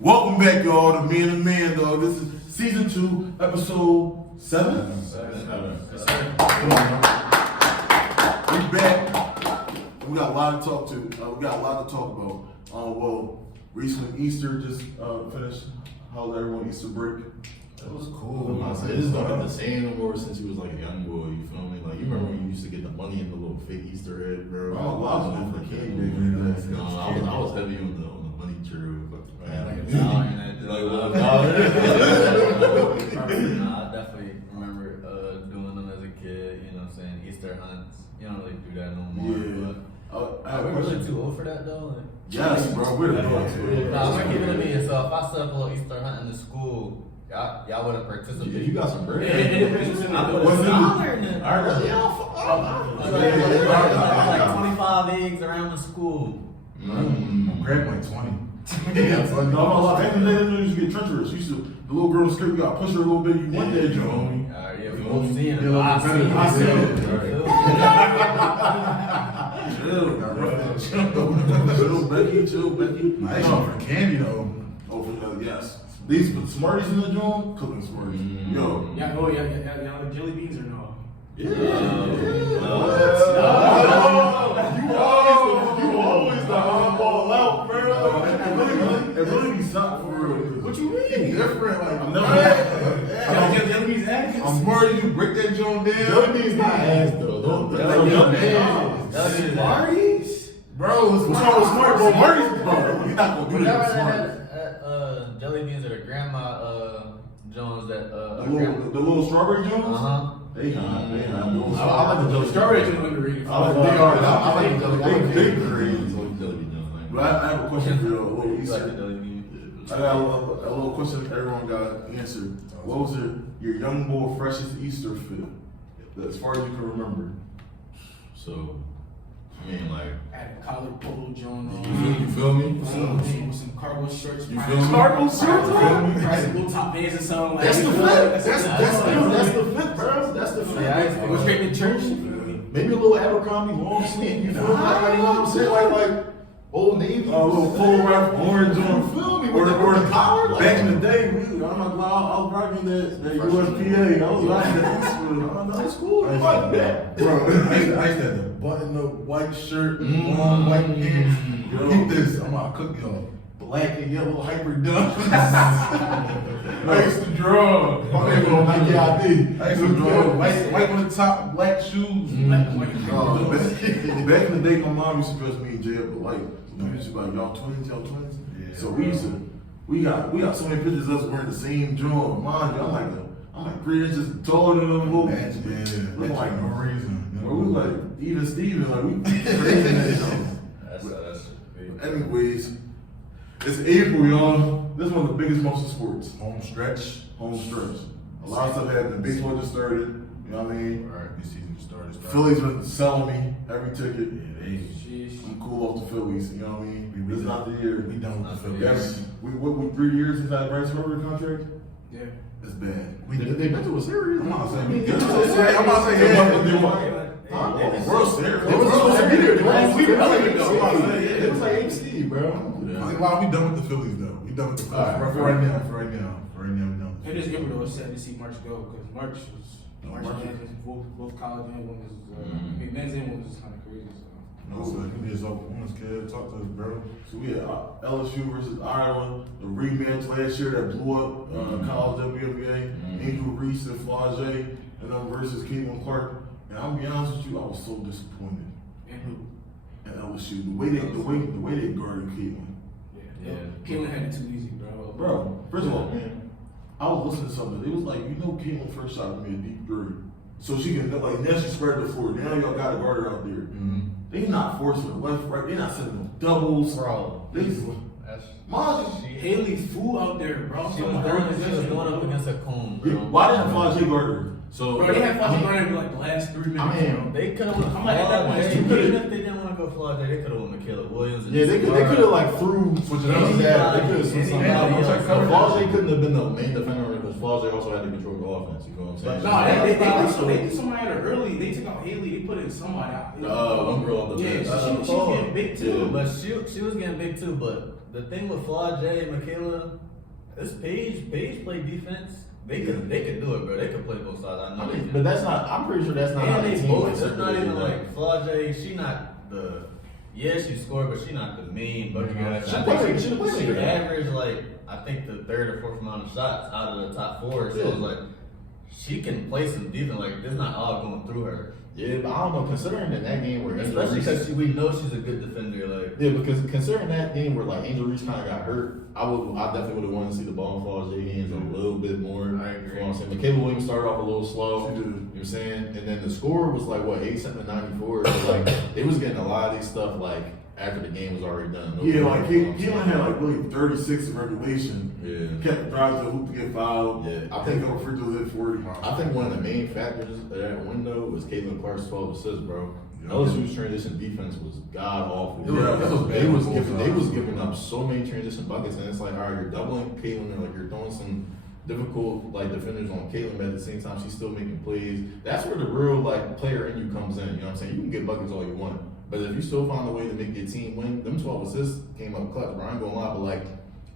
Welcome back, y'all, to Man and Man, dog. This is season 2, episode 7. Come on, man. We back. We got a lot to talk to. We got a lot to talk about. Recently Easter just finished. How was everyone Easter break? That was cool. This is not the same no more since you was like a young boy. You feel me? Like you remember when you used to get the money in the little fake Easter egg, bro? I was a different kid, baby. I was heavy on the money tree. Like a dollar in that. Like $1. I definitely remember doing them as a kid. You know what I'm saying? Easter hunts. You don't really do that no more. Yeah. But are we really too old for that though? Like, Yes, bro. We're the dogs. Nah, we're keeping it in. So if I set up a little Easter hunt in the school, y'all would have participated. Yeah, you got some bread. I would have hollered in. Like 25 eggs around the school. Grab like 20. No, back in the day, they used to get treacherous. The little girl in the skirt, you got to push her a little bit. You want that joint. Yeah, we both seeing it. I see it. Chill, Becky. Nice one for candy though. Oh, yes. These Smarties in the joint, cooking Smarties. Yo. Y'all like jelly beans or no? You always the oddball out, bro. It really be something for real. What you mean? Different, like I'm never Jelly beans ass? I'm smart. You break that joint down. Jelly beans not ass though. Smarties, bro. What's What's wrong with Smarties, bro? Smarties, bro. You're not gonna do Y'all that. rather Smarties. had jelly beans or the grandma Jones that The little strawberry joints? They not. I like the jelly. Strawberry is underrated. I like the jelly. They green. Jelly. But I have a question for you, a little you like the Easter. jelly beans. I got a little question everyone got answered. What was your young boy freshest Easter fit? As far as you can remember. So, I mean, like, Had a collar polo joint on. you feel me? With some cargo shorts. You feel me? Cargo shorts? Little top pants or something. Like That's the fit. That's the fit, bro. That's the fit. Yeah, Go straight to church. Maybe a little Abercrombie long sleeve. You feel me? Like, you know what I'm saying? Like Old Navy. A little full wrap orange on. You feel me? Or With the collar. Like, back in the day, I'm not gonna lie, I was rocking that USPA. I was rocking that Easter. That's cool. I like that. Bro, I used to have the button up white shirt, long white pants. Keep this. I'm gonna cook y'all black and yellow hyper dunk. I used to draw. I used to draw white on the top, black shoes. back in the day, my mom used to dress me and Jay up with light. We used to be like, y'all twins. Yeah. So we got so many pictures of us wearing the same drawing. Mind you, I'm like 3 inches taller than them. Looking like no reason. Bro, we like even Steven, like we crazy that joint. That's big. Anyways, it's April, y'all. This is one of the biggest months of sports. Home stretch. Home stretch. A lot of stuff happened. Baseball just started. You know what I mean? Alright, this season just started. Phillies been selling me every ticket. Sheesh. I'm cool off the Phillies. You know what I mean? This is not the year. We done with the Phillies. Yes. We 3 years since that Bryce Harper contract? Yeah. It's bad. They've been to a series. I'm not saying we I'm good. not saying World Series. They was supposed to be there. It was like 8 seed, bro. We done with the Phillies though. We done with the Phillies. For right now, we done. It is April though. It's sad to see March go because March Madness, both college and women's. Men's and women's is kind of crazy. No, so you just open women's kid. Talk to us, bro. So we had LSU versus Iowa, the rematch last year that blew up college WNBA. Angel Reese and Flage, and them versus Caitlin Clark. And I'll be honest with you, I was so disappointed And who? at LSU. The way they guarded Caitlin. Yeah. Caitlin had it too easy, bro. Bro, first of all, I was listening to something. It was like, Caitlin first shot to be a deep three. So she can, like, now she spread the floor. Now y'all got a guard her out there. They not forcing left, right. They not sending no doubles. Bro, Haley flew out there, bro. she was going up against a cone, bro. Why didn't Flage guard her? So, Bro, they had fucking running for like the last 3 minutes. I mean, bro. They could have. I'm like, at that point, it's too Even good. if they didn't want to go Florida, they could have won Michaela Williams. And Yeah, they could have like switch it up. Anybody- They could have switched something anybody out. else. Flage couldn't have been the main defender because Flage also had to control the offense. You know what I'm saying? No, they did somebody out early. They took out Haley. They put in somebody out. One girl on the Yeah, bench. she was getting big too. But she was getting big too. But the thing with Flaw J and Michaela, this Paige play defense. They could do it, bro. They could play both sides. I know. I mean, but that's not. I'm pretty sure that's not. how And the they team both. like It's not separated even that. like Flaw J. She not the. Yeah, she scored, but she not the main bucket guy. She I played- think she played she good. averaged like I think the third or fourth amount of shots out of the top 4. So Yeah. it's like she can play some defense. Like it's not all going through her. Yeah, but I don't know. Considering in that game where Angel Especially Reese, because we know she's a good defender. Like yeah, because considering that game where like Angel Reese kind of got hurt, I definitely would have wanted to see the ball in Flaw J hands a little bit more. I agree. You know what I'm saying? Michaela Williams started off a little slow. She did. You know what I'm saying? And then the score was like what 87-94. So like they was getting a lot of these stuff like after the game was already done. Yeah, like he You know what I'm only had like really 36 in regulation. saying? Kept driving to the hoop to get fouled. Yeah, I think over free throws at 40. I think one of the main factors of that window was Caitlin Clark's 12 assists, bro. Yeah. LSU's transition defense was god awful. Yeah, that was bad. They was giving up so many transition buckets, and it's like, all right, you're doubling Caitlin, or like you're throwing some difficult like defenders on Caitlin, but at the same time she's still making plays. That's where the real like player in you comes in. You know what I'm saying? You can get buckets all you want, but if you still find a way to make your team win, them 12 assists came up clutch. Bro, I ain't gonna lie, but like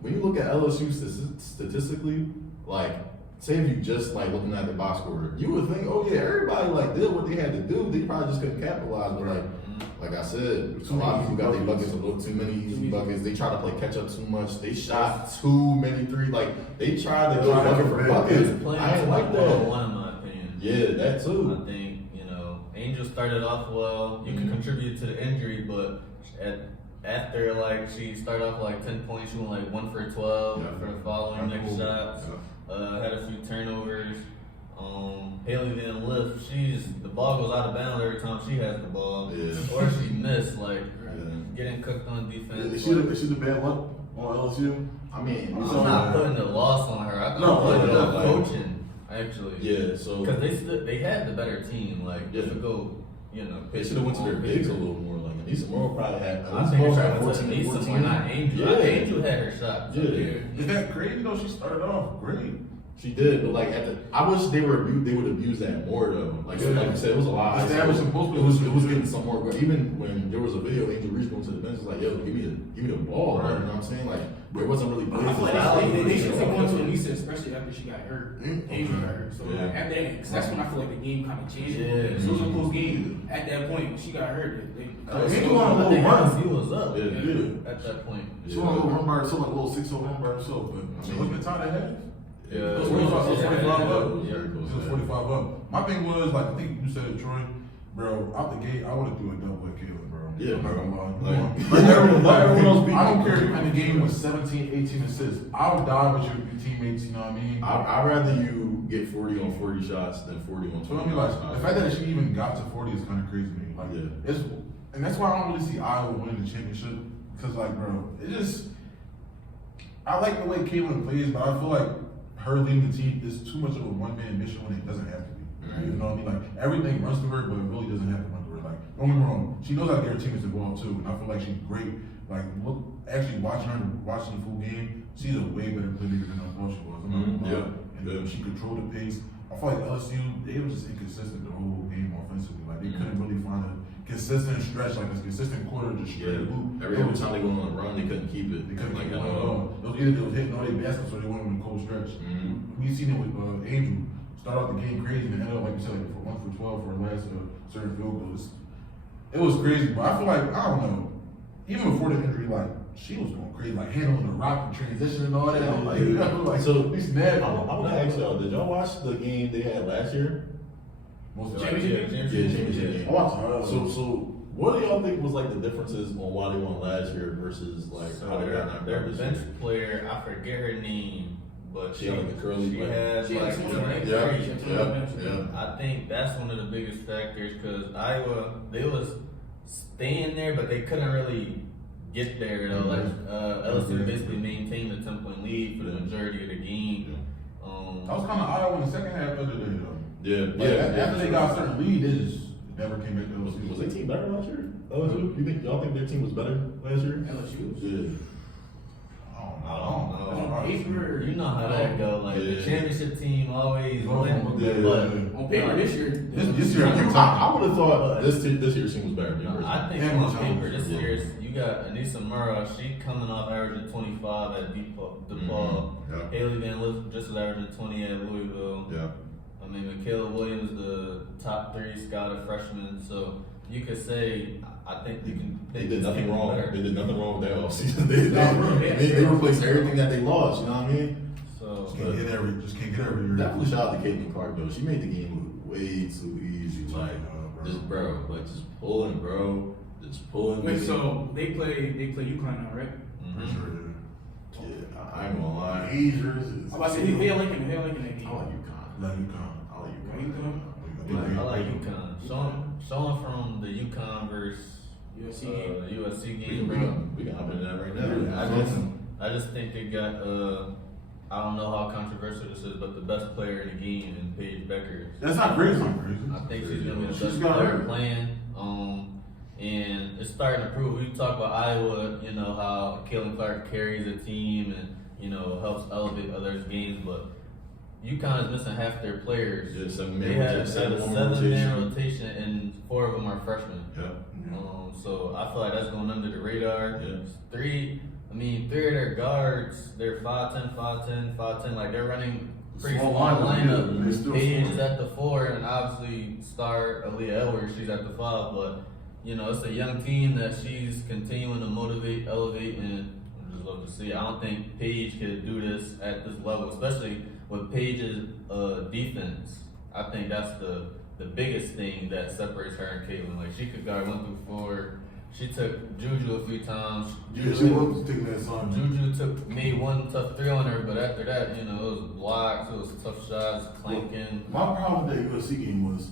when you look at LSU statistically, like say if you just like looking at the box score, you would think, oh yeah, everybody like did what they had to do. They probably just couldn't capitalize. But like I said, a lot of people got their buckets, a little too many easy buckets. They try to play catch up too much. They shot too many threes. Like they tried to go bucket for buckets. playing I ain't too like well, that. one in my opinion. Yeah, that too. I think, Angel started off well. You can contribute to the injury, but after like she started off like 10 points, she went like 1 for 12 for the following next shots. Had a few turnovers. Haley didn't lift. The ball goes out of bounds every time she has the ball, Yeah. or she missed. Like Yeah. getting cooked on defense. Is she the bad luck on LSU? I mean, I'm not putting the loss on her. I'm putting it on coaching, actually. yeah. So Because they had the better team. Like, Yeah. to go, they should have went to their bigs a little more. Like Anissa Morrow probably had. I think it's had right to Anissa more, not Angel. Yeah. Angel had her shots. Yeah. Is that crazy though? She started off great. She did, but like I wish they would abuse that more though. Like like you said, it was a lot. That was supposed to. It was getting some more. Even when there was a video, Angel Reese going to the bench, it's like, yo, give me the ball. Right. You know what I'm saying? Like there wasn't really. I feel like they should take one to Anissa, especially after she got hurt. Angel got hurt. So Yeah. at that, cause that's when I feel like the game kind of changed. Yeah. So it was a close game. At that point, when she got hurt. Angel on a But little run. he was up Yeah. at that point. She won a little run by herself, like a little 6-0 run by herself. But She wasn't the time ahead. Yeah. It was 45 up. Yeah. It was 45 up. My thing was, like, I think you said it, Troy, bro, out the gate, I would have threw a double at Caleb, bro. Yeah, I'm not bro. gonna lie. Like, Like, everyone else beat I don't you. care if you win the game with 17, 18 assists. I would die with your teammates, you know what I mean? I'd rather you get 40 on 40 shots than 40 on 20 So I mean, like, shots. the fact that she even got to 40 is kind of crazy to me. Like, Yeah. and that's why I don't really see Iowa winning the championship. Because, like, bro, I like the way Caitlin plays, but I feel like her leading the team is too much of a one-man mission when it doesn't have to be. You know what I mean? Like, everything runs through her, but it really doesn't have to run through her. Like, don't get me wrong, she knows how to get her teammates involved, too. And I feel like she's great. Like, actually watching the full game, she's a way better playmaker than I thought she was. I'm not gonna lie. Yeah. And then she controlled the pace. I feel like LSU, they were just inconsistent the whole game offensively. Like, they couldn't really find a consistent stretch, like a consistent quarter to straight loop. Every time they went on a run, they couldn't keep it. They couldn't like get at one at all. Those either they was hitting all their baskets or they went on a cold stretch. We seen it with Angel start out the game crazy and end up, like you said, like for 1 for 12 for her last certain field goals. It was crazy, but I feel like, I don't know, even before the injury, like, she was going crazy, like handling the rock and transition and all that. I'm like, So he's mad. I want to ask y'all, did y'all watch the game they had last year? Most of Championship game? Yeah, championship game. I watched it. So what do y'all think was like the differences on why they won last year versus like how they got knocked their out this bench year? player, I forget her name, but She had like the curly she black- has She had like some some black- Yeah. I think that's one of the biggest factors because Iowa, they was staying there, but they couldn't really get there. Though. Like LSU basically maintained a 10-point lead for the majority of the game. I was kind of Iowa in the second half of the day, though. Yeah, Like, after they got a certain lead, they just never came back to LSU. Was their team better last year? LSU? Y'all think their team was better last year? LSU. Yeah. I don't know. paper, You know how that go. Like the Yeah. championship team always Oh, win, yeah. but on paper this year, This year, I would have thought this year's team was better. I think Yeah, on paper this yeah. year you got Anissa Murrah. She coming off averaging 25 at DePaul. Yeah. Haley Van Lith just was averaging 20 at Louisville. Yeah. I mean, Michaela Williams, the top 3 scouted freshman. So you could say, I think you can. They did nothing wrong. better. They did nothing wrong with that offseason. They replaced everything that they lost. You know what I mean? So just can't get every year. Definitely shout out to Caitlin Clark though. She made the game look way too easy. Like just just pulling, bro. Just pulling. Wait, so they play UConn now, right? For sure, Yeah, I ain't gonna lie. Hazers I'm about to say who they Lincoln that I game. like UConn. Let you come. I like UConn? UConn. I like UConn. Showing from the UConn versus USC game. USC We game, can bro. we can hop into that right now. Yeah. I just think they got I don't know how controversial this is, but the best player in the game in Paige Becker. That's not crazy. I think she's gonna be the She's best got player her. playing. And it's starting to prove. We talk about Iowa, you know how Caitlin Clark carries a team and helps elevate others' games, but UConn is missing half their players. Yeah, seven They man have a rotation. 7-man rotation, and 4 of them are freshmen. Yeah. So I feel like that's going under the radar. Yeah. Three of their guards, they're 5'10", 5'10", 5'10", like they're running pretty Small small lineup, yeah, lineup. they're still Paige small. is at the 4, and obviously star Aaliyah Edwards, she's at the 5. But it's a young team that she's continuing to motivate, elevate, and I just love to see. I don't think Paige could do this at this level, especially with Paige's defense. I think that's the biggest thing that separates her and Caitlin. Like she could guard 1 through 4. She took Juju a few times. Yeah, she was taking that song. Juju made 1 tough 3 on her, but after that, it was blocks, it was tough shots, clanking. My problem with that USC game was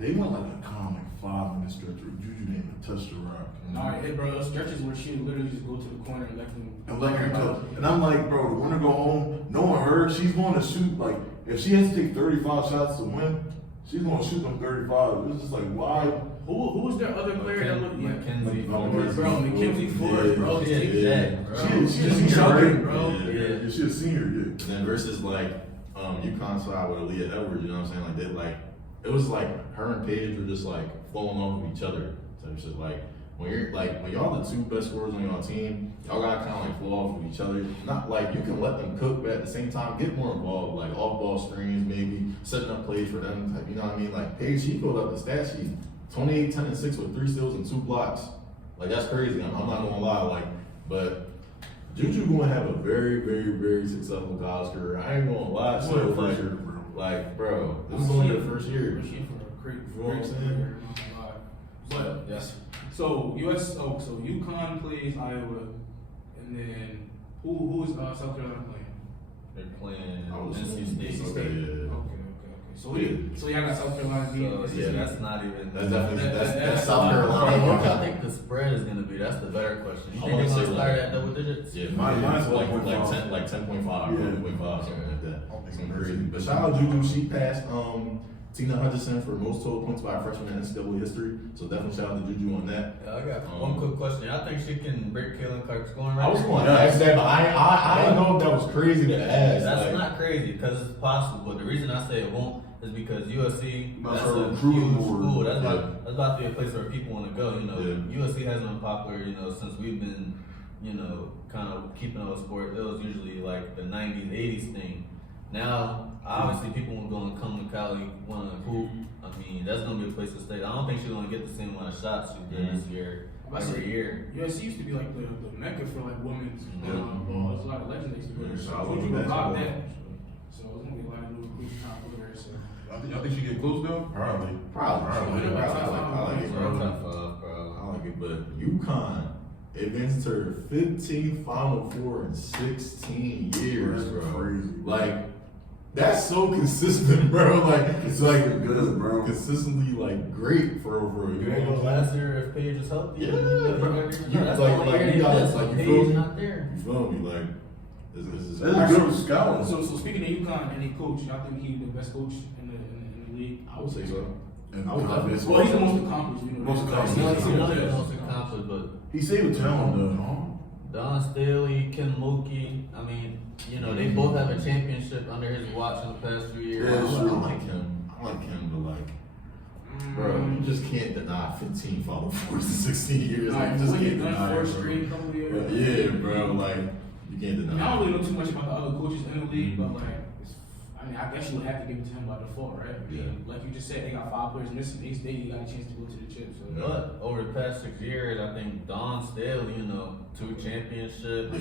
they went like a calm, 5-minute stretch where Juju didn't even touch the rock. Alright, hey bro, those stretches where she would literally just go to the corner and let them. And let her go. And I'm like, bro, the winner go home, knowing her, she's going to shoot, like, if she has to take 35 shots to win, she's going to shoot them 35. It's just like, why? Who was their other player that looked Mackenzie Ford. Bro, Mackenzie Ford, bro. Yeah, Take yeah, that, bro. She's a senior, chugging, right? bro. Yeah, she's a senior, yeah. And then versus UConn side with Aaliyah Edwards, you know what I'm saying? Like it was like her and Paige were just like flowing off of each other. So it's just like when y'all the 2 best scorers on your team, y'all gotta kind of like flow off of each other. Not like you can let them cook, but at the same time get more involved, like off ball screens, maybe setting up plays for them. Type, you know what I mean? Like Paige, she filled up the stat sheet, 28, 10, and 6 with 3 steals and 2 blocks. Like that's crazy. I'm not gonna lie. But Juju gonna have a very, very, very successful college career. I ain't gonna lie. It's So only her like, first year, bro. like, bro, this is only their first year. She for a great, You know what I'm saying? But Yes. so UConn plays Iowa, and then who is South Carolina playing? They're playing I was NC State. okay, yeah. Okay. So y'all got South Carolina beat. So, NC yeah, State. that's not even. That's definitely that's That's South What Carolina. y'all think the spread is going to be? That's the better question. You I think wanna they're going say to start like- at double digits? Yeah, Mine's like 1.5. 10.5, Yeah. 11.5, something like that. I don't think Something so. crazy. But shout out Juju, she passed Tina Hutchinson for most total points by a freshman in NCAA history. So definitely shout out to Juju on that. I got one quick question. I think she can break Caitlin Clark's scoring I record. was going to ask that, but I didn't know if that was crazy to ask. That's like, not crazy because it's possible. But the reason I say it won't is because USC, That's that's her a recruiting huge board. school. That's Yeah. about to be a place where people want to go. Yeah. USC hasn't been popular, since we've been, kind of keeping up with sport. It was usually like the 90s, 80s thing. Now, obviously, people want to go and come to Cali, want to hoop. I mean, that's going to be a place to stay. I don't think she's going to get the same amount of shots she did this year, every year. USC used to be like the mecca for like women's ball. There's a lot of legends that used to go there. Yeah, So shout out Juju to will rock basketball. that. So it's gonna be a lot of new recruits trying to go there. So I think she get close though. Probably. I like it, bro. I like it, but UConn advances to her 15th Final Four in 16 years, That's bro. crazy. Like, that's so consistent, bro. Like, it's like Good, bro. consistently like great for You you know know, what I'm last saying? year if Paige is healthy, Yeah, bro. bro. That's You- the like- only like, year you they got- missed. like, you Paige feel me? not there. You feel me? Like, this is That's good scouting. so speaking of UConn and the coach, y'all think he's the best coach in the league? I would say so. And I would definitely- Well, he's the most accomplished. Most accomplished. He's Yeah. one of the most accomplished, but He saved the talent, though. Don Staley, Ken Mulkey, I mean, you know, they both have a championship under his watch in the past few years. Yeah, I sure. like him. I like him, but like, bro, you just can't deny 15 Final Fours in 16 years. Like, you just can't deny it, straight bro. couple years. But yeah, bro, like, you can't I mean, deny I it. don't really know too much about the other coaches in the league, but like, I guess you would have to give it to him by default, right? I mean, like you just said, they got 5 players missing. Each day, you got a chance to go to the chip. So. But over the past 6 years, I think Dawn still, you know, 2 championships,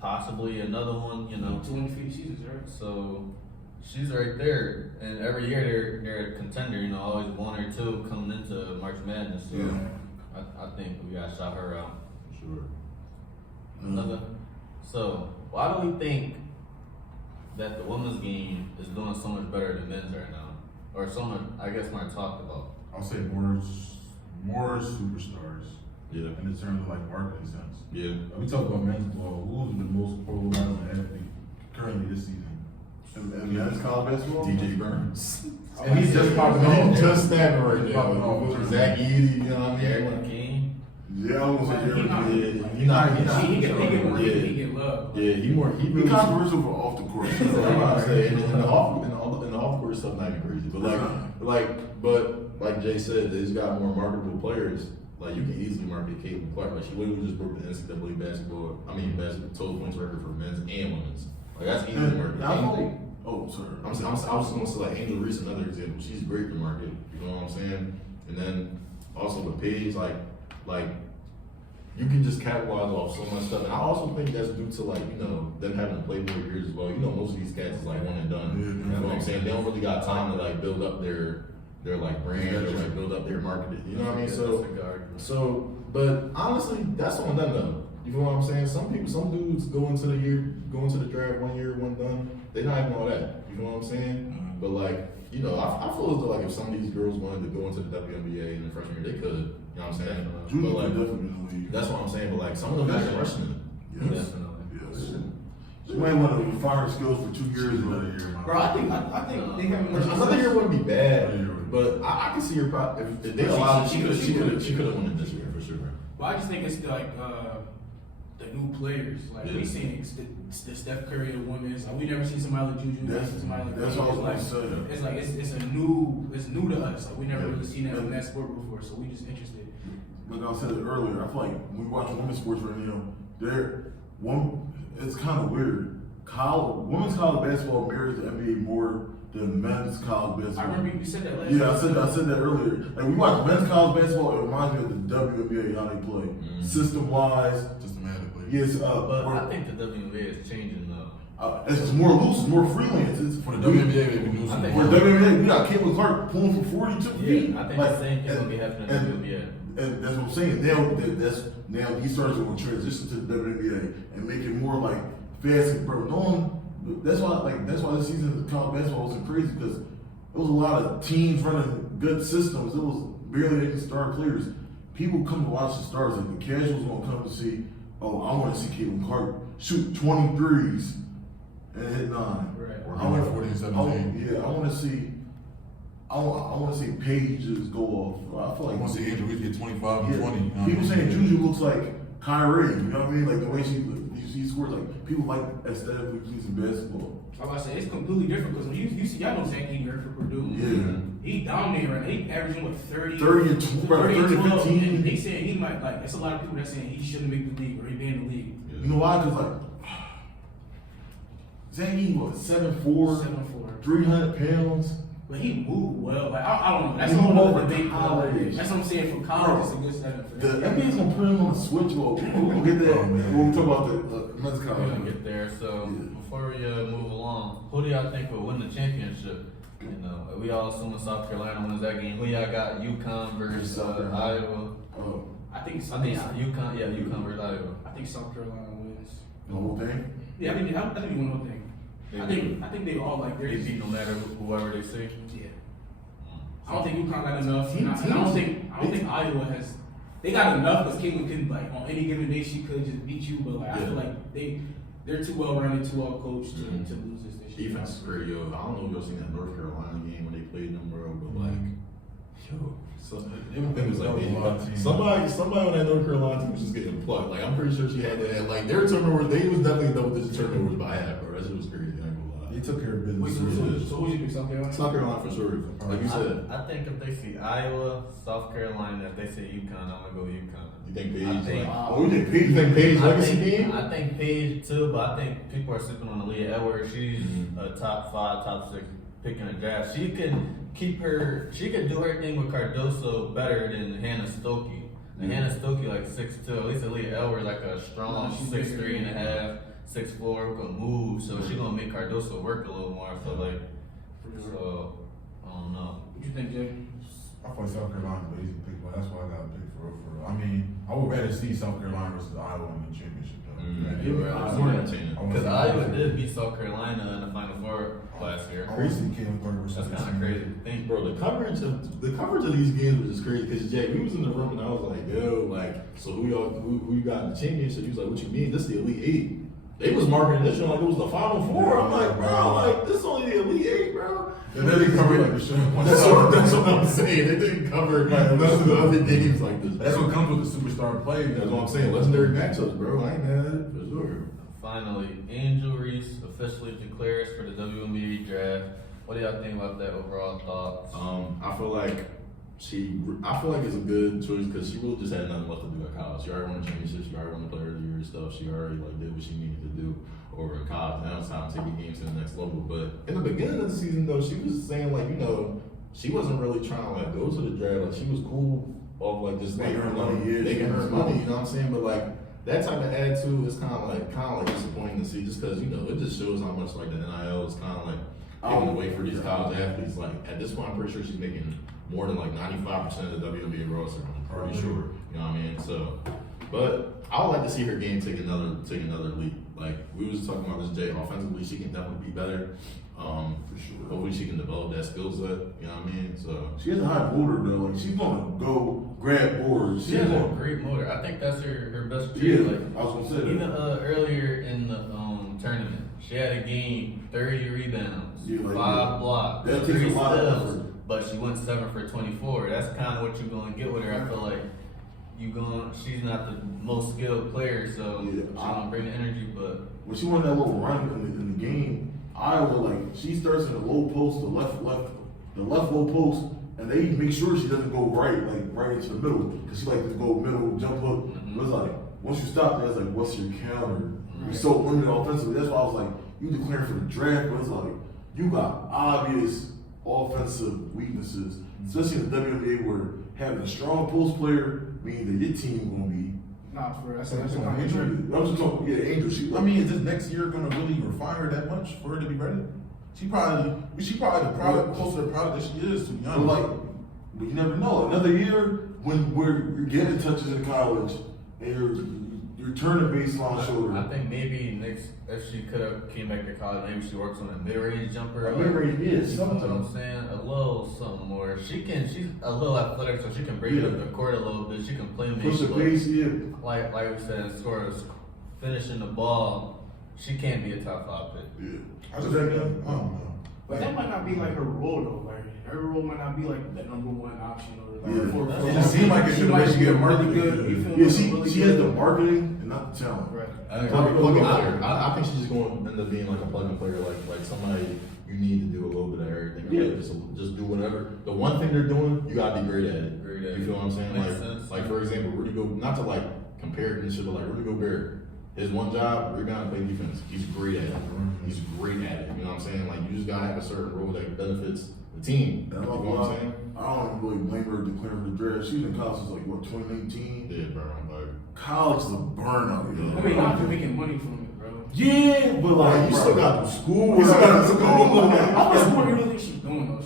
possibly another one, you know. 2 undefeated seasons, right? So she's right there, and every year they're a contender, you know, always 1 or 2 coming into March Madness. So I think we gotta shout her out. Sure. Another. So why do we think that the women's game is doing so much better than men's right now, or so much? I guess when I talked about. I'll say more superstars. Yeah. In the terms of like marketing sense. Yeah. We talk about men's ball. Who's the most problematic athlete currently this season? And men's college basketball? DJ Burns. And he's just popping off. Just snapping right He's now. popping off. Zach Edey, you know what I mean? Eric King. Yeah, I was gonna say Derrick King. He not. He Yeah. get love. Yeah, he He really. controversial for off the court. That's what I'm about to say. And in the off court stuff, not even crazy. But like Jay said, he's got more marketable players. Like you can easily market Caitlin Clark. Like she literally just broke the NCAA basketball total points record for men's and women's. Like that's easy to market. Oh, sorry. I was just gonna say like Angel Reese, another example. She's great to market. You know what I'm saying? And then also with Paige, like you can just capitalize off so much stuff. And I also think that's due to like, you know, them having to play more years as well. You know, most of these cats is like one and done. You know what I'm saying? They don't really got time to like build up their like brand or like build up their market. You know what I mean? But honestly, that's on them though. You know what I'm saying? Some dudes go into the draft 1 year, 1 done. They're not even all that. You know what I'm saying? But like, you know, I feel as though like if some of these girls wanted to go into the WNBA in the freshman year, they could. You know what I'm saying? Judy But like, could definitely be in the league. that's what I'm saying. But like some of them are rushing it. Yes. Definitely. Yes. She might want to refine her skills for 2 years. Another year, man. Bro, I think they have more Another year wouldn't be bad, Another year. but I can see her probably if they allowed it, she could have won it this year for sure. Well, I just think it's like the new players. Like we seen the Steph Curry of the women's. Like we never seen somebody like Juju. That's what I was like. saying. It's like it's new to us. Like we never really seen that in that sport before. So we just interested. Like I said earlier, I feel like when we watch women's sports right now, it's kind of weird. Women's college basketball mirrors the NBA more than men's college basketball. I remember you said that last. Yeah, I said that earlier. Like we watch men's college basketball, it reminds me of the WNBA how they play, system wise. Systematically. Yes, But I think the WNBA is changing though. it's more loose, it's more freelance. It's For the WNBA, maybe news. I think- For the WNBA, we got Caitlin Clark pulling for 42 feet. Yeah, I think Like, the same thing will be happening in the WNBA. And that's what I'm saying. Now these stars are going to transition to the WNBA and make it more like fast, bro. That's why this season of college basketball wasn't crazy because it was a lot of teams running good systems. It was barely any star players. People come to watch the stars. Like the casuals gonna come to see. Oh, I want to see Caitlin Clark shoot 23s and hit 9. Right. Or I want 40 and 17. I want to see. I want to see Paige just go off. I feel I like want to see Angel Reese get 25 and 20. You know people what I saying mean? Juju looks like Kyrie. You know what I mean? Like the way she scores. Like people like aesthetically pleasing basketball. I was about to say it's completely different because when you see y'all know Saki for Purdue. Yeah. He dominating right now. He averaging what 30 and 12. And they saying he might like. It's a lot of people that saying he shouldn't make the league or he be in the league. You know why? Because like Zangy was 7'4", 7'4". 300 pounds. But he moved well. Like I don't know. That's He a whole moved other over debate. college. That's what I'm saying. For college, it's a good setup for The them. NBA's gonna put him on the switch. We'll get that when we talk about the men's We're college. gonna get there. So before we move along, who do y'all think will win the championship? You know, we all assuming South Carolina wins that game. Who y'all got? UConn versus Iowa. I think UConn. Yeah, UConn versus Iowa. I think South Carolina wins. The whole thing. Yeah, I think we win the whole thing. I think they all like They beat no matter whoever they see. Yeah. I don't think UConn got enough. And I don't think Iowa has. They got enough because Caitlin can like on any given day she could just beat you, but like I feel like they're too well rounded, too well coached to lose this year. Defense is great, yo. I don't know if y'all seen that North Carolina game when they played them, bro, but like Yo, so Them it was like that was a lot of teams. somebody on that North Carolina team was just getting plucked. Like I'm pretty sure she had that. Like their turnovers, they was definitely double-digit turnovers by half, bro. That shit was crazy. I ain't gonna lie. They took care of Wait, business. so who you pick, South Carolina? South Carolina for sure. Like you said, I think if they see Iowa, South Carolina, if they say UConn, I'm gonna go UConn. you think Paige? I think- Oh, we did Pete. You think Paige I legacy think, game? I think Paige too, but I think people are sleeping on Aaliyah Edwards. She's a top 5, top 6 pick in the draft. She can do her thing with Cardoso better than Hannah Stokey. And Hannah Stokey like 6'2", at least Aaliyah Edwards like a strong No, she's 6'3" and a half, 6'4", who can move. So she's gonna make Cardoso work a little more. I feel like. So I don't know. What you think, Jay? I thought South Carolina was easy to pick, but that's why I got to pick for real. I mean, I would rather see South Carolina versus Iowa in the championship. Though. More entertaining. Because Iowa did beat South Carolina in the Final Four last year. I want to see Caitlin Clark versus That's kind of crazy to think. Bro, the coverage of these games was just crazy because Jay, we was in the room and I was like, yo, like, so who you got in the championship? He was like, what you mean? This is the Elite Eight. They was marketing this one like it was the Final Four. I'm like, bro, like this is only the Elite Eight, bro. And then they covered like the show. That's what I'm saying. They didn't cover none of the other games like this. That's what comes with the superstar play. That's what I'm saying. Legendary matchups, bro. I ain't mad at it for sure. Finally, Angel Reese officially declares for the WNBA draft. What do y'all think about that overall thoughts? I feel like it's a good choice because she really just had nothing left to do at college. She already won a championship. She already won the Player of the Year and stuff. She already like did what she needed to do over in college. Now it's time to take the games to the next level. But in the beginning of the season, though, she was saying like, she wasn't really trying to like go to the draft. Like she was cool off like just like Making her money, yeah, making her she was money. cool. You know what I'm saying? But like that type of attitude is kind of like disappointing to see, just because it just shows how much like the NIL is kind of like giving away for these college athletes. Like at this point, I'm pretty sure she's making more than like 95% of the WNBA roster. I'm pretty sure. You know what I mean? So, but I would like to see her game take another leap. Like we was talking about this, Jay. Offensively, she can definitely be better. For sure. Hopefully, she can develop that skill set. You know what I mean? So She has a high motor though. Like she's gonna go grab boards. She has a great motor. I think that's her best trait. Yeah, Like, I was gonna say that. even earlier in the tournament, she had a game 30 rebounds, Yeah, like, 5 blocks, that takes 3 a lot of steals, effort. but she went 7 for 24. That's kind of what you're gonna get with her. I feel like she's not the most skilled player, so Yeah, she's gonna bring the energy, but When she won that little run in the game, Iowa, like she starts in the low post, the left low post, and they make sure she doesn't go right into the middle, because she like to go middle jump hook. But it's like once you stop there, it's like what's your counter? You're so limited offensively. That's why I was like, you declaring for the draft, but it's like you got obvious offensive weaknesses, especially in the WNBA where having a strong post player means that your team gonna be. Nah, for real. That's So a Angel? comment. I was just talking, yeah, Angel. She, I mean, is this next year gonna really refine her that much for her to be ready? She probably the product closer to the product that she is, to be but honest. but you never know. Another year when you're getting touches in college and you're turning baseline shoulder. I think maybe if she could have came back to college, maybe she works on a mid-range jumper. A mid-range, yeah, You know something. what I'm saying? A little something more. She's a little athletic, so she can break it up the court a little bit. She can play Push the but pace, yeah. like we said, as far as finishing the ball, she can't be a top 5 pick. Yeah. I just think, I don't know. But that might not be like her role though. Like her role might not be like the number 1 option or like Yeah. for It just seemed like it the way she get marketed. good. You feel Yeah, me? Really she good. has the marketing and not the talent. Right. I think she's just going to end up being like a plug-in player, like somebody you need to do a little bit of everything. Yeah. Like just do whatever. The one thing they're doing, you gotta be great at it. Great at You it. feel what I'm saying? Makes sense. Like for example, not to like compare it and shit, but like Rudy Gobert. His one job, rebound, play defense. He's great at it. He's great at it. You know what I'm saying? Like you just gotta have a certain role that benefits the team. You That's know why what I'm saying? I don't really blame her declaring for the draft. She was in college since like what 2019. Yeah, bro. I'm like, College is a burnout. I mean, not making money from it, bro. Yeah, but like you still got to school. You still got to school. How much more do you think she's doing though?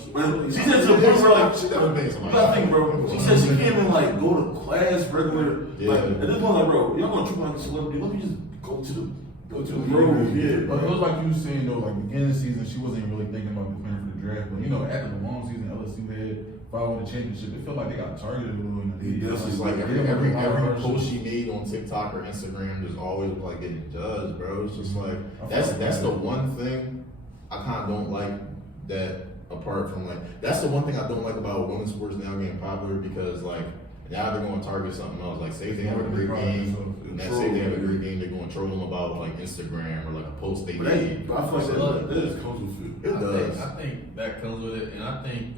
She said to the point where like she never made you somebody. gotta think, bro. She said she can't even like go to class regular. Yeah. Like at this point, like bro, y'all gonna treat me like a celebrity? Let me just go to the road. Yeah, But it bro. was like you were saying though, like beginning of the season, she wasn't really thinking about declaring for the draft. But after the long season LSU had following the championship, it felt like they got targeted a little in the league. Yeah, It's that's just like every They got a lot of post shit. she made on TikTok or Instagram just always like getting judged, bro. It's just like I feel that's like the one thing I kind of don't like that apart from like that's the one thing I don't like about women's sports now getting popular because like now they're going to target something else. Like say if they have a great game, and then say if they have a great game, they're going to troll them about like Instagram or like a post they made. But I feel like that comes with it. It does. I think that comes with it, and I think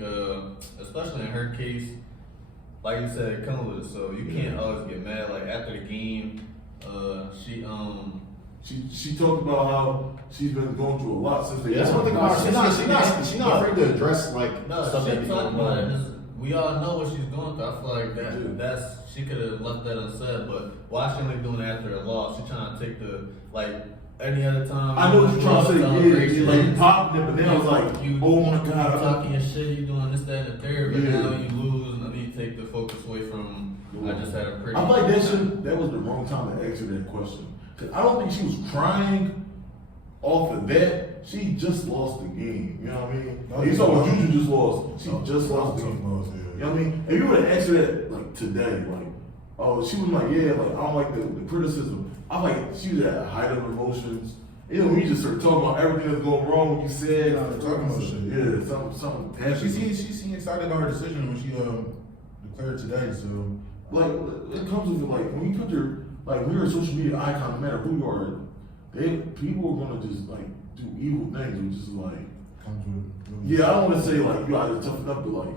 especially in her case, like you said, it comes with it. So you can't always get mad. Like after the game, She talked about how she's been going through a lot since they. Yeah, that's one thing about her. She's not afraid to address like stuff that she be talked going about it. on. We all know what she's going through. I feel like that's she could have left that unsaid, but why she only doing it after a loss? She trying to take the like any other time. I know what you're trying to say. Yeah, like you popped it, but then I was like, oh my you god, talking your shit, you doing this, that, and the third, but Yeah. now you lose, and I need to take the focus away from. I just had a pretty. I feel like that was the wrong time to answer that question. 'Cause I don't think she was crying off of that. She just lost the game. You know what I mean? Like, you saw what Juju just lost. She just lost the game. You know what I mean? If you would have asked her that like today, like, oh, she was like, yeah, like I don't like the criticism. I like she was at a height of emotions. You know, when you just start talking about everything that's going wrong, you said talking about shit. Yeah, something Yeah, happened. she excited about her decision when she declared today. So Like it comes with like when you put your like when you're a social media icon, no matter who you are, people are gonna just like do evil things, which is like comes with yeah, I don't want to say like you gotta toughen up, but like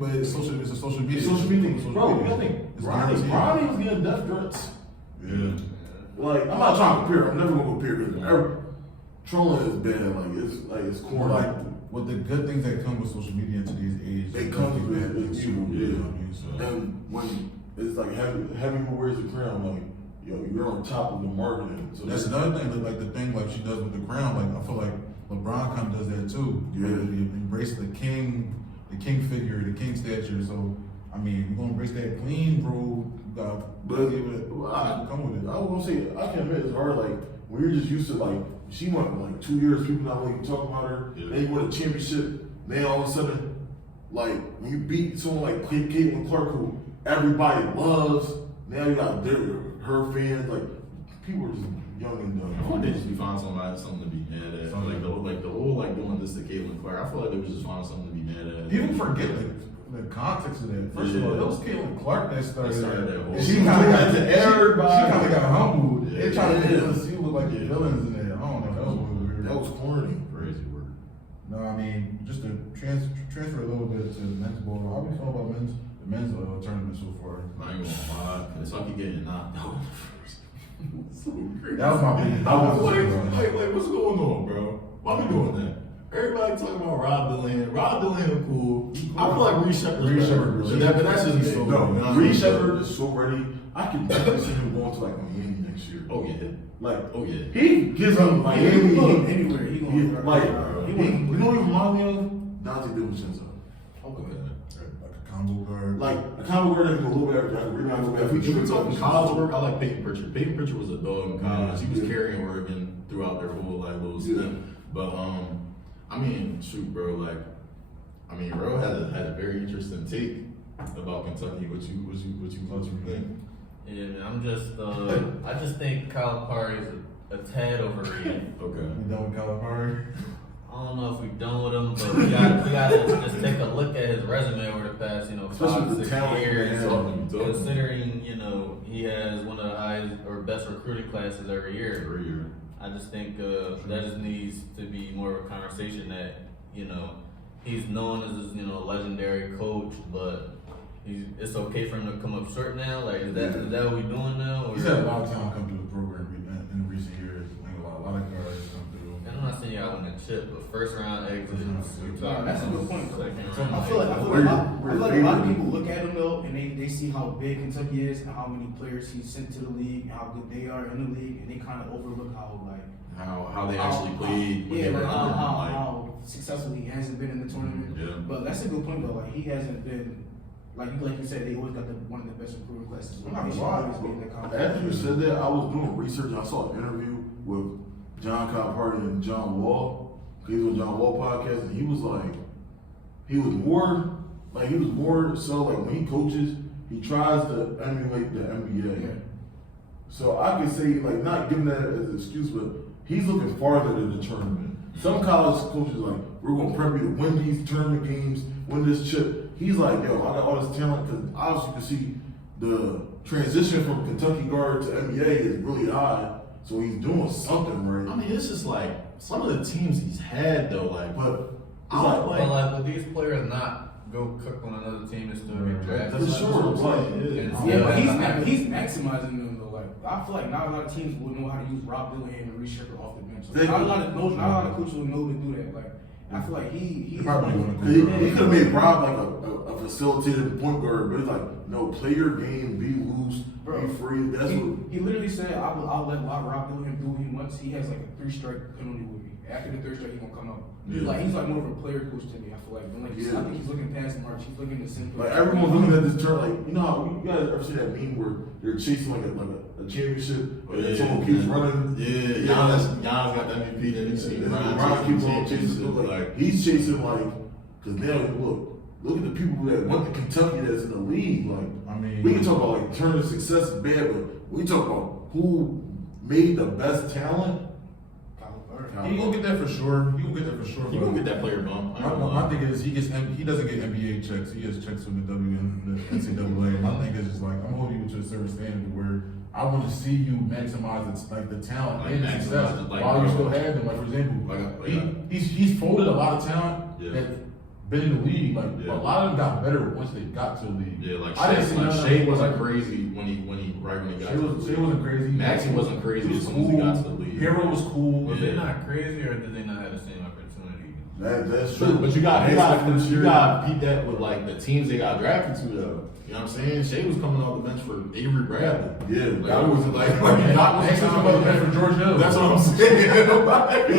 but it's a social media. social media thing. Social Bro, media. I think It's Ronnie guaranteed. was getting death threats. Yeah. Like I'm not trying to compare. I'm never gonna compare because trolling is bad. Like it's Or corny. like with the good things that come with social media in today's age. It comes with it's evil, you know yeah. what I mean? So. And when it's like having who wears the crown, like yo, you're on top of the marketing. So That's another thing, like the thing like she does with the crown. Like I feel like LeBron kind of does that too. Yeah. Like, he embrace the king figure, the king stature. So I mean, you're gonna embrace that clean, bro. You gotta But give it. Come with it. I was gonna say I can admit it's hard. Like when you're just used to like she went like 2 years, people not really talking about her. Yeah. Then you win a championship. Then all of a sudden, like when you beat someone like Caitlin Clark, who everybody loves. Now you got her fans. Like people are just young and dumb. I feel like they just be finding something to be mad at. Like the whole like doing this to Caitlin Clark. I feel like they was just finding something to be mad at. People forget the context of that. First of all, it was Caitlin Clark that started that whole. She kind of got to everybody. She kind of got humbled. Yeah. They tried to Yeah. make LSU look like the villains in there. I don't know. That was really weird. That was corny. Crazy work. No, I mean just to transfer a little bit to men's ball. How we feel about the men's tournament so far? I ain't gonna lie. Saki getting knocked out. So crazy. That was my biggest. I was like, what's going on, bro? Why we doing that? Everybody talking about Rob Delaney. Rob Delaney cool. I feel like Reed Shepherd. But that's just me. No, Reed Shepherd is so ready. I can definitely see him going to like Miami next year. Oh yeah. Like, Oh yeah. he gives them Miami. He can go anywhere. He gonna He, like, he you gonna- know what he remind me of? Dante DiVincenzo. Okay. Like a combo guard. Like, a combo guard that can go a little bit after, I can rebound a little If bit. we talking college work, I like Peyton Pritchard. Peyton Pritchard was a dog in college. He was carrying Oregon throughout their whole like little stint. But I mean, shoot, bro. Like, I mean, Ro had a very interesting take about Kentucky. What you think? Yeah, man, I'm just, I just think Kyle Parry is a tad overrated. Okay. We done with Calipari. I don't know if we done with him, but we gotta just take a look at his resume over the past, Especially 5 with 6 the talent years. he has. Considering, he has one of the highest or best recruiting classes every year. Every year. I just think that just needs to be more of a conversation that, he's known as this, legendary coach, but it's okay for him to come up short now. Like, is that what we doing now? Or? He's had a lot of talent come through the program in recent years. I think a lot of guards come through. And I'm not saying y'all win a chip, but first round exits. Nah, that's a good point. Second I feel like a lot of people look at him though, and they see how big Kentucky is and how many players he's sent to the league, and how good they are in the league, and they kind of overlook how How they actually played when yeah, they were like under him, how successful he hasn't been in the tournament. Yeah. But that's a good point though. Like he hasn't been like you said, they always got one of the best recruiting classes. I'm not They should gonna lie. always be in that conversation. After you said that, I was doing research and I saw an interview with John Calipari and John Wall. He was on John Wall podcast, and he was more so like when he coaches, he tries to emulate the NBA. Yeah. So I could say like not giving that as an excuse, but he's looking farther than the tournament. Some college coaches like, we're going to prep you to win these tournament games, win this chip. He's like, yo, I got all this talent because obviously you can see the transition from Kentucky guard to NBA is really high. So he's doing something right. I mean, it's just like some of the teams he's had though, like, But I don't But like, would these players not go cook on another team and still get drafted? For sure, Yeah, but he's maximizing them though. Like I feel like not a lot of teams would know how to use Rob Dillingham and Reece Sheppard off the bench. Like, not a lot of coaches would know to do that. Like I feel like he he could have made Rob like a facilitated point guard, but he's like, no, play your game, be loose, be free. That's what he literally said. I'll let Rob Dillingham do what he wants. He has like a 3-strike penalty with me. After the 3rd strike, he's gonna come out. Yeah. He's like more of a player coach to me. I feel like, I think he's looking past March. He's looking to send. like everyone's looking at this turn. Like, you know how you guys ever see that meme where they're chasing like a championship, and someone keeps running. Yeah, Giannis got the MVP, then he's Ron keeps on chasing. Like he's chasing because now look at the people that went to Kentucky that's in the league. Like, I mean, we can talk about like turning success is bad, but we talk about who made the best talent. he gonna get that for sure. He gonna get that for sure. He gonna get that player bump. My thing is he doesn't get NBA checks. He gets checks from the NCAA. My thing is just like I'm holding you to a certain standard where I want to see you maximize the talent Like, and the maximize success it, like, while you still have them. Like for example, he's folded a lot of talent that been in the league. Like a lot of them got better once they got to the league. Yeah, like I didn't see none of Shea them. wasn't crazy when he got to the league. Shea wasn't crazy. Maxey wasn't crazy as soon as he got to the league. Hero was cool. Was they not crazy, or did they not have the same opportunity? That's True, true. but you got beat that with like the teams they got drafted to though. You know what I'm saying? Shea was coming off the bench for Avery Bradley. Yeah, That was like Not Maxey was about to bench for George Hill. That's what I'm saying. You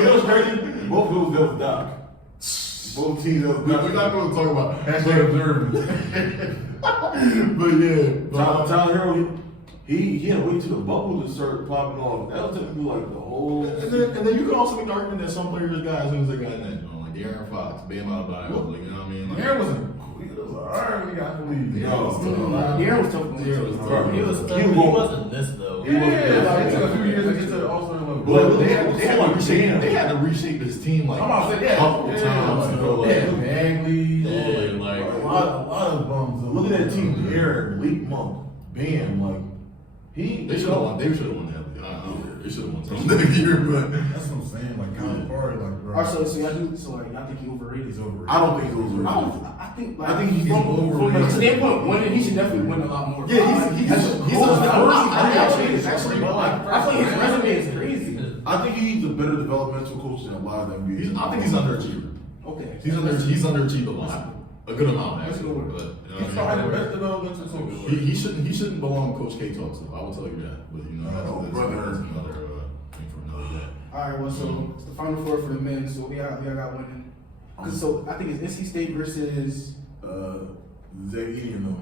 know what's crazy? Both of those was Doc. Both teams that was We're Doc. not going to talk about Hashtag observant. but yeah, Tyler Hero, he had to wait till the bubble to start popping off. That was typically like the whole. and then you can also make the argument that some players got as soon as they got in that joint, like De'Aaron Fox, Bam Adebayo, like, you know what I mean? Like, Aaron wasn't cool. He was alright when he got to the league. De'Aaron was tough. He wasn't this though. It took a few years to get to the All-Star level. But they had to reshape his team like I'm about to say, a couple times. You know, like, Bagley, yeah, like A lot of bums. Look at that team, Aaron, Leak Monk, Bam, like they should have won. They should have won that. They should have won something that year, but that's what I'm saying. Like, Colin Parry, like, bro. So I think he overrated. He's overrated. I don't think he was. I think he's from a standpoint of winning, he should definitely win a lot more. yeah, he's actually. I feel like his resume is crazy. I think he's a better developmental coach than a lot of them. I think he's underachiever. Okay. He's underachieved a lot. A good amount, That's actually. good. But, you know He's what I probably mean? the best developmental coach. He shouldn't belong in Coach K talks though. I will tell you that. But you know, that's brother. another thing for another day. All right. Well, so it's the Final Four for the men. So we got winning. So I think it's NC State versus Zay and them.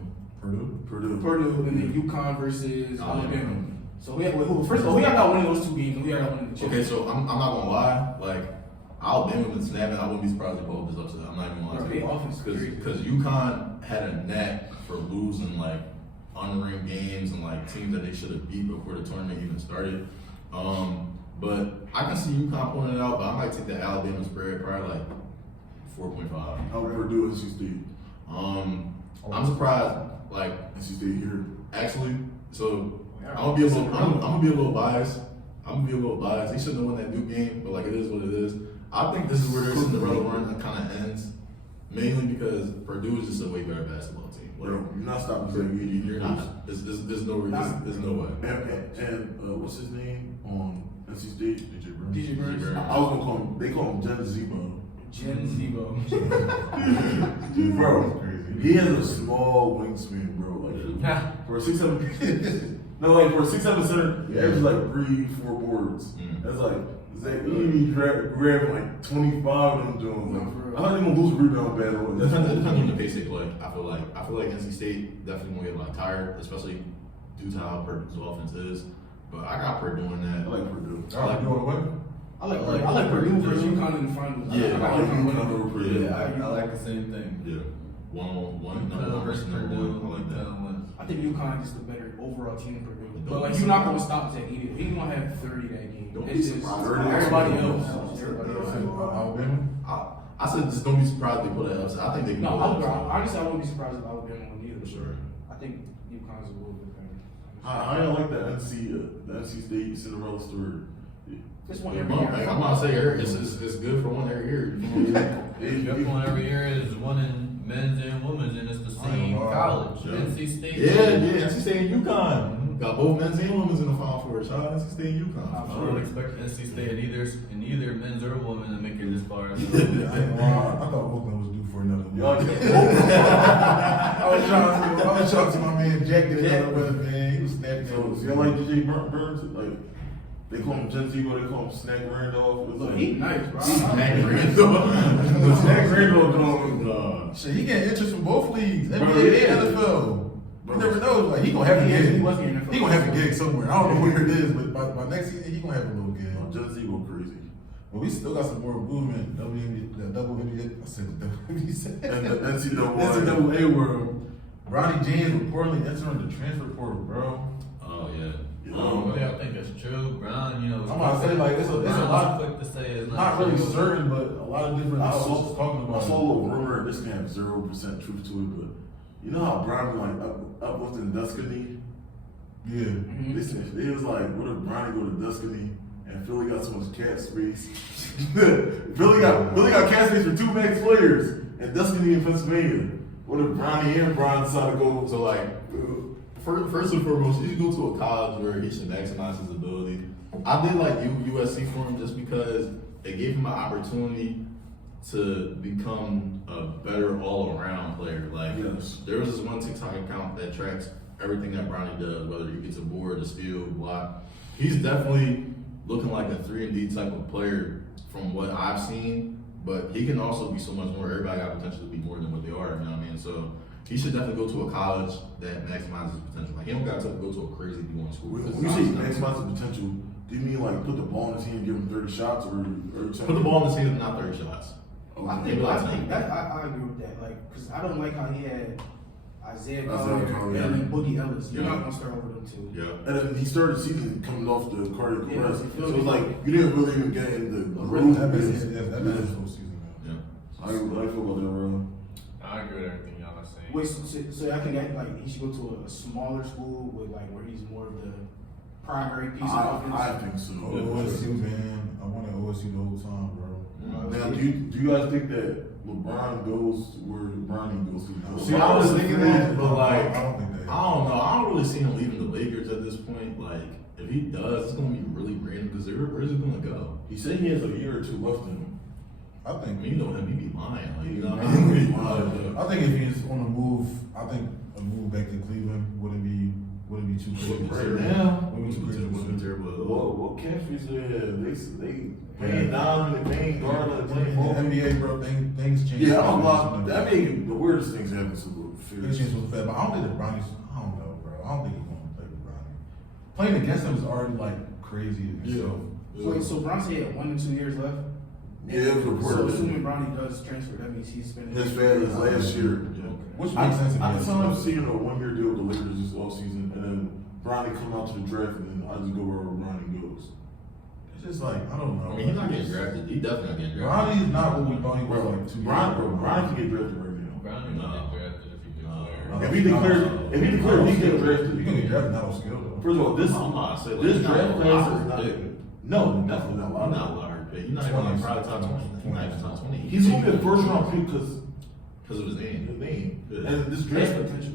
Purdue, and then UConn versus Alabama. So first of all, we got winning those 2 games, and we got winning the Okay, so I'm not gonna lie. Like Alabama been snapping. I wouldn't be surprised if both is upset. I'm not even gonna lie. Their offense is crazy. Because UConn had a knack for losing like unranked games and like teams that they should have beat before the tournament even started. But I can see UConn pulling it out. But I might take the Alabama spread, probably like 4.5. How Purdue NC State? I'm surprised. Like NC State here. actually, so I'm gonna be a little biased. He shouldn't have won that Duke game, but like it is what it is. I think this is where their Cinderella run kind of ends, mainly because Purdue is just a way better basketball team. Like, Bro, you're not stopping saying you're not. There's no way. And what's his name on NC State? DJ Burns. I was gonna call him. They call him Gen Zebo. Gen Zebo. Bro, he has a small wingspan, bro. Like for a 6'7". No, like for a 6'7" center, he averages like 3-4 boards. That's like Zach. He grabbing like 25 of them doing. Like, I thought he gonna lose a rebound battle. Depends on the pace they play. I feel like NC State definitely gonna get like tired, especially due to how Purdue's offense is. But I got Purdue in that. I like Purdue. I like doing what? I like Purdue versus UConn in the finals. Yeah, I like UConn over Purdue. Yeah, I like the same thing. Yeah. One number one versus versus number Purdue. one. I like that. I think UConn is the better overall team than Purdue. But like you're not gonna stop Zach either. He's gonna have 30 that game. Don't It's be just surprised. everybody else. I I said just don't be surprised if they put an upset. I think they can No, go honestly, I wouldn't be surprised if Alabama won either. For sure. I think UConn's a little bit better. I don't like that NC State Cinderella story. This one Yeah, every year. I'm not saying it's good for one every year. That one every year is one in men's and women's, and it's the same college. Yeah. NC State. Yeah, NC State and UConn. Got both men's and women's in the Final Four. Shout out NC State and UConn. I would expect NC State in either men's or women to make it this far. I ain't gonna lie, I thought Oakland was due for another one. Y'all I was trying to see my man Jack get another one, man. He was snapping. So y'all like DJ Burns? Like they call him Gen Z, but they call him Snack Randolph. It's Look, like, he nice, bro. Snack Randolph. Snack Randolph. Shit, he getting interest from both leagues, Bro, NBA yeah. and NFL. You never know. Like he gonna have a He gig. was in NFL. He gonna have a gig somewhere. I don't know where it is, but by next season he gonna have a little gig. Gen Z go crazy. But we still got some more movement. The double NBA. I said the double NBA. And the NCAA. NCAA world. Bronny James reportedly entering the transfer portal, bro. Oh yeah. Yeah, I think that's true. Brown, you know, I'm about to say, like, it's a Brown's lot- quick to say it's Not really certain, but a lot of different I sources talking I about saw a it. little rumor. This can have 0% truth to it, but you know how Brown like uplifting Duscany. Yeah. Mhm. Listen, it was like, what if Bronny go to Duscany and Philly got so much cap space? Philly got cap space for two max players, and Duscany in Pennsylvania. What if Bronny and Bron decide to go? So like, first and foremost, you should go to a college where he should maximize his ability. I did like USC for him just because it gave him an opportunity to become a better all-around player. Like, Yes. there was this one TikTok account that tracks everything that Bronny does, whether he gets a board, a steal, block. He's definitely looking like a 3-and-D type of player from what I've seen, but he can also be so much more. Everybody got potential to be more than what they are, you know what I mean? So he should definitely go to a college that maximizes his potential. Like, he don't got to go to a crazy D1 school. When you say maximize the potential, do you mean like put the ball in his hand and give him 30 shots, or Put the ball in his hand, not 30 shots. I Maybe like 10. I agree with that. Like, cause I don't like how he had Isaiah Collier, Collier and then Boogie Ellis. You're Yeah. not gonna start over them two. Yeah. And then he started the season coming off the cardiac Yeah, arrest. he So feels it's like- like you didn't really even get in the rhythm. That man's whole season, man. Yeah. I feel about that, bro. I agree with everything y'all are saying. Wait, so I think that like he should go to a smaller school with like where he's more of the primary piece of offense. I think so. OSU, man. I wanted OSU the whole time, bro. Now, do you guys think that LeBron goes where Bronny goes to? See, I was thinking that, but like, I don't think that. I don't know. I don't really see him leaving the Lakers at this point. Like, if he does, it's gonna be really random because where's it gonna go? He said he has a year or two left in him. I I think. mean, you know him, he be lying. Like, you know what I He mean? be lying. I think if he's on the move, I think a move back to Cleveland wouldn't be too crazy. Right now, Wouldn't be too crazy. wouldn't be terrible at all. What catfish they had? They paying down and they paying Garland and In playing the ball. NBA, bro, things change. Yeah, I don't lie. That made the weirdest things happen to the Things change so fast, but I don't think that Bronny's. I don't know, bro. I don't think he's going to play with Bronny. Playing against him is already like crazy in itself. Wait, so Bronson had 1 to 2 years left. Yeah, it was So reported. assuming Bronny does transfer, that means he's spending His family's last year. Which I makes sense to me. can tell him seeing a 1-year deal with the Lakers this offseason, and then Bronny come out to the draft, and then I just go wherever Bronny goes. It's just like, I don't know. I mean, he's not getting drafted. He definitely not getting drafted. Bronny's not what we thought he was like 2 years ago. Bronny can get drafted right now. Brown ain't gonna get drafted if he No. declares. If he declares he get You drafted. can get drafted, not on skill though. First of all, this I'm not saying like, this he's not draft a class lottery is not pick. good. No, definitely not. He's not a lottery pick. He's not even like probably top 20. He's not even top 20. He's gonna be a first round pick because Because of his name. his name. Yeah. And this He has draft potential.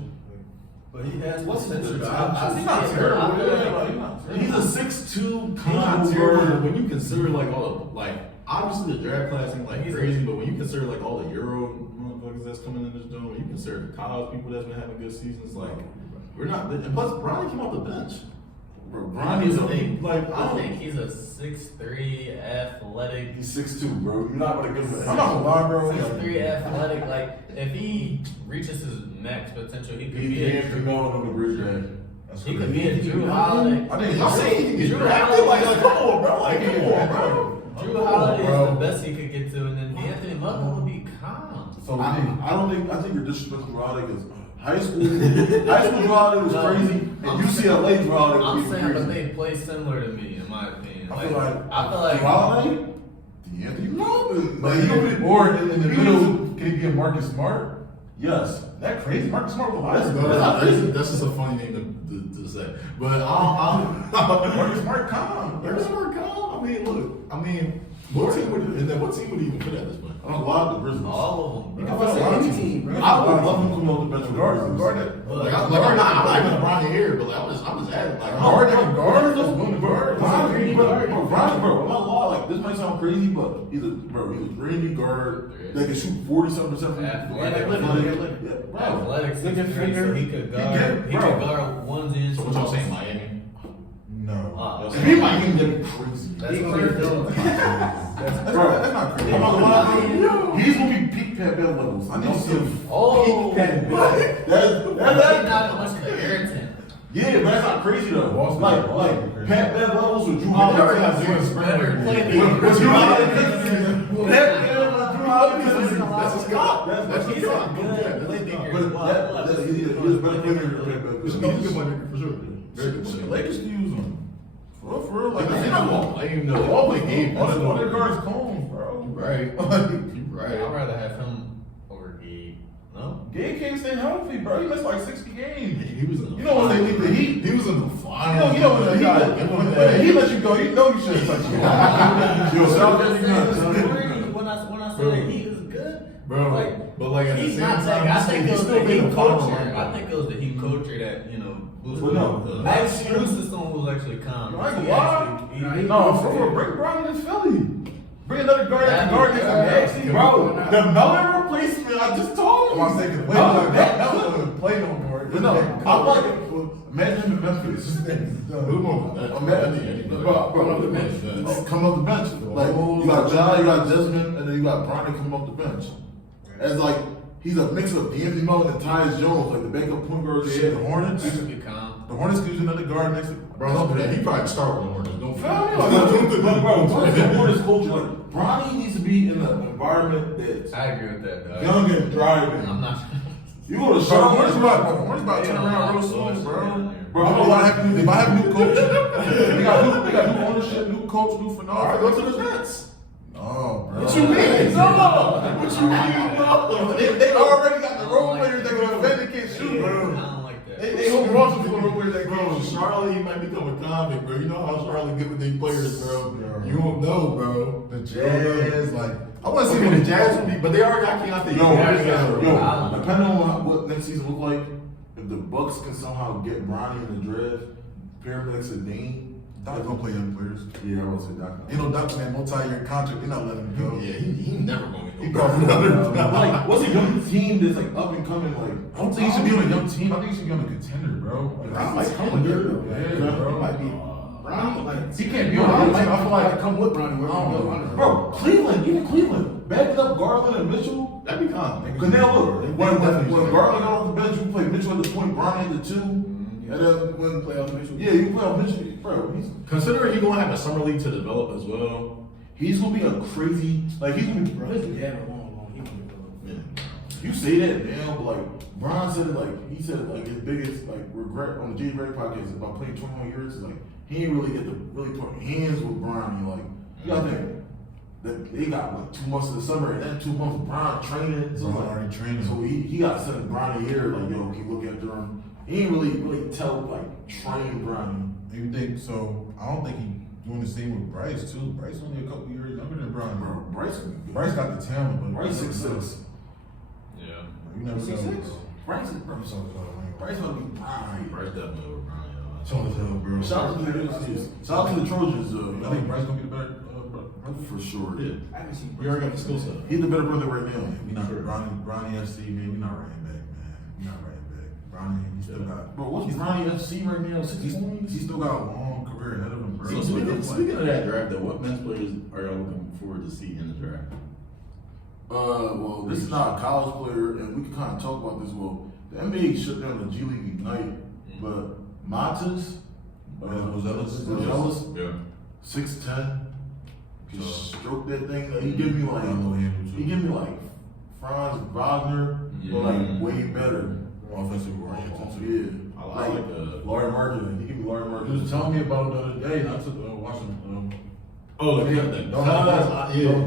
But he has What's the potential. potential? He's not terrible. He's a 6'2" combo terrible guard. when you consider like all the like obviously the draft class ain't like crazy, but when you consider like all the Euro motherfuckers that's coming in this dome, when you consider the college people that's been having good seasons, like we're not. And plus, Bronny came off the bench. Bro, Bronny's a like I think he's a 6'3" athletic. he's 6'2", bro. You're not gonna give him. I'm not gonna lie, bro. 6'3" athletic. Like if he reaches his max potential, he could He be a can't be going on the bridge draft. That's he could crazy. be a Drew Holiday. I think I'm saying he can get Drew drafted. Like, Holiday. come on, bro. Like, come on, bro. Drew Holiday bro. is the best he could get to, and then Anthony Melton would be calm. So I think you're disrespecting Raleigh because high school Raleigh was crazy, and UCLA Raleigh was I'm even saying, but crazy. they play similar to me, in my opinion. I feel like I feel like Raleigh, Anthony Melton. Or in the middle, can he be a Marcus Smart? Yes. That crazy. Marcus Smart was That's, alive. that's just a funny name to say. But Marcus Smart, calm. Marcus Smart, calm. I mean, look. What team would he even put at this point? I don't know why the Grizzlies. All of them. I would say any team, bro. I would love him to come off the bench with Guard Grizzlies. that. I'm not even Bronny here, but I'm just adding like Guard that. Guard is one guard. Bro, I'm not lying. Like this might sound crazy, but he's a randy guard that can shoot 47% from Athletic, Look at 6'3", finger. so he could guard. He could guard onesies. So what y'all saying, Miami? No. If he might even get crazy. That's clear. That's not crazy. I'm not gonna lie. He's gonna be peak Pat Bev levels. I need to see him. Oh, That's not much of an irritant. yeah, but that's not crazy though. Boston- Like Boston- Pat Bev levels with Drew They already Holiday. have Zach Better Springer. play With Drew Holiday. Pat Bev with Drew Holiday. That's his God. That's his He's God. a good playmaker. But he's a better player than Pat Bev. He's a good playmaker for sure. Very good The playmaker. Lakers can use him. For real, like They don't play him though. They all play game. all their guards cones, bro. Right. I'd Right. rather have him over Gabe. No? Gabe can't stay healthy, bro. He missed like 60 games. He was in the You know when they leave the Heat, He was in the final. you know when he let you go, you know you shouldn't touch you. Yo, shout out to you. When I say that he is good, Bro, like, but like at the he's same not time, saying. I think it was he's the still being Heat a final culture. right I now. think it was the Heat culture that boosted. Well, no. Max Strus is someone who was actually calm. Like, He why? actually- he- No, for bring Bronny to Philly. Bring another guard that can guard against Yeah. Maxey, bro. The Mellon replacement, I just told you. I'm saying the No, doesn't play no more. no, I like it. Imagine him in Memphis. Who more? Imagine, bro, Come off the bench. Come off the bench. Like you got John, you got Desmond, and then you got Bronny coming off the bench. As like he's a mix of D'Anthony Melton and Tyus Jones, like the backup point guard. Yeah, the Hornets. He could be calm. The Hornets gives you another guard next to. Bro, don't do that. He probably start with the Hornets. Don't Bro, Hornets culture, like Bronny needs to be in an environment that's I agree with that, dog. young and thriving. I'm not. You go to The Charlotte, Hornets about to turn around real soon, bro. bro. I don't know why if I have new coach, they got new ownership, new coach, new All right, go phenomenon. to the Nets. No, bro. What you mean? No. What you mean? No. They already got the role players that that. can defend and can't shoot, I bro. don't like that. They hold Ross for the role players that Bro, can't shoot. Charlotte, he might become a convict, bro. You know how Charlotte get with their players, bro. Bro. You don't know, bro. The Jazz, like I want to see what the Jazz will be, but they already got King out there. Yo, depending on what next season look like, if the Bucks can somehow get Bronny in the draft, pair him next to Dame. Doc gonna play young players. Yeah, I would say Doc. You know, Doc's in that multi-year contract. They're not letting him go. Yeah, he never gonna He get called no me Like, what's a young team that's like up and coming? Like, I don't think he should be on a young team. I think he should be on a contender, bro. I might come with you. Yeah, bro. Might be. Bronny, like, He can't be on a young team. I feel like come with Bronny. Where we go, bro, Cleveland, even Cleveland, backing up Garland and Mitchell. That'd be calm. Cause now look, when Garland got off the bench, you play Mitchell at the point, Bronny at the two. And then when Play off Mitchell. yeah, you play off Mitchell, bro. Considering he's gonna have a summer league to develop as well. He's gonna be a crazy, like he's gonna be. Bro, his dad alone, he won't be good. Yeah. You say that now, but like Bron said it, like he said it, like his biggest like regret on the Jay Berry podcast about playing 21 years is like he didn't really get to really put hands with Bron. Like you gotta think that they got like 2 months of the summer and then 2 months of Bron training. So Bron like, already training. So he got to send Bron a year, like yo, can you look after him? He didn't really tell like train Bron. You think so? I don't think he doing the same with Bryce too. Bryce only a couple years younger than Brian, Bro, bro. Bryce Got the talent, but Bryce 6'6". Yeah. You never know. 6'6". Bryce is bro. Bryce Bryce gonna be Bron. Bryce definitely over Bron. Tall as hell, bro. Shout out to the Trojans. I think Bryce gonna be the better brother. For sure. Yeah. I haven't seen We already got the skill set. He's the better brother right now. We not Bronny FC, man. We not running back, man. We not running back. Bronny, he still got. Bro, what's Bronny FC right now? 60 points? He still got a long career ahead of him, bro. So speaking of that draft, though, what men's players are y'all looking forward to see in the draft? Well, this is not a college player, and we can kind of talk about this. Well, the NBA shut down the G League Ignite, but Matas, Rosales, Yeah. 6'10", can stroke that thing. He give me like Franz Wagner, but like way better. Offensive oriented. Yeah, I like Larry Martin. He give me Larry He Martin. was telling me about it the other day, and I took watching Oh, the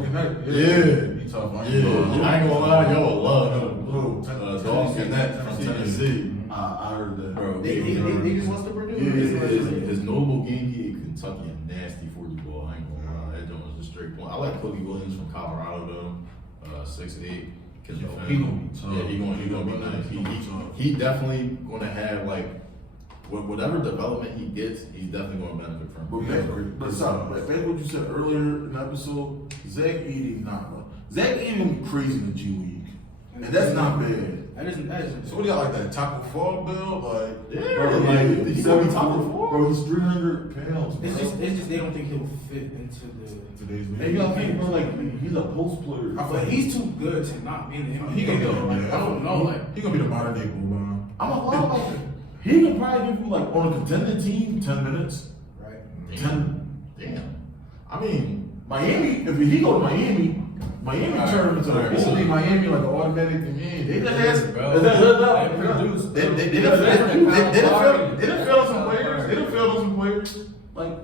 connect. Yeah. He tough. I ain't gonna lie, y'all love him. Little Dog connect from Tennessee. I heard that. Bro, They just wants to produce. his notable game, he hit Kentucky a nasty 40 ball. I ain't gonna lie, that joint was a straight point. I like Cookie Williams from Colorado though, 6'8". He gonna be tough. Yeah, he gonna be nice. He definitely gonna have like whatever development he gets, he's definitely gonna benefit from. But back what you said earlier in the episode, Zach Edey's not one. Zach Edey crazy in the G League, and that's not bad. That isn't. So what do y'all like that taco fall build? Like, Yeah, Bro, like, he's he gonna be 7'4". top of four. Bro, he's 300 pounds. Bro. It's just they don't think he'll fit into the. today's And you gotta think, bro, like he's a post player. But he's too good to not be in the NBA. He gonna be though. Like, I don't know. Like he gonna be the modern day Boban. I'm a lot like he can probably give you like on a contending team 10 minutes. right. 10. Damn. I mean, Miami, if he go to Miami turn into Alright, a so goalie. Miami like an automatic thing. They done had Bro. they produced. They didn't fail some players. They didn't fail some players. Like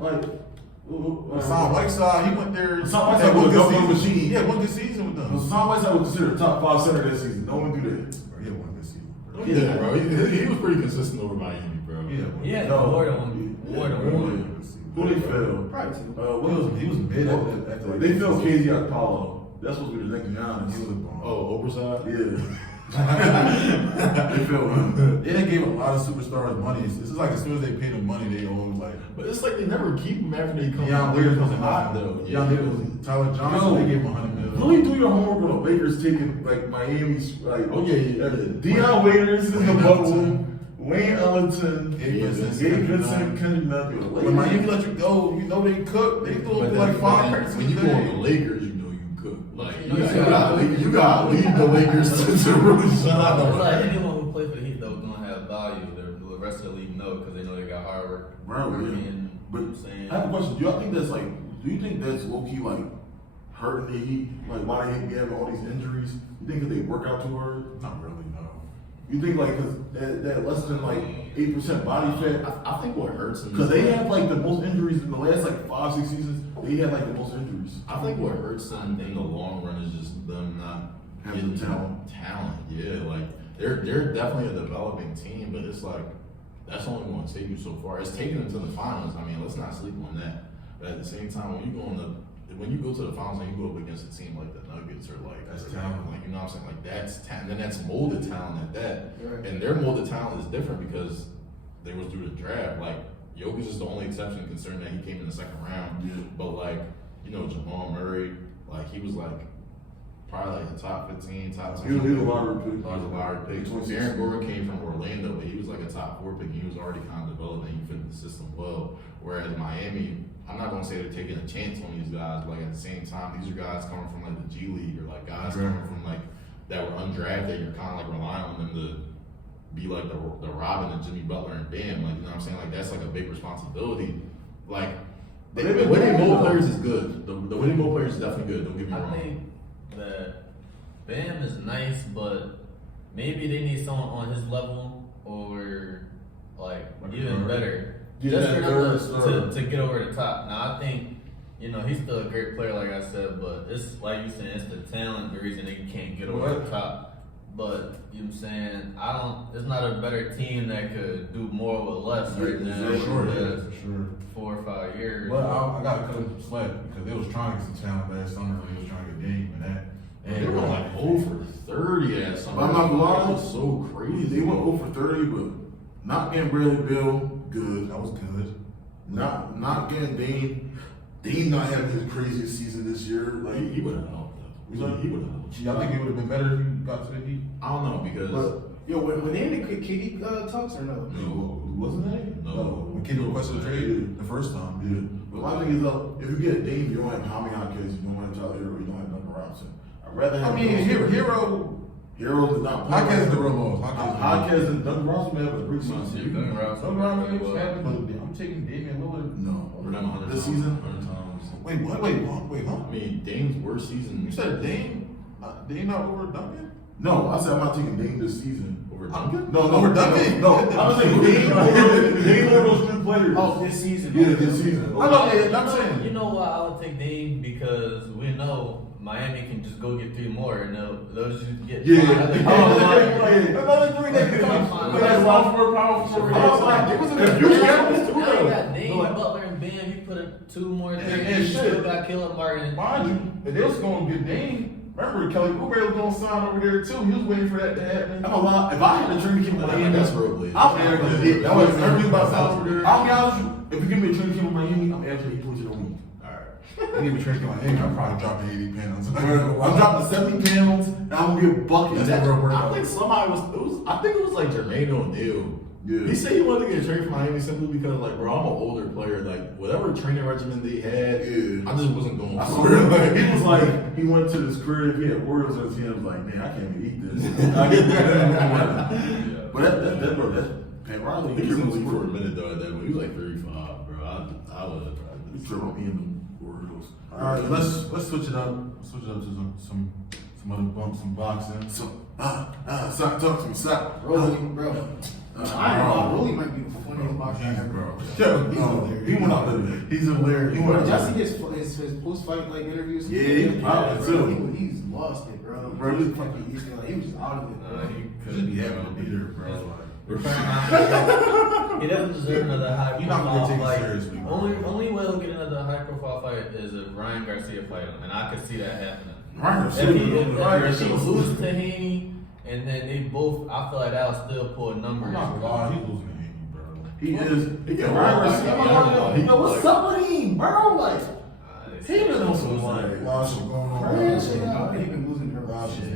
Hassan Whiteside, he went there. Hassan Whiteside was a double machine. Yeah, one good season with them. Hassan Whiteside was considered top 5 center this season. No one do that. Bro, yeah, one good season. yeah, bro, he was pretty consistent over Miami, bro. Yeah, No. more than one. Who they fail? Probably too. He was mid at the they failed KZ at Apollo. That's what we were thinking, to be honest. He was a bomb. Oh, oversized? Yeah. They failed him. They gave a lot of superstars money. This is like as soon as they pay them money, they always like. But it's like they never keep him after they come. Yeah, later Lakers comes was hot hot though. Yeah, Tyler Johnson, Yo. they gave him $100 million. Really do your homework on the Lakers taking like Miami's like Oh yeah. Deion Waiters in the bubble, Wayne Ellington, Gabe Gabe Vincent, Kendrick Nunn. When Miami let you go, you know they cook. They threw up like 5 practices. When you a go on day. the Lakers, you know you cook. Like You know, you gotta leave the Lakers to really It's shine. like anyone who plays for the Heat though is gonna have value. The rest of the league know because they know they got hard work. Right, yeah. And, But you know what I'm saying? I have a question. Do y'all think that's like? Do you think that's low key like hurting the Heat? Like why they be having all these injuries? You think that they work out too hard? Not really, no. You think like because that less than like 8% body fat? I think what hurts them Because is they have like the most injuries in the last like 5-6 seasons. They had like the most injuries. I think what hurts them in the long run is just them not Having getting talent. Yeah, like they're definitely a developing team, but it's like that's only going to take you so far. It's taking them to the finals. I mean, let's not sleep on that. But at the same time, when you go to the finals and you go up against a team like the Nuggets or like That's talent. like you know what I'm saying, like that's talent. Then that's molded talent at that, Right. and their molded talent is different because they was through the draft. Like Jokic is the only exception concerning that he came in the second round. Yeah. But like, you know, Jamal Murray, like he was like probably like a top 15, top 10. He was a lottery pick. He was a lottery pick. 26. Aaron Gordon came from Orlando, but he was like a top 4 pick. He was already kind of developed and he fit the system well. Whereas Miami, I'm not gonna say they're taking a chance on these guys, but like at the same time, these are guys coming from like the G League or like guys coming from like that were undrafted. You're kind of like relying on them to be like the Robin and Jimmy Butler and Bam. Like you know what I'm saying? Like that's like a big responsibility. Like the way they mold players is good. The way they mold players is definitely good. Don't get me I wrong. think that Bam is nice, but maybe they need someone on his level or like even better. Yeah, Just for third them to get over the top. Now I think, you know, he's still a great player like I said, but it's like you said, it's the talent, the reason they can't get over the top. But you know what I'm saying, there's not a better team that could do more with less right now For sure, for yeah, the for sure. 4 or 5 years. But I gotta cut them some slack because they was trying to get some talent last summer. They was trying to get Dame and that. They were like 0 for 30 at some But I'm not gonna lie, That was so crazy. They went 0 for 30, but not getting Bradley Beal, good. That was good. Not getting Dame. Dame not having his craziest season this year. Like He would have helped. He would have helped. Y'all think it would have been better if you got to the Heat? I don't know because Yo, when they in the KD talks or no? no, wasn't that? no. When KD requested a trade the first time, Yeah. But my thing is, if you get a Dame, you don't have Tommy Hopkins, you don't have Tyler Hero, you don't have Duncan Robinson. I'd rather have. I mean, Hero Heroes is not. Hopkins is the real boss. Hopkins and Duncan Robinson have a great season. Yeah, Duncan Robinson. Duncan Robinson is having, but I'm taking Damian Lillard. No. For them 100 This times, season. 100 times. Wait, what? Wait, huh? I mean, Dame's worst season. You said Dame? Dame not over Duncan? No, I said I'm not taking Dame this season. Over Duncan? No, we're Duncan. No, I was saying Dame over those three players. Oh, this season. Yeah, this season. I know, yeah, I'm saying. You know why I would take Dame? Because we know Miami can just go get 3 more and they'll just get Another 3 that That's comes. power for power for. I was like, it was in the future. Now you got Dame, Butler, and Bam. You put a 2 more there. And You still shit. got Caleb Martin. Mind you, if they was going to get Dame, remember Kelly Oubre was going to sign over there too. He was waiting for that to happen. I'm a lot. If I had a dream to keep Miami, That's road I'm actually. That was everything about South Florida. I'll be honest with you. If you give me a dream to keep Miami, I'm actually equal to the week. I need to train my name. I'm probably dropping 80 pounds. I'm dropping 70 pounds, and I'm gonna get buckets. That's a real workout. I think somebody I think it was like Jermaine O'Neal. Yeah. He said he wanted to get traded from Miami simply because, like, bro, I'm an older player. Like, whatever training regimen they had, Yeah. I just wasn't going I for swear, it. like, he was like, he went to this crib, he had Orioles on his hand, was like, man, I can't even eat this. I get that. But that bro, that's Pat I Riley. think he was in the league for a minute though. At that point, he was like 35, bro. I would have He tried threw me in the Orioles. All right, let's switch it up. Switch it up to some other bumps, some boxing. So, Sock, talk to me, Sock. Rolly, bro. Rolly might be the funniest boxer He's, ever. bro. Yeah, he went out there. He's hilarious. He Bro, went did out y'all there. see his post-fight like interviews? Yeah, he popped it, too. He's lost it, bro. Bro, He was just out of it, bro. He should be having a beater, bro. He doesn't deserve another high You're not gonna profile take it fight. seriously, bro. Only way he'll get another high profile fight is if Ryan Garcia fight him, and I could see that happening. Ryan If Garcia, he Ryan Garcia Garcia. loses to Haney, and then they both, I feel like that'll still pull numbers. I'm not gonna lie, he's losing to Haney, bro. He is. He Yeah, can Ryan walk Garcia. like that. Yo, what's up with him, bro? Like, They he been on some losing. like, Lots of going on. Crazy. He been losing to Lots of her.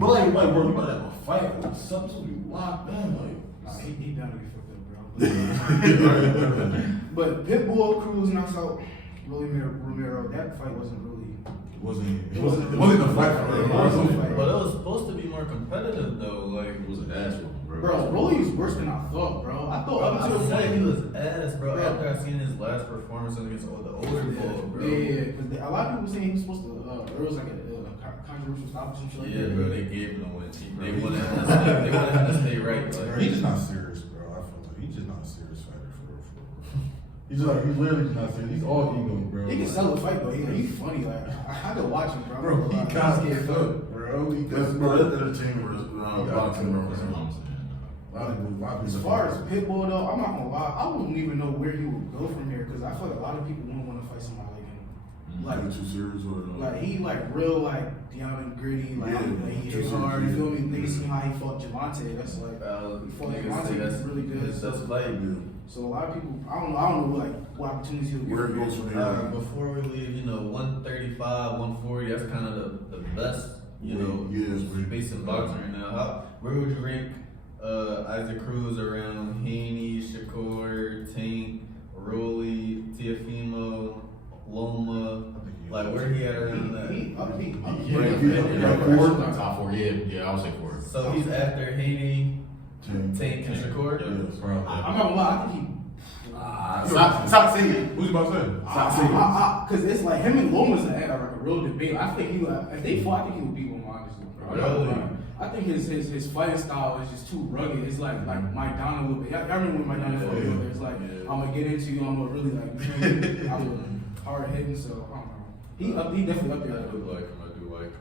but like, bro, you about to have a fight. Like, something's gonna be locked in. He down to get fucked up, bro. But Pitbull Cruz knocks out Rolly Romero. That fight wasn't really. It wasn't a fight for him. It wasn't a fight. But it was supposed to be more competitive though. Like It was an ass whooping, bro. Bro, Rolly's worse than I thought, bro. I thought up until the I said he point. was ass, bro. Bro. After I seen his last performance against the older bull, bro. Yeah, because a lot of people saying he was supposed to. There was like a controversial stop or some shit like Yeah, that. bro, they gave him the win. They wanted him to stay right. Like, He's just not serious, bro. I feel like he's just not a serious fighter for real. He's literally just not serious. He's all ego, bro. He can sell a fight though. He's funny. Like I could watch him, bro. Bro, he He's got scared, cooked, bro. He That's got bro, that's entertainment boxing, bro. That's what I'm saying. As far as Pitbull though, I'm not gonna lie. I wouldn't even know where he would go from here because I feel like a lot of people wouldn't want to fight somebody like him. Like too serious or Like he like real like down and gritty. Like, Yeah, like he too hit hard. serious. You feel me? Niggas seen how he fought Javante. That's like he fought Javante. That's really good. That's fight. So a lot of people, I don't know like what opportunities he'll get. Where it goes from here. Before we leave, 135, 140. That's kind of the best, Yes, base in boxing right now. Where would you rank Isaac Cruz around Haney, Shakur, Tank, Rolly, Tiafimo, Loma? Like where he at around that? Top 4, yeah, I would say 4. So he's after Haney, Tank, and Shakur. bro. I'm not gonna lie. I think he. Stop saying it. Who's you about to say? Stop saying it. Because it's like him and Loma's like a real debate. I think if they fought, I think he would beat Loma, honestly, bro. Really? I think his fighting style is just too rugged. It's like Mike Donald a little bit. I remember when Mike Donald fought each other. It's like I'm gonna get into you. I'm gonna really like I'm hard hitting. So I don't know. He definitely up there. I do like him.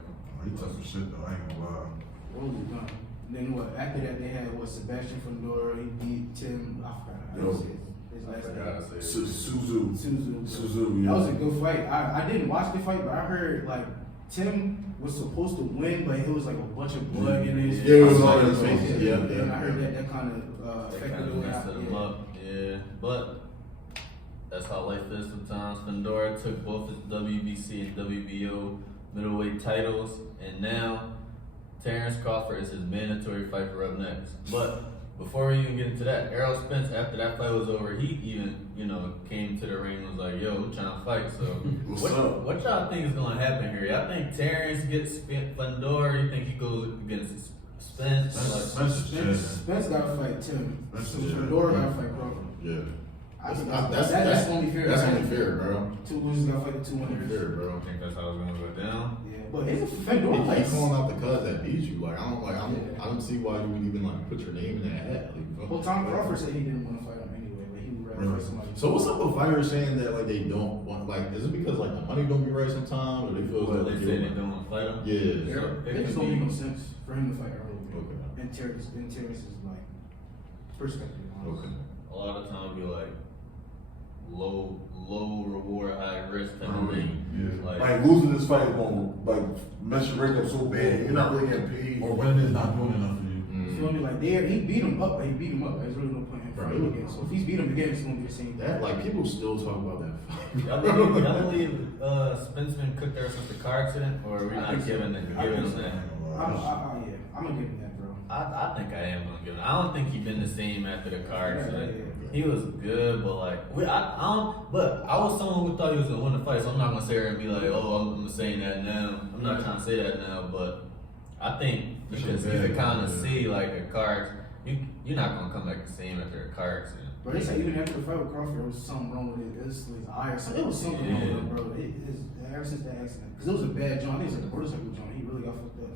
He tough as shit though. I ain't gonna lie. Rolly done. And then what? After that, they had Sebastian Fundora. He beat Tim. I forgot how to say his last name. Suzu. Suzu. Yeah. That was a good fight. I didn't watch the fight, but I heard like Tim was supposed to win, but it was like a bunch of blood in his Yeah, it was all all in in his his face. face. Yeah. And I heard that kind of They affected kind the of way messed him up. Yeah, but that's how life is sometimes. Fundora took both his WBC and WBO middleweight titles, and now Terrence Crawford is his mandatory fight for up next. But before we even get into that, Errol Spence, after that fight was over, he even, came to the ring and was like, yo, I'm trying to fight. So What's up? what y'all think is going to happen here? Y'all think Terrence gets Fundora? You think he goes against Spence? Spence got to fight Tim. Spence, So yeah. Fundora got to fight Crawford. Yeah. I think That's only fair. That's right? only fair, bro. Two losers got to fight the two Only winners. fair, bro. I think that's how it's going to go down. Yeah, But his Fedor He like. keep calling out the cuz that beat you. Like I don't see why you would even like put your name in that hat. Like, Well, Tom Crawford said he didn't want to fight him anyway, but he would rather fight somebody. So what's up with fighters saying that like they don't want, like, is it because like the money don't be right sometimes, or they feel But like they say they don't want to fight him. Yeah. It just don't make no sense for him to fight early. Okay. And Terrence's like perspective. Okay. A lot of times be like low reward, high risk type of thing. Yeah. Like, Like losing this fight won't like mess your rate up so bad. You're not really getting paid. Or winning is not doing enough for you. You feel me? Like he beat him up. He beat him up. There's really no point in him Right. fighting again. So if he's beat him again, it's gonna be the same. That like people still talk about that. y'all believe Spence cooked there since the car accident, or are we not giving him that? I'm gonna give him that, bro. I think I am gonna give him. I don't think he's been the same after the car accident. He was good, but like But I was someone who thought he was gonna win the fight, so I'm not gonna sit here and be like, oh, I'm saying that now. I'm not trying to say that now, but I think because you can kind of see like a car, you're not gonna come back the same after a car accident. But they say even after the fight with Crawford, there was something wrong with it. It was his eye or something. It was something wrong with it, bro. Ever since that accident, because it was a bad joint. I think it was like a motorcycle joint. He really got fucked up.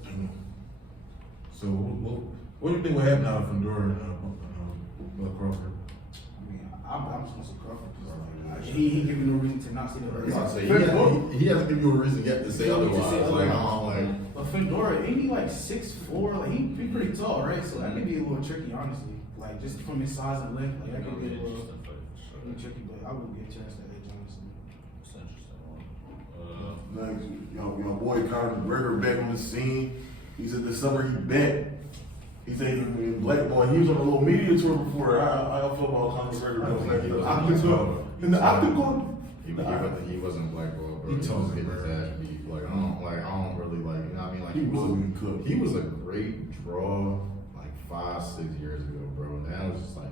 So what do you think will happen out of Fedor and Crawford? I mean, I'm just gonna say Crawford because like, he give you no reason to not see that. I was about to say, he hasn't given you a reason yet to say otherwise. Like, I don't like. But Fedor, ain't he like 6'4"? Like he pretty tall, right? So that could be a little tricky, honestly. Like just from his size and length, like that could be a little tricky. But I wouldn't get a chance to edge, honestly. It's an interesting one. Like, your boy Conor McGregor back on the scene. He said this summer he bet. He said he's a black boy. He was on a little media tour before. I don't feel about Conor McGregor. In the octagon. He wasn't black bro. He told getting me, his bro. ass beat. Like I don't really like. You know what I mean? Like He wasn't cooked. He was a great draw like 5-6 years ago, bro. Now it's just like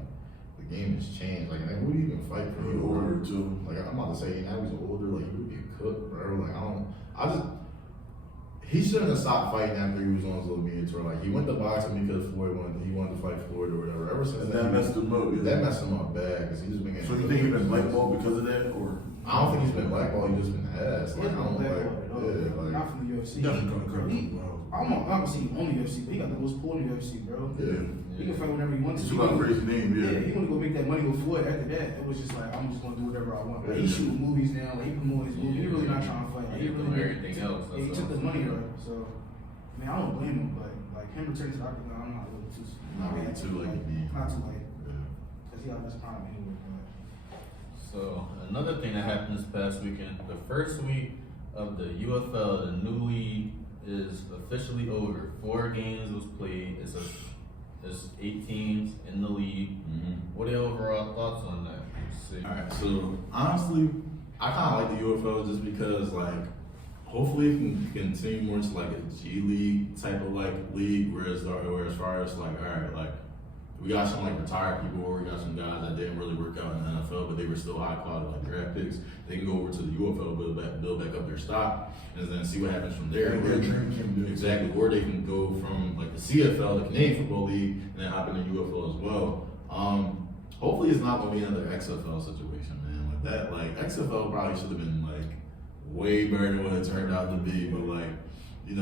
the game has changed. Like, man, who do you even fight for? He older too. Like I'm about to say, now he's older. Like he would be a cook, bro. Like he shouldn't have stopped fighting after he was on his little media tour. Like he went to boxing because he wanted to fight Floyd or whatever. Ever since And that messed him up. That messed him up bad because he just been getting. So you think he's been blackballed because of that, or? I don't think he's been blackballed. He's just been ass. Like I don't like. Not from the UFC. Definitely gonna cut him. I'm not gonna see him on the UFC, but he got the most pull in the UFC, bro. Yeah. He can fight whenever he wants to. He's got a crazy name, Yeah, yeah. he want to go make that money with Floyd. After that, it was just like I'm just gonna do whatever I want. Like, he shooting movies now, like he promoting his movies. He really not trying to fight. Like, He really doing everything else, Yeah, he that's took all. the money right. So, I mean, I don't blame him, but like him returning to the octagon, I'm not really too. Not really too late, man. Not too late, Yeah. because he out this prime anyway. But. So another thing that happened this past weekend, the first week of the UFL, the new league is officially over. 4 games was played. It's 8 teams in the league. Mm-hmm. What are your overall thoughts on that? Let's see. All right. So honestly, I kind of like the UFL just because like hopefully it can continue more to like a G League type of like league, where as far as like all right, like we got some like retired people, or we got some guys that didn't really work out in the NFL, but they were still high quality like draft picks. They can go over to the UFL, build back up their stock, and then see what happens from there. Exactly, or they can go from like the CFL, the Canadian Football League, and then hop into UFL as well. Hopefully, it's not gonna be another XFL situation, man. Like that, like XFL probably should have been like way better than what it turned out to be. But like,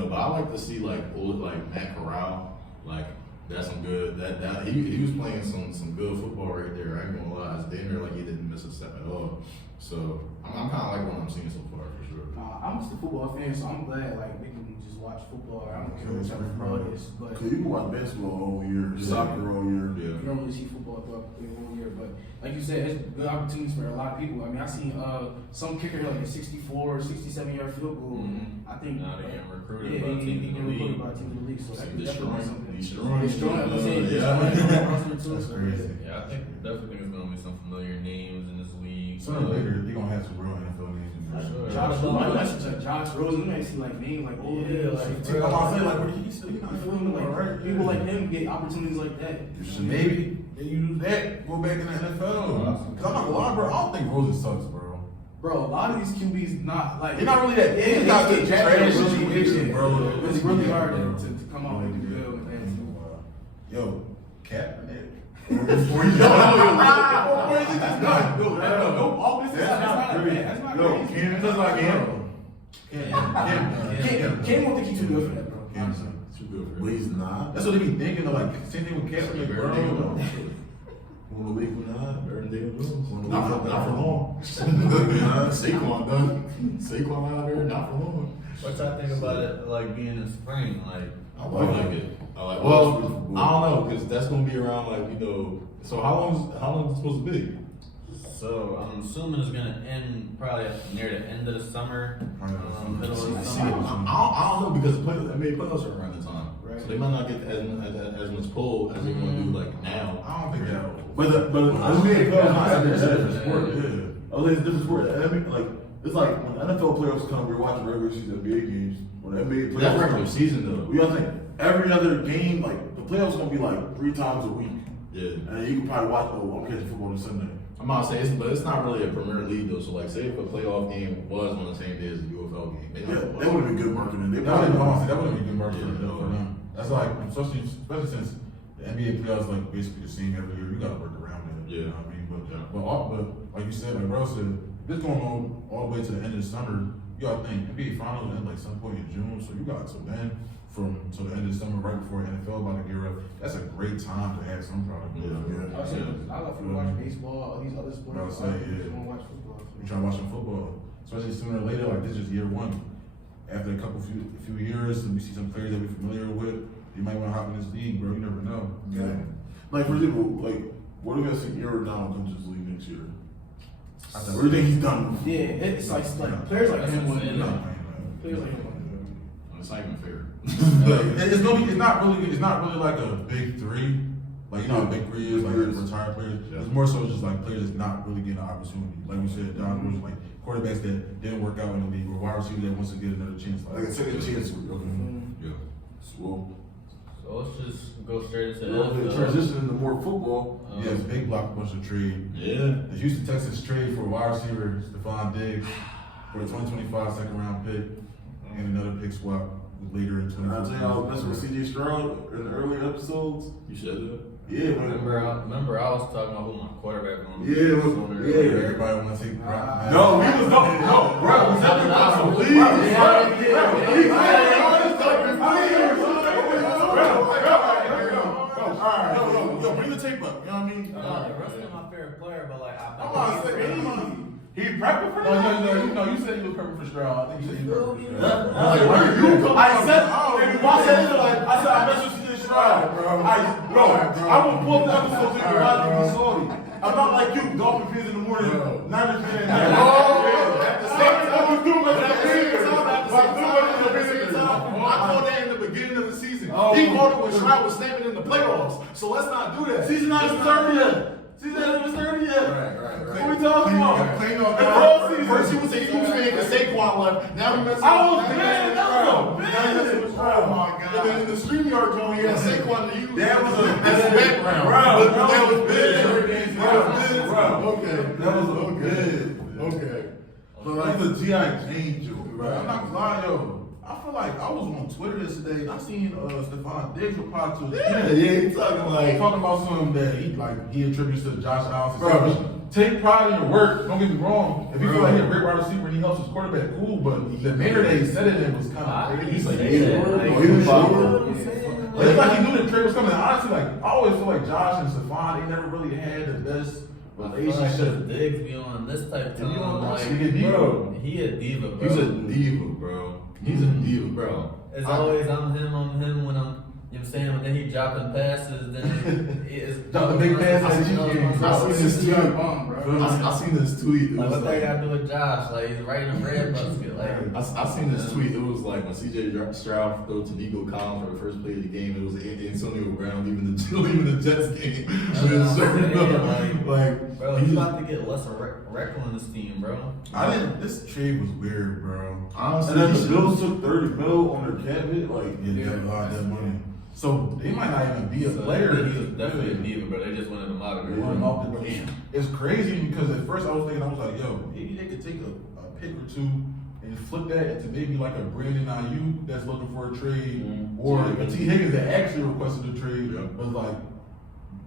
but I like to see like old like Matt Corral, like. That's some good. He was playing some good football right there. I ain't gonna lie. It's damn near like he didn't miss a step at all. So I'm kind of like what I'm seeing so far for sure. I'm just a football fan, so I'm glad like we can just watch football. I don't care what type of football it is, but Cause you can watch basketball all year, soccer all year. you don't really see football throughout the whole year. But like you said, it's good opportunities for a lot of people. I mean, I seen some kicker like a 64 or 67-yard field goal. Mhm. I think Now they getting recruited yeah, by he teams in getting the league. recruited by teams in the league. So that could definitely be something. Destroying. I'm saying That's crazy. Yeah, I think definitely think it's gonna be some familiar names in this league. Sooner or later, they're gonna have some real NFL names in there. Sure. Josh Rosen, like Josh Rosen, you might see like names like Yeah, like, I'm about to say, like, what he said, you I feel like people like him get opportunities like that. maybe they use that, go back in the NFL. Cause I'm not gonna lie, bro, I don't think Rosen sucks, bro. Bro, a lot of these QBs not like They're not really that. Yeah, They got they the get trash really situation, big, bro. It's really hard to come out and do well with that. Yo, Kaepernick. No, all this is not bad. That's not No, crazy. Cam, just like him. Cam won't think he's too good for that, bro. Cam's Honestly. too good for But it. he's not. That's what they be thinking of, like, same thing with Kaepernick, bro. On the week or not. Not for long. Saquon done. Saquon out there, not for long. What y'all think about it, like being in spring? Like, I like it. Well, I don't know, because that's gonna be around like, you know. So how long is it supposed to be? so I'm assuming it's gonna end probably near the end of the summer, middle of the See, summer. I don't know, because the playoffs are around the time, Right. so they might not get as much pull as they're gonna do like now. I don't think that. But the NBA playoffs not it's a different sport. Yeah. I was like, it's a different sport. I mean, like it's like when NFL playoffs come, we're watching regular season NBA games. When the NBA playoffs That's regular come, season though. we gotta think every other game, like the playoffs gonna be like 3 times a week. Yeah. And you can probably watch. Oh, I'm catching football this Sunday. I'm not saying, but it's not really a Premier League though. So like, say if a playoff game was on the same day as the UFL game, Yeah, that would have been good marketing. They That probably wouldn't be good market Yeah, for them. That's like, especially since the NBA playoffs like basically the same every year. You gotta work around it. Yeah. You know what I mean? But like you said, like bro said, if it's going on all the way to the end of the summer, you gotta think NBA finals end like some point in June. So you got till then till the end of the summer, right before NFL about to gear up. That's a great time to have some product. Yeah. I was saying, I love to watch baseball, all these other sports. I would say, yeah. I want to watch football. You try to watch some football, especially sooner or later. Like this is year one. After a few years, and we see some players that we're familiar with, you might want to hop in this league, bro. You never know. Yeah. Like for example, like what if I see Aaron comes to this league next year? What do you think he's done? Yeah, it's like players like him wouldn't do No, that. man, Players like him wouldn't do It's not even fair. it's not really like a big three. Like you know how big three is, like retired players. Yeah. It's more so just like players that's not really getting an opportunity. Like we said, Don was like quarterbacks that didn't work out in the league, or wide receivers that wants to get another chance. Like a second chance. Yeah. Well, So let's just go straight into the transition into more football. Yeah, it's big blockbuster trade. Yeah. The Houston Texans trade for wide receiver Stefon Diggs for a 2025 second round pick and another pick swap later in And I tell you, I was 2025. messing with CJ Stroud in the earlier episodes. You should do Yeah, Remember, I was talking about who my quarterback was. Everybody want to take Brock. No, he was no, bro. He's having a Yo, bring the tape up. You know what I mean? The rest of my favorite player, but like I'm gonna say, he prepping for No, you said you were perfect for Stroud. I think you said you were perfect for Stroud. I said, I messed with CJ Stroud, bro. I will pull up the episode to you right if you saw it. I'm not like you, Dolphin fans in the morning, Niners fans at night. I was doing like I called that in the beginning of the season. Oh. He called it when Stroud was snapping in the playoffs. So let's not do that. Season 9 is 30 yet. Season 9 is 30 yet. Right. What we talking about? Clean up. It's all season. First he was a Eagles fan because Saquon left. Now he messing I was with mad. That was a Oh bad. my God. And then in the StreamYard joint, he had Saquon the Eagles. That was a That's the background. Bro, That was big. big. Bro. Okay. That was big. Okay. That was a G.I. Jane joke. Bro, I'm not gonna lie, yo. I feel like I was on Twitter yesterday. I seen Stefon Diggs reply to his He talking like. talking about something that he attributes to Josh Allen. Bro. Take pride in your work. Don't get me wrong. If you feel like he's a great wide receiver and he helps his quarterback, cool. But the manner that he said it in was kind of crazy. He's like, it's like he knew the trade was coming. Honestly, like I always feel like Josh and Stefon, they never really had the best relationship. Diggs be on this type of He be on time. that Like, shit. He a bro, he a diva, bro. He's a diva, bro. He's a diva, bro. It's always I'm him when I'm. You know what I'm saying? When then he dropping passes, then it's Drop the big pass at you games. I seen this tweet. bro. I seen this tweet. It like, was what they like, got to do with Josh? Like he's right in the red basket. Like I seen this tweet. It was like when CJ Stroud threw to Nico Collins for the first play of the game. It was Antonio Brown leaving the Jets game. Like, bro, he's about to get less wreck on this team, bro. This trade was weird, bro. honestly, And then the Bills took 30 mil on their cap hit. Like, Yeah, they had a lot of that money. So they might not even be a So player. he was definitely a diva, but they just wanted him out of They there. want him off the game. It's crazy because at first I was like, yo, maybe they could take a pick or two and flip that into maybe like a Brandon Ayuk that's looking for a trade, or a T. Higgins that actually requested a trade, but like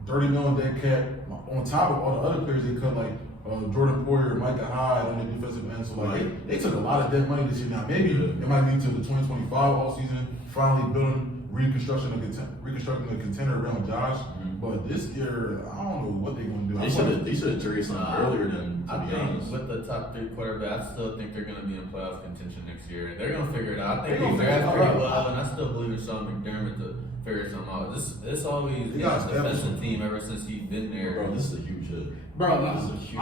30 million dead cap on top of all the other players they cut, like Jordan Poyer, Micah Hyde on the defensive end. So like they took a lot of dead money this year. Now maybe it might be to the 2025 offseason, finally building, reconstructing a contender around Josh. But this year, I don't know what they're gonna do. They should have traded something earlier than, to be honest. With the top 3 quarterbacks, I still think they're going to be in playoff contention next year. They're going to figure it out. I think They're they gonna draft figure it pretty out. well, and I still believe in Sean McDermott to figure something out. This always been got a defensive team ever since he's been there. Bro, this is a huge hit. Bro, I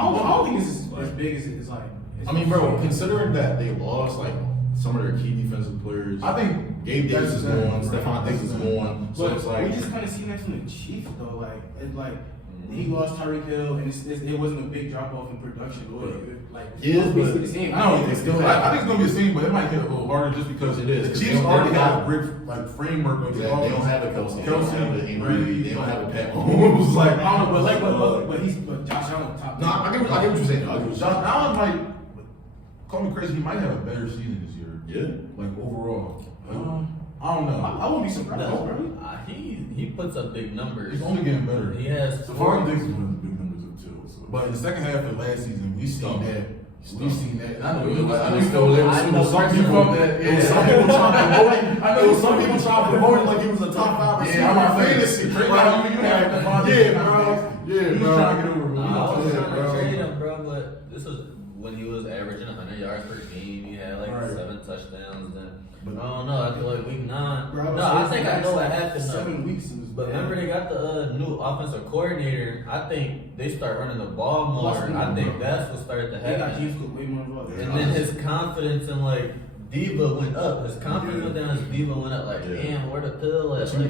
don't think it's as big as it's like. I mean, bro, considering that they lost like some of their key defensive players, I think Gabe Davis is that's- gone, Stefon Diggs is gone, so But it's like we just kind of seen that from the Chiefs though. Like it's like he lost Tyreek Hill, and it wasn't a big drop off in production. Like Yeah, it was basically but- the same. I think it's gonna be the same, but it might hit a little harder just because It is, the 'cause Chiefs they don't already have- got a great like framework of the they don't have a Kelsey, they don't Kelsey, have a Brady, Embiid, they don't have a Pat Mahomes. I don't know, but Josh Allen top. No, I get what you're saying. I get what you're Josh saying. Allen might call me crazy. He might have a better season this year. Yeah. Like overall, I don't know. I wouldn't be surprised, No, bro. He puts up big numbers. He's only getting better. He has Stephon Diggs is one of the big numbers up too. So. But in the second half of last season, we seen that. We seen that. And I know It was- I know it was still- there was some people that. It was some people trying to promote him. There was some people trying to promote him like he was a top 5 receiver. Yeah, I'm in not fantasy. fantasy. Right? You have Stephon Yeah, Diggs. bro. Yeah, He was bro. trying to get over. I was Yeah, trying bro. to trade him, bro, but this was when he was averaging 100 yards per game. He had like Right. 7 touchdowns. Then But- I don't know. I feel like week 9. Bro, No, I think I know what happened. 7 weeks. It was But remember, they got the new offensive coordinator. I think they start running the ball more. I think that's what started to They got happen. James Cook way more involved. And then his confidence in like Diva went up. His confidence went down. His Diva went up. Like, Yeah. damn, where the pill at? Like,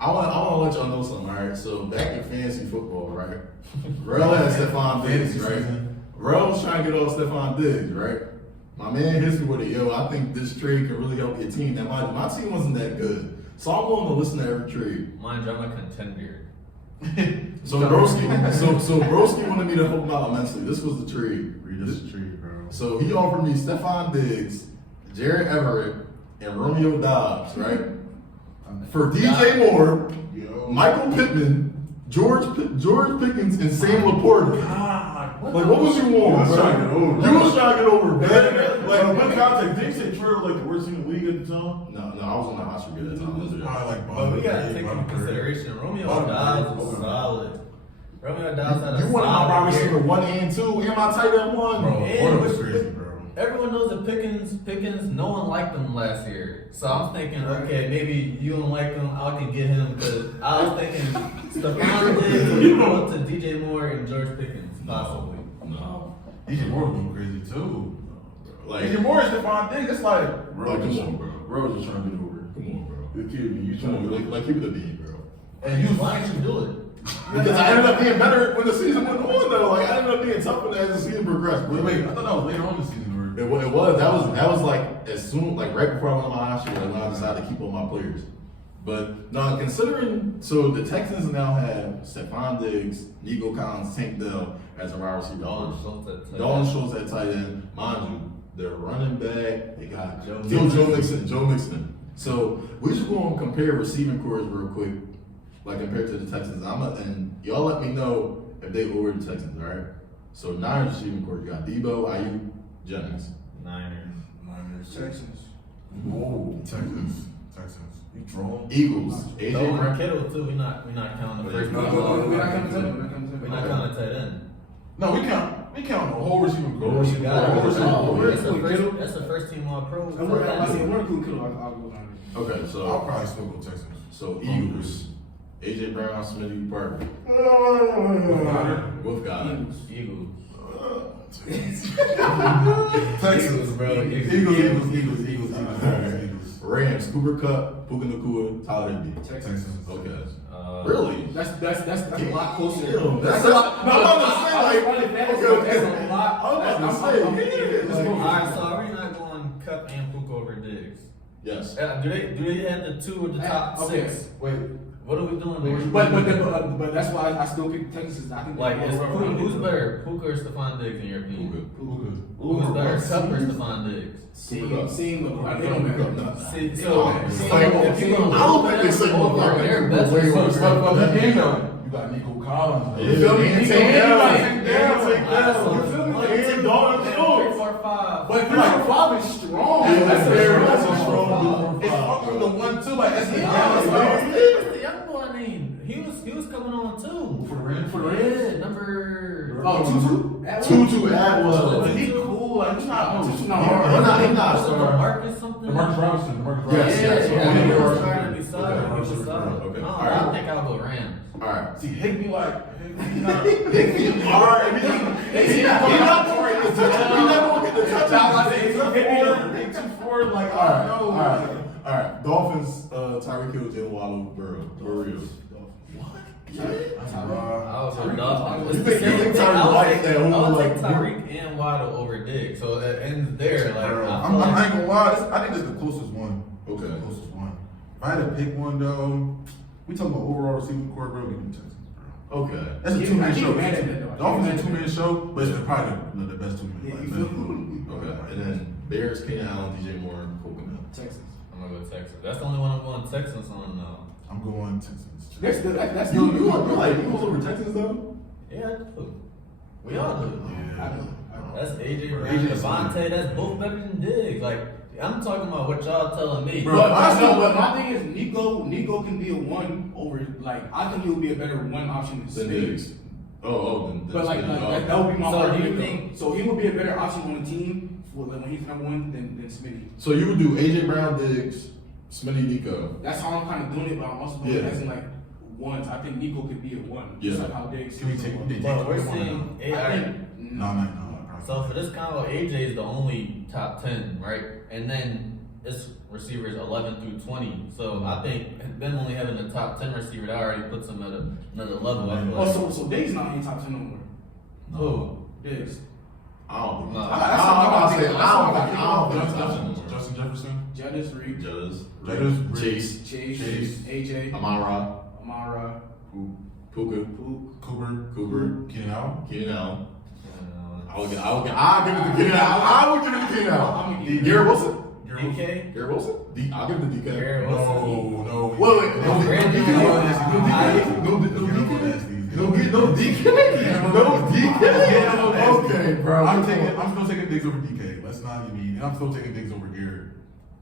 I want to let y'all know something, alright? So back in fantasy football, right? Rel had Stefon Diggs, right? Rel was trying to get off Stefon Diggs, right? My man hits me with it, yo, I think this trade can really help your team. Now, my team wasn't that good. So I'm willing to listen to every trade. mind you, I'm a contender. So Broski wanted me to help him out immensely. This was the trade. Read this tree, bro. So he offered me Stefon Diggs, Jared Everett, and Romeo Dobbs, right? For DJ Moore, Michael Pittman, George Pickens, and Sam Laporta. God, Like, what was you want, was bro? trying to get over. You was trying to get over, man. Like, what context? Did you say Troy was like the worst team in the league at the time? No, I was on the hot streak at that time. I like But we gotta take into consideration Romeo Dobbs was solid. Romeo Dobbs had a You wanted my solid wide year. receiver 1 and 2, and my tight end 1. Bro, And Porter was with- crazy, bro. Everyone knows that Pickens, no one liked him last year. So I'm thinking, okay, maybe you don't like him, I can get him because I was thinking Stefon Diggs, you go up to DJ Moore and George Pickens, possibly. No. DJ Moore was going crazy too. Like, DJ Moore is Stephon Diggs. It's like, Bro, come on, bro. Bro was just trying to get over. Come on, bro. You're kidding me. You Come trying on, to like keep it a beat, bro. And you was Why lying didn't you do it? Because I ended up being better when the season went on, though. Like, I ended up being tougher as the season progressed, bro. Wait, I thought that was later on in the season. It was. That was like as soon, like right before I went on my hot streak, like when I decided to keep on my players. But no, considering, so the Texans now have Stefon Diggs, Nico Collins, Tank Dell as a wide receiver. Dalton Schultz at tight end. Mind you, they're running back. They got Joe Mixon. So we just going to compare receiving cores real quick, like compared to the Texans. And y'all let me know if they over the Texans, all right? So Niners receiving core, you got Debo, Ayuk, Jennings. Niners. Texans. Whoa, Texans. You draw? Eagles, AJ Oh, Brown. Kittle too. We're not counting the first We're not We're not counting tight end. No, we count the whole receiving core. Whole receiving core. That's the first team all pro. I'm going to include Kittle. I'll go Niners. Okay, I'll so probably still go Texans. Eagles, AJ Brown, Smitty Parker, Wolf God. Eagles. Texans, bro. Eagles. Rams, Cooper Kupp, Puka Nacua, Tyler Higbee. Texans. Okay. Really? That's a lot closer. That's a lot. No, I'm about to say, That's a lot. I'm about to say, All yeah. right, so are we not going Cup and Puka over Diggs? Yes. Do they have the 2 of the top Okay. 6? Wait. What are we doing? But that's why I still pick Texas. I think Like, who's better, Puka or Stephon Diggs in your opinion? Puka. Who's better, Cup or Stephon Diggs? Same. Puka. It don't matter. See, so I don't think they say they're best way worse. receivers. But the game though, you got Nico Collins. Yeah, You feel me? and Nico Tank Dell. Tank Dell. You feel me? And Dalton Schultz. 3, 4, 5. But 3-4-5 is strong. Yeah, that's very That's that's a a strong strong. big It's five, fucking bro. the 1-2 like that's the What's balance. the young boy name? He was coming on too. For the Rams. Yeah, number. Oh, 2-2? 2-2 Atwell. He cool, like he's not. He's He's not not hard. hard. He's not Was it star. Marcus something? Marcus Robinson. Marcus Yes, Robinson. yes. Yeah, he was Okay. trying to be solid. He was solid. Okay. No, Alright. I think I'll go Rams. Alright. See, Higby like. He's not. Alright. He's not going to get the touchdown. He's not going to get the touchdown. He's 2-4, like, I don't know. Alright. Dolphins, Tyreek Hill, Jalen Waddle, Burrow. Burrow. I was with Dolphins. You think Tyreek like that? I'll Like, take Tyreek and Waddle over Diggs. So it ends there. Like, I I'm feel not like gonna lie. I think this is the closest one. Okay. The closest one. If I had to pick one though, we talking about overall receiving core, bro. We do Texans, bro. Okay. That's a Yeah, 2-man I show. can't mad at that, though. Dolphins I a can't mad 2-man show, but it's probably the best 2-man. Yeah, Like, you man. feel Okay. And then Bears, Keenan Allen, DJ Moore, Coconut. Texas. I'm gonna go Texans. That's the only one I'm going Texans on though. I'm going Texans. That's You like Eagles over Texans though? Yeah, I do. We all do. I know. That's AJ Brown, AJ Devontae. That's both better than Diggs. Like, I'm talking about what y'all telling me. Bro, But my thing is, Nico can be a 1 over. Like, I think he would be a better 1 option than Then Smith. Diggs. Then But like Smith. that would be my So do argument. you though. think- So he would be a better option on the team for like when he's number 1 than Smitty. So you would do AJ Brown, Diggs, Smitty, Nico. That's how I'm kind of doing it, but I'm also doing it Yeah. as in like ones. I think Nico could be a 1. Yeah. Just like how Diggs. Can we take one? But we're seeing I think. No. So for this combo, AJ is the only top 10, right? And then it's receivers 11 through 20. So I think them only having the top 10 receiver, that already puts them at another level. I feel like. Oh, so Diggs not in top 10 no more. Who? Diggs. I don't think. No. I don't think. Justin Jefferson. Judges, Reed, Judges, Judges, Chase, Chase, AJ, Amara, Amara, Puka, Pook. Cooper, Keenan Allen. Keenan Allen. I'll give it to Keenan Allen. I would give it to Keenan Allen. Garrett Wilson. DK? Garrett Wilson. I give it to DK. Garrett Wilson. No. Wait. No DK. Okay, bro. I'm still taking Diggs over DK. Let's not give me. And I'm still taking Diggs over Garrett.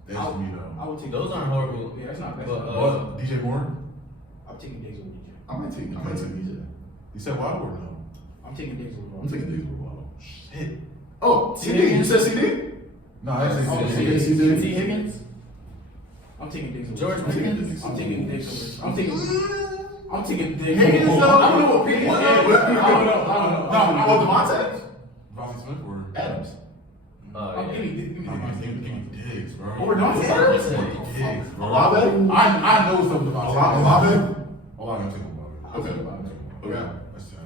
That's for me I though. would take Those aren't horrible. Yeah, that's not bad. But, What? DJ Moore? I'm taking Diggs over DJ. I might take DJ. You said Waddle or no? I'm taking Diggs over. I'm taking Diggs over Waddle. Shit. Oh, CD. You said CD? No, that's Oh, CD. T. Higgins? I'm taking Diggs over. George Pickens? I'm taking Diggs over. I'm taking Diggs Higgins, over. though? I don't know what Pickens is. I don't know. No, Devontae? Vontae Smith or? Adams. I'm Yeah. giving Give me Diggs, bro. Over Devontae Adams? Diggs, bro. Olave? I know something about Olave? Olave, I'm taking Olave. Okay. Okay. That's 10.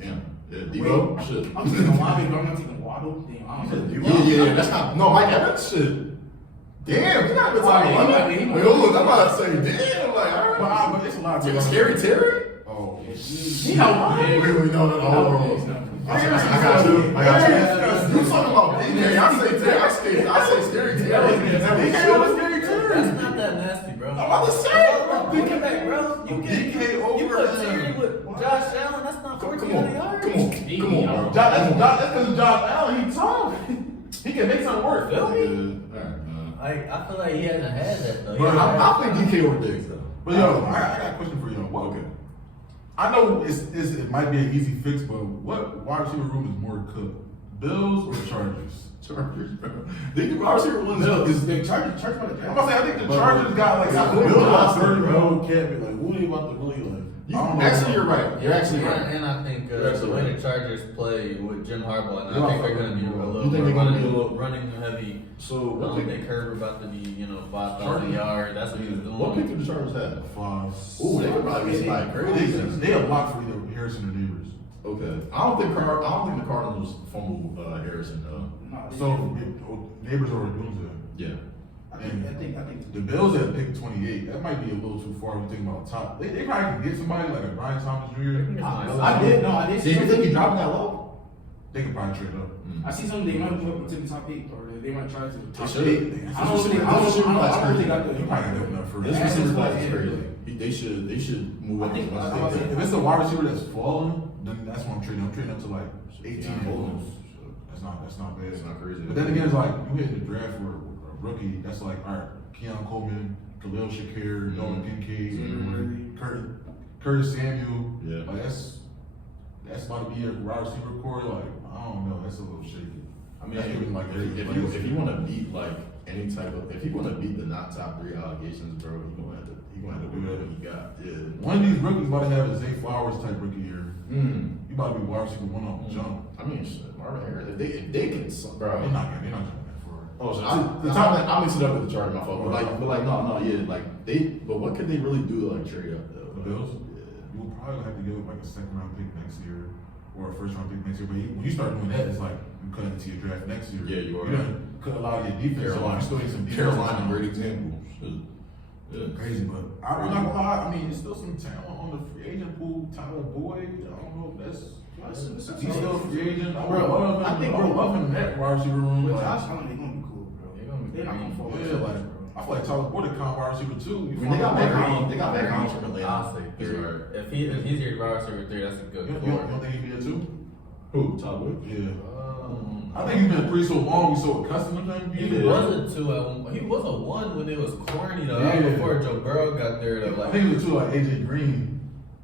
Damn. Yeah, Debo? Shit. I'm taking Olave, but I'm not taking Waddle. Damn, I don't know. Yeah, that's not. No, Mike Evans? Shit. Damn, you're not even talking Oh, about yeah, that. he- Wait, hold on, I'm about to say, damn, like, all right. But it's a lot of Taking Scary Terry? Oh. He not Wait, no. I got you. You talking about Big Terry? I say Scary Terry. DK over Scary Terry. That's not that nasty, bro. I'm about to say. Think of that, bro. You DK over you put him. Terry with Josh Allen. That's not 40 yards. Come on, bro. That's because Josh Allen, he's tough. He can make something work. Feel me? Alright, I feel like he hasn't had that though. But I think DK over Diggs though. But yo, I got a question for you. What? Okay. I know it might be an easy fix, but what wide receiver room is more cooked? Bills or Chargers? Chargers, bro. The wide receiver one is the Chargers I'm about to say I think the Chargers got like Yeah, Bills got bro. 30-year-old cat. Like who are you about to really like? I don't know. Actually, you're right. You're actually right. And I think You're the actually way right. the Chargers play with Jim Harbaugh, and Yeah, I think they're going to be a you little think more they're gonna be a little- running heavy. So I what don't pick? think Herbert about to be 5,000 Chargers? yards. That's what he was doing. What pick did the Chargers have? 5. Ooh, they could probably get like crazy. They a block for either Harrison or Neighbors. Okay. I don't think the Cardinals fumble Harrison though. So Neighbors or Dunza. Yeah. I think The Bills at pick 28. That might be a little too far. When you think about top, they probably can get somebody like a Brian Thomas Jr. I did Do you see think he's dropping that low? They could probably trade up. I see something they might move up to the top 8 or They might try to. They should. I don't think they got the. He probably got enough for This that. receiver class is crazy. They should move up. If it's a wide receiver that's falling, then that's what I'm trading. I'm trading up to like 18 goals. That's not bad. It's not crazy. But then again, it's like you hit the draft for a rookie. That's like, all right, Keon Coleman, Khalil Shakir, Nolan Kincaid, Curtis Samuel. Yeah. Like that's about to be a wide receiver core. Like I don't know. That's a little shaky. I mean, That's even like if you want to beat like any type of, if you want to beat the not top 3 allegations, bro, you gonna have to do what you got. Yeah. One of these rookies about to have a Zay Flowers type rookie year. Mm. You about to be wide receiver one off the jump. I mean, shit, Marvin Harris, if they can, bro. They're not jumping that far. Oh, so I mixed it up with the chart, my fault. But like, no, yeah, like but what could they really do to like trade up though? The Bills? Yeah. You will probably have to give up like a second round pick next year or a first round pick next year. But when you start doing that, it's like you cut into your draft next year. Yeah, you are. You done cut a lot of your defense. So you still need some defense. Carolina, great example. Yeah. Crazy, but I'm not gonna lie. I mean, there's still some talent on the free agent pool. Tyler Boyd, I don't know if that's. He's still a free agent. I would love him in that wide receiver room. With Like, Josh Allen, they're gonna be cool, bro. They're not gonna fall. yeah, like I feel like Tyler Boyd a comp wide receiver too. I mean, they got back on from Atlanta. I'll say 3. If he's your wide receiver 3, that's a good You core. don't think he'd be a 2? Who? Tyler Boyd? Yeah. I think he's been pretty so long. We so accustomed to him. He was a 2 at one. He was a 1 when it was corny though. Yeah. That was before Joe Burrow got there. Though, I like, think he was a 2 like AJ Green.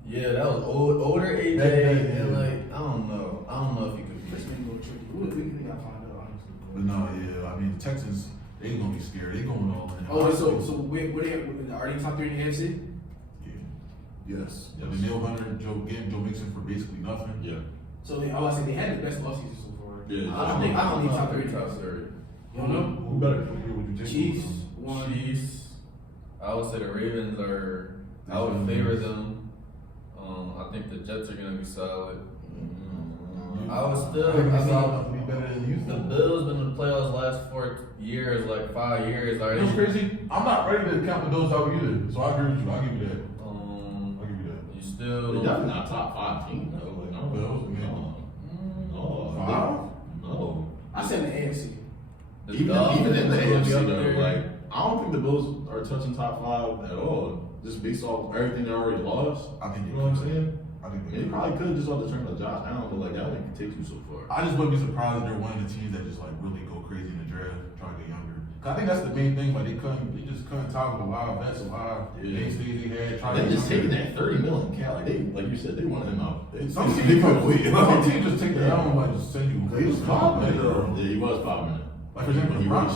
yeah, that was older AJ, and like I don't know if he could be. This man go tricky. We gotta find out honestly. But no, yeah, I mean the Texans, they gonna be scared. They going all in. Oh, so where they are they top 3 in the AFC? Yeah. Yes. Yes. The Neil Hunter, Joe Mixon for basically nothing. Yeah. So I say they had the best offseason so far. Yeah. I don't need top 3. top 3. You don't know? Who better compete with the Chiefs. 1. Chiefs. I would say the Ravens are. I would favor them. I think the Jets are gonna be solid. I would still. Be I better than mean, the Houston. Bills been in the playoffs last 4 years, like 5 years already. You know what's crazy? I'm not ready to count the Bills out either. So I agree with you. I'll give you that. Um, I'll give you that. you still. They're definitely not top 5 team though. Like, no. Bills, No. 5? No. I said the AFC. The Even Dolphins in the will be AFC up though, there. like I don't think the Bills are touching top 5 at all. Just based off everything they already lost. I think You know what I'm saying? I think They probably could just off the turn of Josh Allen, but like that only can take you so far. I just wouldn't be surprised if they're one of the teams that just like really go crazy in the draft, try to get younger. Cause I think that's the main thing. Like they just couldn't talk with a lot of vets, a lot of mainstays they had. Try to They get just younger. taking that $30 million cap. Like you said, they wanted him out. Some They teams couldn't wait. some teams just take the helm and like just send you. He was 5 minutes. Yeah, he was 5 minutes. Like for example, He the really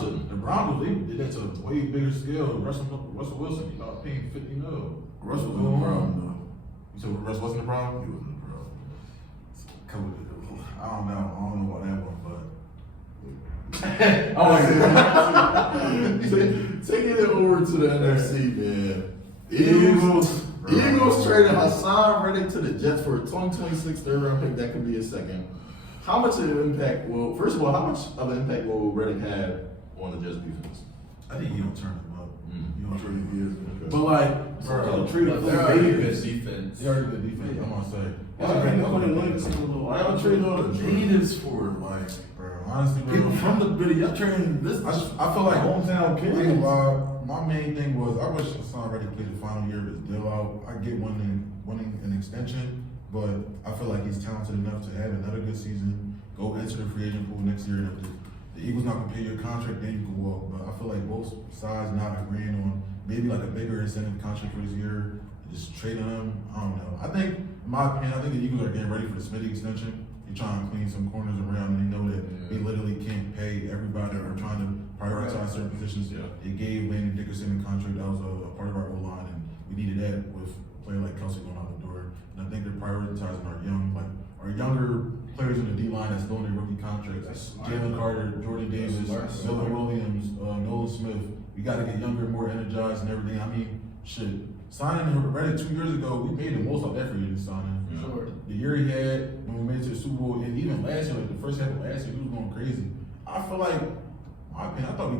Broncos, shouldn't. they did that to a way bigger scale. Russell Wilson, you know, paying $50 million. Russell was the problem, though. You said Russ wasn't the problem? He wasn't the problem. I don't know about that one, but Taking it over to the NFC, man. Eagles traded Hassan Reddick to the Jets for a 2026 third round pick that could be a second. How much of an impact will, first of all, how much of an impact will Reddick have on the Jets defense? I think you don't turn him up. You don't turn him Okay. But like, bro, treat But him they're already good defense. They already good defense, I'm gonna say. Why y'all trading all the Canadians for like, Bro, honestly, bro. people from the city? Y'all trading this? I feel like hometown I ain't kids. gonna lie, my main thing was I wish Hassan Reddick played the final year of his deal out. I get winning an extension, but I feel like he's talented enough to have another good season, go enter the free agent pool next year. And if the Eagles not gonna pay your contract, then you can walk. But I feel like both sides not agreeing on maybe like a bigger incentive contract for this year. Just trading him, I don't know. I think, in my opinion, I think the Eagles are getting ready for the Smitty extension. They're trying to clean some corners around, and they know that they literally can't pay everybody or trying to prioritize certain positions. Yeah. They gave Landon Dickerson a contract that was a part of our O-line, and we needed that with a player like Kelsey going out the door. And I think they're prioritizing our younger players in the D-line that's still in their rookie contracts. Jalen Carter, Jordan Davis, Dylan Williams, Nolan Smith. We got to get younger, more energized, and everything. I mean, shit. Signing Reddick 2 years ago, we made the most of that free agent signing. Sure. The year he had when we made it to the Super Bowl, and even last year, like the first half of last year, he was going crazy. I feel like, my opinion, I thought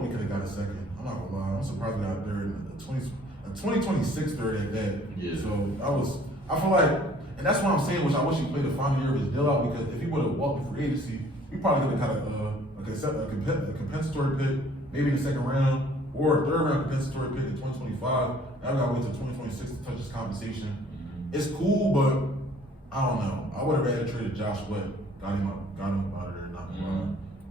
we could have got a second. I'm not gonna lie, I'm surprised we got a third, a 2026 third at that. Yeah. So I feel like, and that's what I'm saying, which I wish he played the final year of his deal out, because if he would have walked the free agency, we probably could have got a a compensatory pick, maybe in the second round, or a third round compensatory pick in 2025. Now we gotta wait till 2026 to touch this compensation. It's cool, but I don't know. I would have rather traded Josh Sweat, got him out of there, not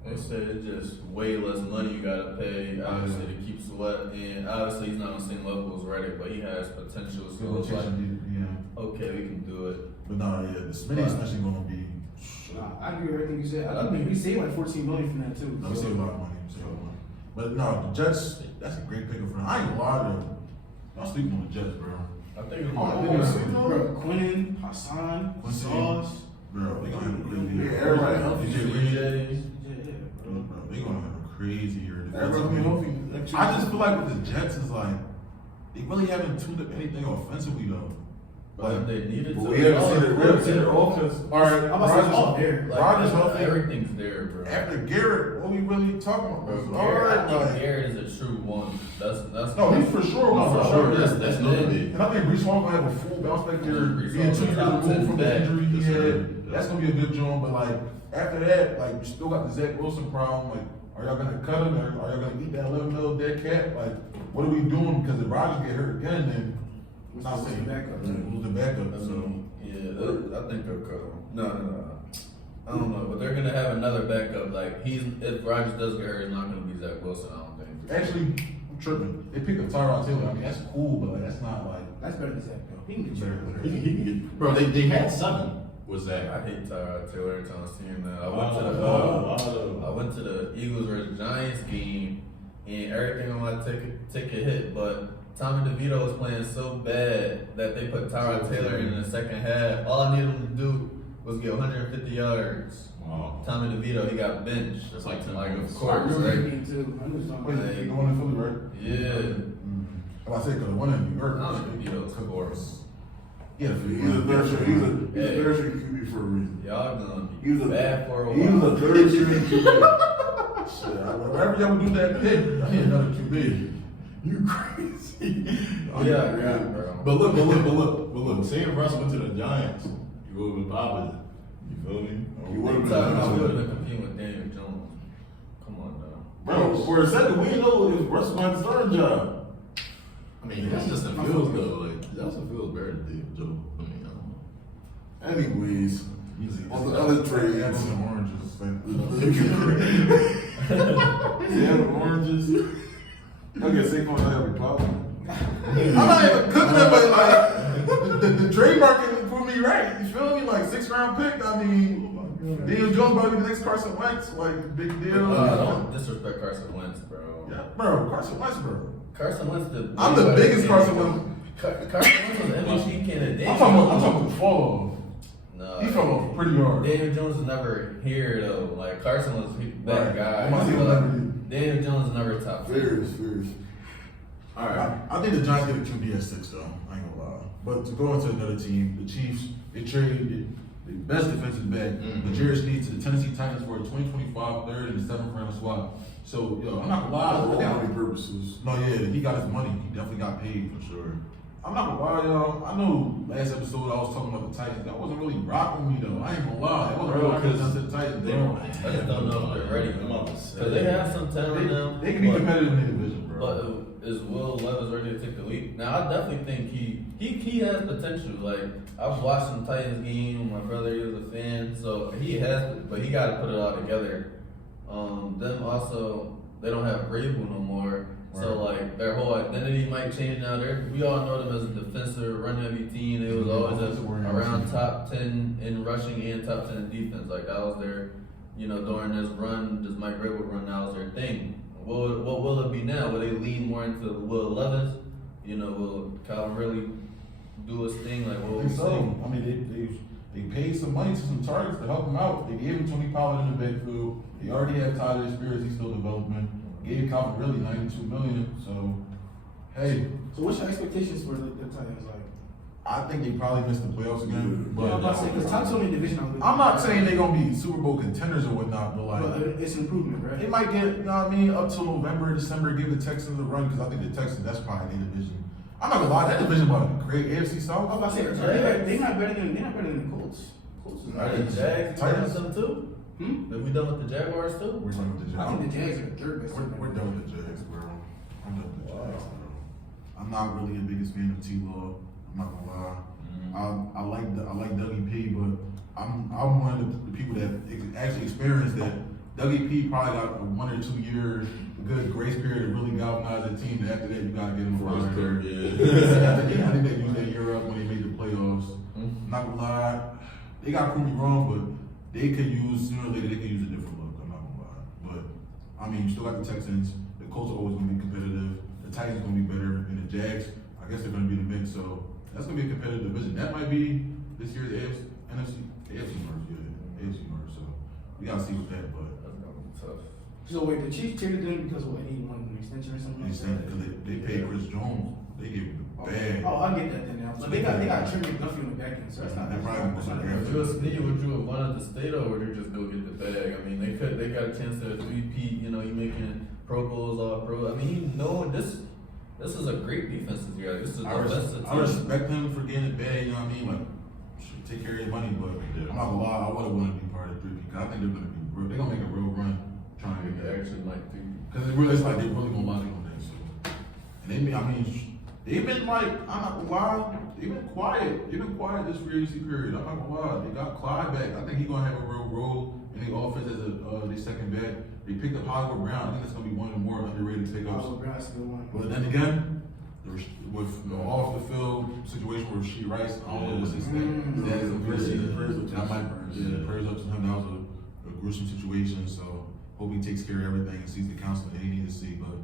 They said it's just way less money you gotta pay, obviously, to keep Sweat in. Obviously, he's not on the same level as Reddick, but he has potential. So it's like, okay, we can do it. But the Smitty especially gonna be. Nah, I agree with everything you said. I think we saved like $14 million from that too. We saved a lot of money. But no, the Jets, that's a great pickup for them. I ain't gonna lie though. Y'all sleeping on the Jets, bro. I think it's Bro, Quinn, Hassan, Sauce. Bro, they gonna have a crazy year. Yeah, everybody healthy. Bro, they gonna have a crazy year. Everybody healthy. I just feel like with the Jets is like they really haven't tuned up anything offensively though. But they needed to. We haven't seen their offense. All right, I'm about to say it's all there. Rodgers healthy. Everything's there, bro. After Garrett, what we really talking about? Bro, All right, I think like, Garrett is a true one. That's no, he's for sure. No, for sure. That's another big. And I think Brees Hall gonna have a full bounce back there, Brees being 2 years Hall removed from the back. injury he Yes, sir. had. That's gonna be a good job. But like after that, like you still got the Zach Wilson problem. Like, are y'all gonna cut him? Or are y'all gonna eat that 11 mil dead cat? Like, what are we doing? Because if Rodgers get hurt again, then Who's not the saying backup? who's the backup? So Yeah, I think they'll cut him. No. I don't know, but they're gonna have another backup. Like if Rodgers does get hurt, it's not gonna be Zach Wilson. I don't think. actually, I'm tripping. They picked up Tyrod Taylor. I mean, that's cool, but like, that's not like. That's better than Zach though. He can get Better you. than He can get, bro, they had 7 with Zach. I hate Tyrod Taylor every time I see him. Now I went to the Eagles versus Giants game, and everything on my ticket hit, but Tommy DeVito was playing so bad that they put Tyrod Taylor in the second half. All I needed him to do was get 150 yards. Wow. Tommy DeVito, he got benched. That's like 10 of points. course, I right? remember too. I knew something. Wait, they going to Philly, right? Yeah. Well, I said because the one in New York. Tommy DeVito, of course. Yeah, He's a third string. He's a third string QB for a reason. Y'all gonna He was be a bad for a while. He was a third string QB. Shit, wherever y'all do that pick, I need another QB. You crazy? Yeah, bro. But look. Say if Russ went to the Giants, you would have been popular. You feel me? You would have I'm talking about we would been. have been competing with Daniel Jones. Come on, now. Bro, for a second, we didn't know if Russ might start a job. I mean, that's just the Fields though. Like Justin Fields better than Joe. I mean, I don't know. Anyways, on the other trade, Yeah, some oranges. yeah, the oranges. Okay, Saquon have a problem. I'm not even cooking it, but like the trade market proved me right. You feel me? Like 6th round pick. I mean, Daniel Jones about to be the next Carson Wentz. Like big deal. Don't disrespect Carson Wentz, bro. Yeah, bro, Carson Wentz, bro. Carson Wentz, I'm the biggest Carson Wentz. Carson Wentz was an MVP candidate. I'm talking about the fall No, off. He fell off pretty hard. Daniel Jones was never here though. Like Carson was that Right. guy. I'm about to say But Daniel Jones is never top 10. Furious. All right. I think the Giants get a QB at 6 though. I ain't gonna lie. But to go into another team, the Chiefs, they traded the best defensive back, L'Jarius Sneed, to the Tennessee Titans for a 2025 third and 7th round swap. So, yo, I'm not gonna lie. For all many purposes. No, yeah, he got his money. He definitely got paid for sure. I'm not gonna lie, y'all. I know last episode I was talking about the Titans. That wasn't really rocking me though. I ain't gonna lie. It wasn't really rocking us to the Titans. They don't. I just don't know if they're ready. Because they have some talent now. They can be competitive in the division, bro. But is Will Levis ready to take the leap? Now I definitely think he has potential. Like I've watched some Titans game. My brother is a fan, so he has, but he got to put it all together. Them also, they don't have Vrabel no more, so like their whole identity might change now. We all know them as a defensive, run-heavy team. They was always around top 10 in rushing and top 10 in defense. Like that was their, during this run, this Mike Vrabel run, that was their thing. What will it be now? Will they lean more into Will Levis? Will Calvin really do his thing? Like, I what will think we so. see? I mean, they paid some money to some targets to help him out. They gave him Tony Pollard in the backfield. They already have Tyler Spears. He's still developing. Gave Calvin really $92 million. So, hey, So what's your expectations for the Titans? Like, I think they probably missed the playoffs again. I'm But about to say because top 2 in the division. I'm not saying they're gonna be Super Bowl contenders or whatnot, but but like it's an improvement, right? they might get, up till November, December, give the Texans a run because I think the Texans that's probably their division. I'm not gonna lie, that division about to be great. AFC South. I'm about to say they're not better than the Colts. Colts is Are the Jags Titans? them too? Are we done with the Jaguars too? We're done with the I Jags. think the Jags are the third best. We're done with the Jags, bro. I'm done with the Jags, bro. I'm not really the biggest fan of T-Law. I'm not gonna lie. I like Dougie P, but I'm one of the people that actually experienced that. Dougie P probably got a 1 or 2 year good grace period to really galvanize the team. And after that, you gotta get him for his career. I think they used that year up when they made the playoffs. I'm not gonna lie, they got proved me wrong, but they could use sooner or later. They could use a different look. I'm not gonna lie, but I mean, you still got the Texans. The Colts are always gonna be competitive. The Titans are gonna be better, and the Jags, I guess they're gonna be in the mix. So that's gonna be a competitive division. That might be this year's AFC North, AFC North. So we gotta see with that, but. So wait, the Chiefs traded them because what? He wanted an extension or something? Because they paid Chris Jones. They gave him the bag. Oh, I get that then now. But they got Trey McDuffie on the back end, so that's not They that probably bad. was like, If you're a sneaky, would you have wanted to stay though, or they just go get the bag? I mean, they got a chance to repeat. You know, you making Pro Bowls, all pro. I mean, you know, this is a great defense this year. This is the best team. I respect them for getting it bag, you know what I mean? Like, take care of your money, but I'm not gonna lie, I would have wanted to be part of the 3 because I think they're gonna make a real run trying to get They that. actually might do. Because it's like they're really gonna lock it on that. So. And they've been like, I'm not gonna lie, they've been quiet. They've been quiet this free agency period. I'm not gonna lie. They got Clyde back. I think he's gonna have a real role in the offense as their second back. They picked up Hollywood Brown. I think that's gonna be one of the more underrated pickups. But then again, with the off the field situation with Rasheed Rice, I don't know what's his status of this season. That might prayers up to him. That was a gruesome situation. So hope he takes care of everything and sees the counselor that he needs to see. But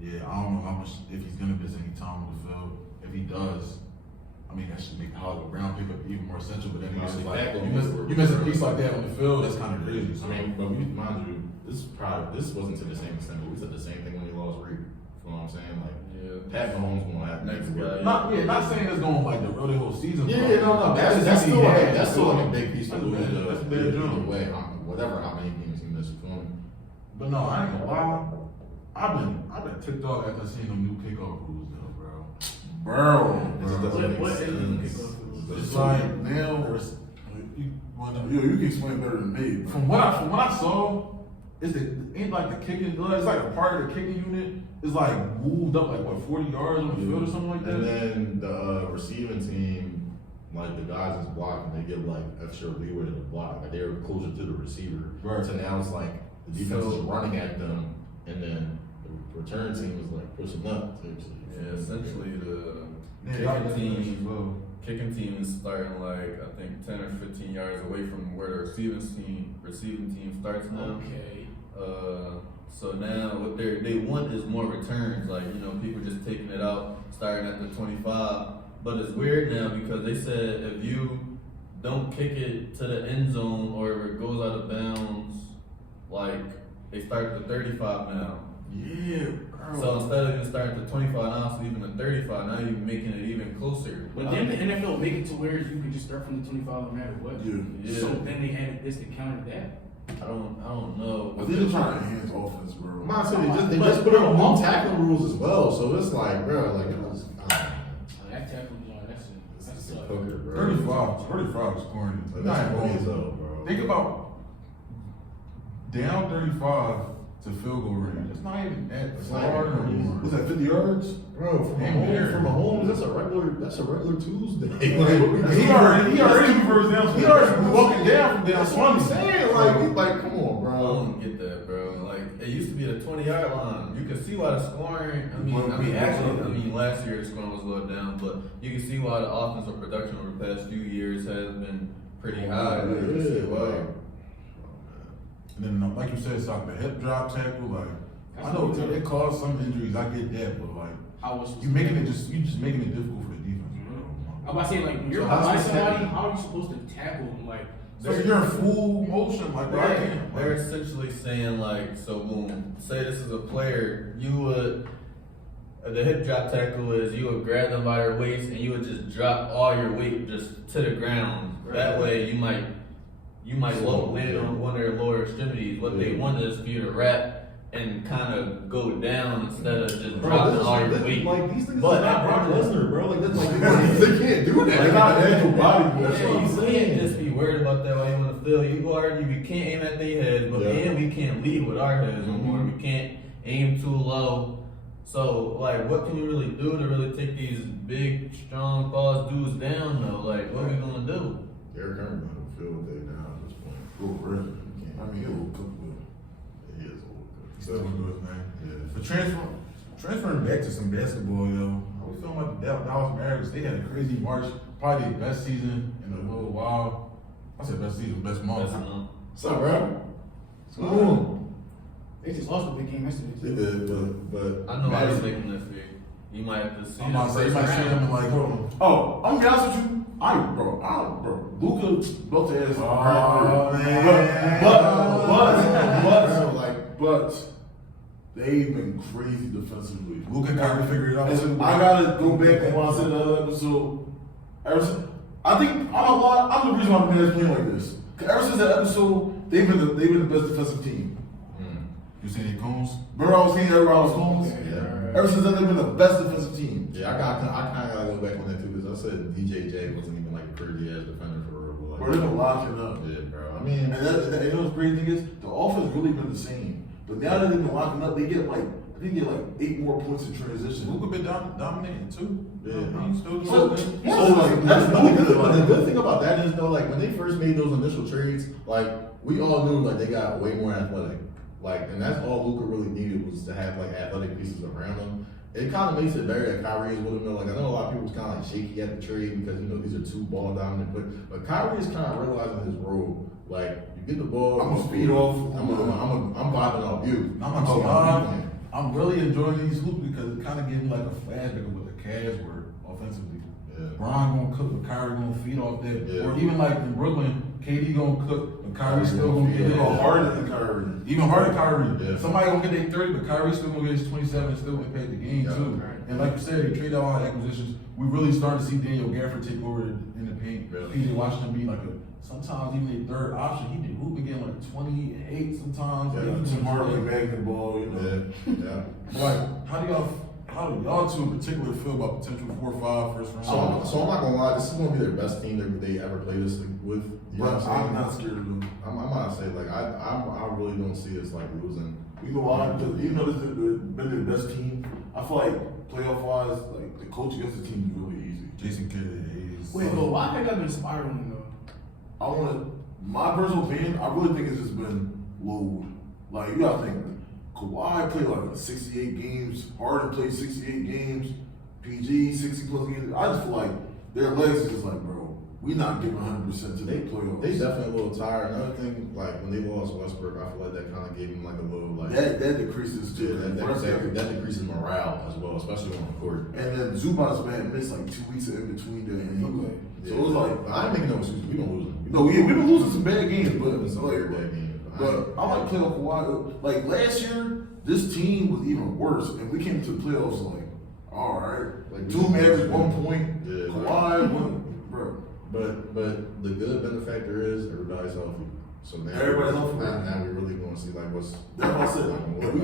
yeah, I don't know how much if he's gonna miss any time on the field. If he does, I mean that should make the Hollywood Brown pickup even more essential. But then you miss a piece like that on the field. That's kind of crazy. So, I mean, but mind you, this wasn't to the same extent, but we said the same thing when he lost Reed. You know what I'm saying? Like, Pat Mahomes gonna have next guy. Not saying it's going like the whole season. No. That's still like a big piece to lose. That's a big jump. Way, whatever how many games he missed. But no, I ain't gonna lie. I've been ticked off after seeing them new kickoff rules though, bro. What is the kickoff rules? It's like now, you can explain better than me. From what I saw, ain't like the kicking. It's like a part of the kicking unit is like moved up like what 40 yards on the field or something like that. And then the receiving team, like the guys is blocking, they get like extra leeway to the block. Like they're closer to the receiver. Right. So now it's like the defense is running at them, and then the return team is like pushing up. Yeah, essentially the Yeah, kicking team is starting like I think 10 or 15 yards away from where the receiving team starts now. Okay. So now what they want is more returns, like people just taking it out, starting at the 25. But it's weird now because they said if you don't kick it to the end zone or if it goes out of bounds, like they start at the 35 now. Yeah, bro. So instead of even starting at the 25 now, it's even the 35. Now you're making it even closer. But then the NFL make it to where you can just start from the 25 no matter what. Yeah. So then they had this to counter that. I don't know. But they're just trying to enhance offense, bro. They just put up on tackling rules as well, so it's like, bro, like it was. That tackle, that's a cooker, bro. 35 is corny. That's corny as hell, bro. Think about down 35 to field goal range. It's not even that far. Was that 50 yards? Bro, from a home, that's a regular Tuesday. He already first down. He already walking down from down. That's what I'm saying. Like, come on, I bro. don't get that, bro. Like it used to be the 20-yard line. You can see why the scoring. Last year the scoring was a little down, but you can see why the offensive production over the past few years has been pretty high. And then, like you said, Saki, the hip drop tackle, like I know it caused some injuries. I get that, but like you just making it difficult for the defense. I'm about to say like when you're behind somebody, how are you supposed to tackle them? Like so you're in full motion, like right? They're essentially saying like, so boom, say this is a player, you would. The hip drop tackle is you would grab them by their waist and you would just drop all your weight just to the ground. Right. That way you might land on one of their lower extremities. What they want is for you to wrap and kind of go down instead of just dropping all your weight. Like these things are not Brock Lesnar, bro. Like that's like they can't do that. They're not actual body. You can't just be worried about that while you on the field. We can't aim at their heads, but and we can't lead with our heads no more. We can't aim too low. So, like, what can we really do to really take these big, strong, boss dudes down, though? Like, what are we going to do? Derrick Henry on the field with they now at this point. Oh, really? I mean, he'll cook with. He is a little good. He's still good, man. Yeah. But transferring back to some basketball, yo. I was feeling like the Dallas Mavericks. They had a crazy March, probably their best season in a little while. I said best season, best month. What's up, bro? They just lost a big game yesterday. They did, but I know I was making this big. You might have to see I'm about to say, you might see them like, hold on. Oh, I'm gonna be honest with you. Bro, Luka built his ass. Oh, man. But they've been crazy defensively. Luka got to figure it out. Listen, I gotta go back and watch the other episode. I think I'm the reason why the Bears playing like this. 'Cause ever since that episode, they've been the best defensive team. You seen any Combs? Remember I was saying everybody was Combs? Yeah. Ever since then, they've been the best defensive team. Yeah, I kind of gotta go back on that too because I said DJJ wasn't even like a crazy ass defender for real. But Bro, they've been locking up. Yeah, bro. I mean, And you know what's crazy thing is, the offense really been the same. But now that they've been locking up, they get like 8 more points in transition. Luka been dominating too. Yeah. He's still So, doing it. that's really good. But the good thing about that is though, like when they first made those initial trades, like we all knew like they got way more athletic. Like, and that's all Luka really needed was to have like athletic pieces around him. It kind of makes it better that Kyrie is with him. Like I know a lot of people was kind of like shaky at the trade because these are two ball dominant, but Kyrie is kind of realizing his role. Like you get the ball, I'm gonna speed off. I'm vibing off you. I'm not gonna lie. I'm really enjoying these hoops because it kind of gives me like a flashback of what the Cavs were offensively. Yeah. Bron gonna cook, but Kyrie gonna feed off that. Yeah. Or even like in Brooklyn, KD gonna cook, but Kyrie still gonna get Even it. harder than Kyrie. Even harder Kyrie. Yeah. Somebody gonna get their 30, but Kyrie still gonna get his 27 and still gonna pay the game Yeah. too. And like you said, they trade out all the acquisitions. We really starting to see Daniel Gafford take over in the paint. Really? PJ Washington be like sometimes even a third option. He did hoop again like 28 sometimes. Yeah, Like, Tim Hardaway bagging the ball, Yeah. Like, how do y'all two in particular feel about potential 4 or 5 first round? So I'm not gonna lie, this is gonna be their best team that they ever played this with. You know but what I'm saying? I'm not scared of them. I'm gonna say like I really don't see us like losing. You know why? Because even though this has been their best team, I feel like playoff wise, like the coach against the team is really easy. Jason Kidd is. Wait, but why have I been spiraling though? My personal opinion, I really think it's just been load. Like, you gotta think, Kawhi played like 68 games, Harden played 68 games, PG 60 plus games. I just feel like their legs is just like, bro, we not giving 100% to the playoffs. They definitely a little tired. Another thing, like when they lost Westbrook, I feel like that kind of gave them like a little like that decreases too. that decreases morale as well, especially on the court. And then Zubac's man missed like 2 weeks in between that, and he was so it was like I ain't making no excuses. We don't lose them. no, we've been losing some bad games, but Some like, bad games. but I like playoff Kawhi. Like last year, this team was even worse, and we came to the playoffs like, all right, Like, Doom averaged 1 point, Yeah, Kawhi one, bro. But the good benefactor is everybody's healthy. So now Everybody's healthy. Now we're really going to see like what's. That's what I said. If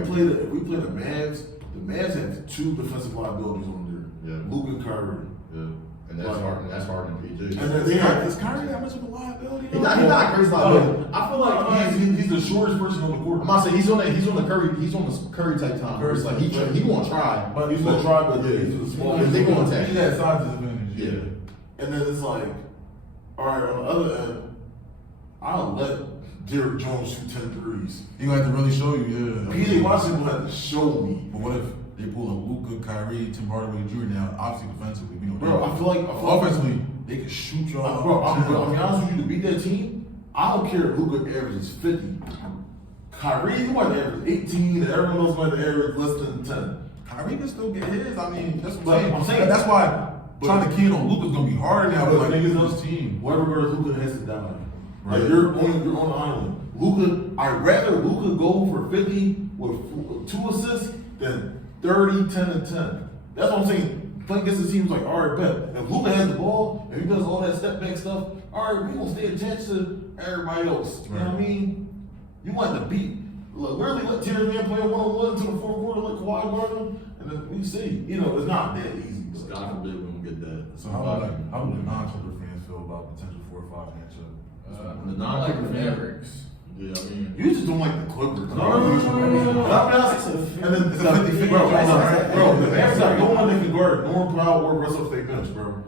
we play the Mavs have 2 defensive liabilities on there. Yeah. Luke and Kyrie. Yeah. And that's hard. And that's hard in PG. And then they have Is Kyrie that much of a liability? He's not crazy liability. I feel like he's the shortest person on the court. I'm not saying he's on the Curry type time. Where it's like he gonna try, But he's gonna try, but yeah, he's a small. Because they gonna attack. He had size disadvantage. Yeah. And then it's like, all right, on the other end, I'll let Derrick Jones shoot 10 threes. He gonna have to really show you, yeah. PJ Washington will have to show me. But what if they pull up Luka, Kyrie, Tim Hardaway Jr. now? Obviously defensively, we know. Bro, I feel like offensively, they can shoot y'all. bro, I'll be honest with you, to beat that team, I don't care if Luka averages 50. Kyrie, he might average 18, and everyone else might average less than 10. Kyrie can still get his. I mean, that's what But I'm saying. That's why trying to key in on Luka's gonna be hard now. But like niggas, this team, whatever goes, Luka has to die. Right. Like you're on the island. Luka, I'd rather Luka go for 50 with 2 assists than 30, 10, and 10. That's what I'm saying. Playing against the team's like, all right, bet. If Luka has the ball and he does all that step back stuff, all right, we gonna stay attached to everybody else. You know what I mean? You want to beat. Look, literally let Terry Man play 1-on-1 until the 4th quarter, let Kawhi guard him, and then we see. You know, it's not that easy. God forbid we don't get that. so how do the non-Clipper fans feel about potential 4 or 5 matchup? The I non like the Mavericks. Yeah, I mean, You just don't like the Clippers. No. And then it's a 50-50 bro, right? bro, the Mavericks got no one that can guard Norman Powell or Russell State bench, bro.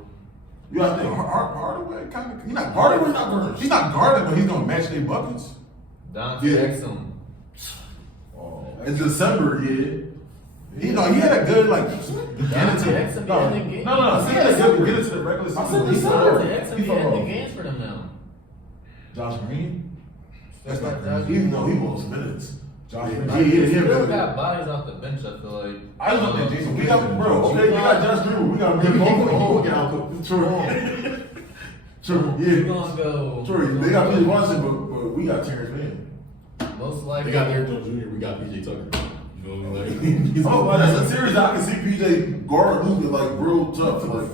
You got to think. Hardaway kind of. He's not Hardaway's not guarding. He's not guarding, but he's gonna match their buckets. Dante Yeah. Exum. In December, yeah. He had a good like. Dante Exum be ending games. No. He had a good get into the regular season. said He December. Dante Exum be ending games for them now. Josh Green. That's not Josh Even though he wants minutes. Josh Yeah, Green. yeah, Still yeah. got bodies off the bench, I feel like. I just looked at Jason. We got, bro, okay, we got Josh Green. We got Green. we'll get out. True, We're yeah. gonna go. True, they got PJ Washington, but we got Terrence Mann. Most likely. They got Derrick Jr. We got PJ Tucker. You know what I mean? Oh, that's a series I can see PJ guard Luka like real tough. Like,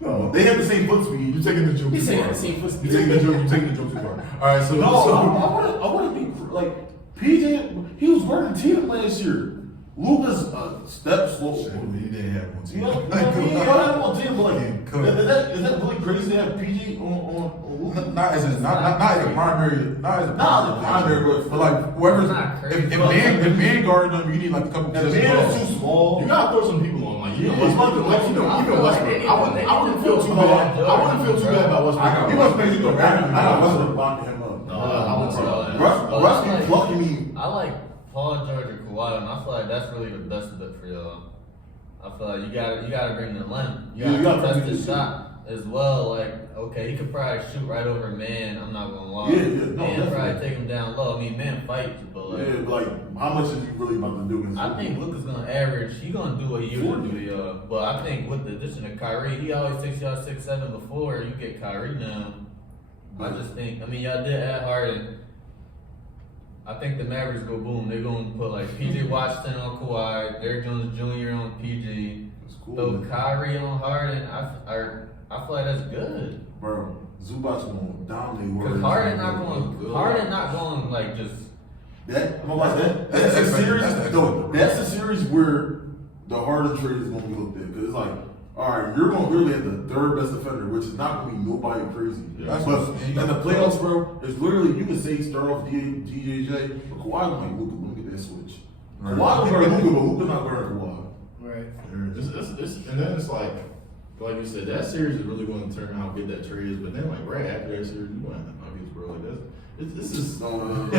No. they have the same foot speed. You taking the joke too He's far. saying the same foot speed. You taking the joke too far. All right, so I want to be like PJ. He was guarding Tatum last year. Luka's step slow. He didn't have one. You know what I mean? Y'all had him on team, but like, is that really crazy to have PJ on Luka? Not as a primary, not as a primary, but like whoever's Not crazy. if man guarding them, you need like a couple. And the man is too small. You gotta throw some people on, like, you know, Yeah, Westbrook, like, even Westbrook. I wouldn't feel too bad. I wouldn't feel too bad about Westbrook. He must make you go back. I got Westbrook locking him up. No, I wouldn't say that. Russ be plucking me. I like Paul George or Kawhi, and I feel like that's really the best bet for y'all. I feel like you gotta bring the length. You Yeah, you gotta gotta test bring the the shot as well. Like, okay, he could probably shoot right over man. I'm not gonna lie. Yeah, no, Man definitely. probably take him down low. I mean, man fights, but like, Yeah, like how much is he really about to do against I think Luka's gonna average. He gonna do what he usually 40. do to y'all. But I think with the addition of Kyrie, he always takes y'all 6'7" before. You get Kyrie now. I just think. I mean, y'all did add Harden. I think the Mavericks go boom. They're gonna put like PJ Washington on Kawhi, Derrick Jones Jr. on PG, It's cool. throw Kyrie on Harden. I feel like that's good. Bro, Zubac's gonna dominate. Cause Harden not going like just. That, I'm like that. That's a series. That's a series where the Harden trade is gonna be looked at. Cause it's like, all right, you're gonna really have the third best defender, which is not gonna be nobody crazy. Yeah. But in the playoffs, bro, it's literally you can say start off DJJ, but Kawhi gonna like Luka. Let me get that switch. Right. Kawhi gonna guard Luka, but Luka not guarding Kawhi. Right. And then it's like you said, that series is really going to turn out how good that trade is. But then, like, right after that series, you want the Nuggets, bro. Like, this is No. like, you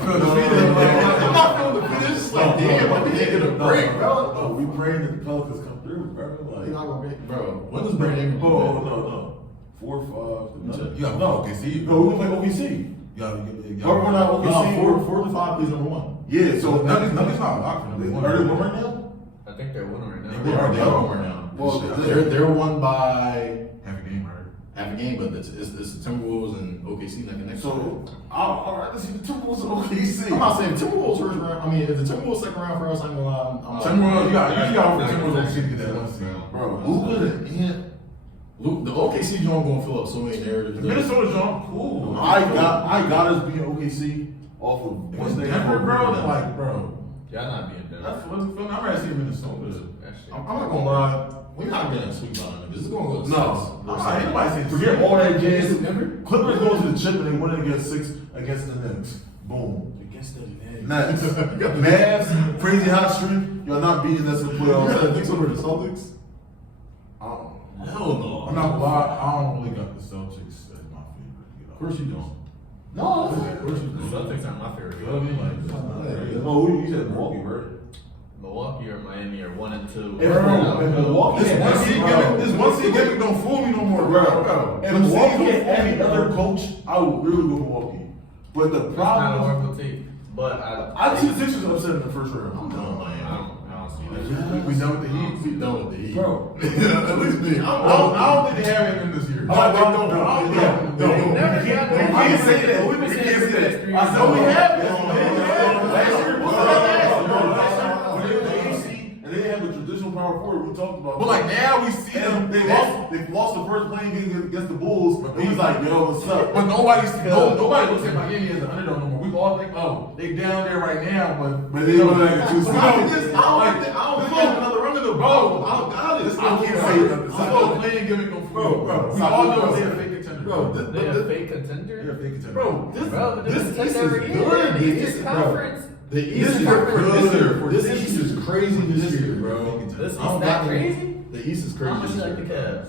feel defeated. I'm not feeling defeated. It's just like, damn, like, they ain't gonna break, bro. No, we praying that the Pelicans come through, bro. You're Like, not gonna make, bro. When does Brandon? oh no. 4-5. You got no OKC. No, we gonna play OKC. You gotta get. Or we're not OKC. 4 to 5 is number 1. Yeah, so Nuggets not a lock for them. Are they one right now? I think they're winning right They now. are one right now. Well, They're won by Half a game, right? half a game, but it's the Timberwolves and OKC neck and neck. So I'll rather see the Timberwolves and OKC. I'm not saying Timberwolves first round. I mean, if the Timberwolves second round for us, I'm gonna lie. I'm Timberwolves, you got for Timberwolves to get that one seed. Bro, Luka and Luke, the OKC joint gonna fill up so many narratives. Minnesota John, cool. I got us being OKC off of What's Wednesday. Denver, bro? Then like, bro. Y'all not being Denver. That's what's fun. I'm ready to see Minnesota. That shit. I'm not gonna lie. We're not getting sweet by them. This is gonna go to No. Nah, anybody saying Forget all that jazz. Denver? Clippers go to the chip and they win against 6 against the Knicks. Boom. Against the Nets. Nets. Mavs, crazy hot streak. You're not beating us in You got playoffs. the Knicks over the Celtics? Hell no. I'm not gonna lie. I don't really got the Celtics as my favorite. Of course you don't. No, Of course you The don't. Celtics are my favorite. You know what I mean? Like, oh, you said Milwaukee, right? Milwaukee or Miami are 1 and 2. If Milwaukee This had one seed every- gimmick, this one seed gimmick don't fool me no more, bro. If Milwaukee had any other coach, I would really go Milwaukee. But the It's not a problem, horrible team, but I see the Sixers upset in the first round. I don't see that. We done with the Heat. We done with the Heat. Bro. At least me. I don't think they have it in this year. No. Never We got can't say that. We've been We saying can't this say that. for I said we have it. No. Last year, when they were the AC and they didn't have a traditional power forward, we talked about. But like now we see them. And they lost the first playing game against the Bulls. And he's like, yo, what's up? But nobody looks at Miami as an underdog no more. We all think, oh, they down there right now, But they don't like it too soon. I don't think they have another run in the bro. I don't got it. I can't say nothing. I'm not playing gimmick no fool. Bro. We all know they're a fake contender. Bro, They a fake contender? They're a fake contender. Bro, Bro, this this East every is year. good. The Eastern Conference. The East This is year, good. this This East is crazy this year, bro. This is I don't that got crazy? The East is How crazy. much you this like the year.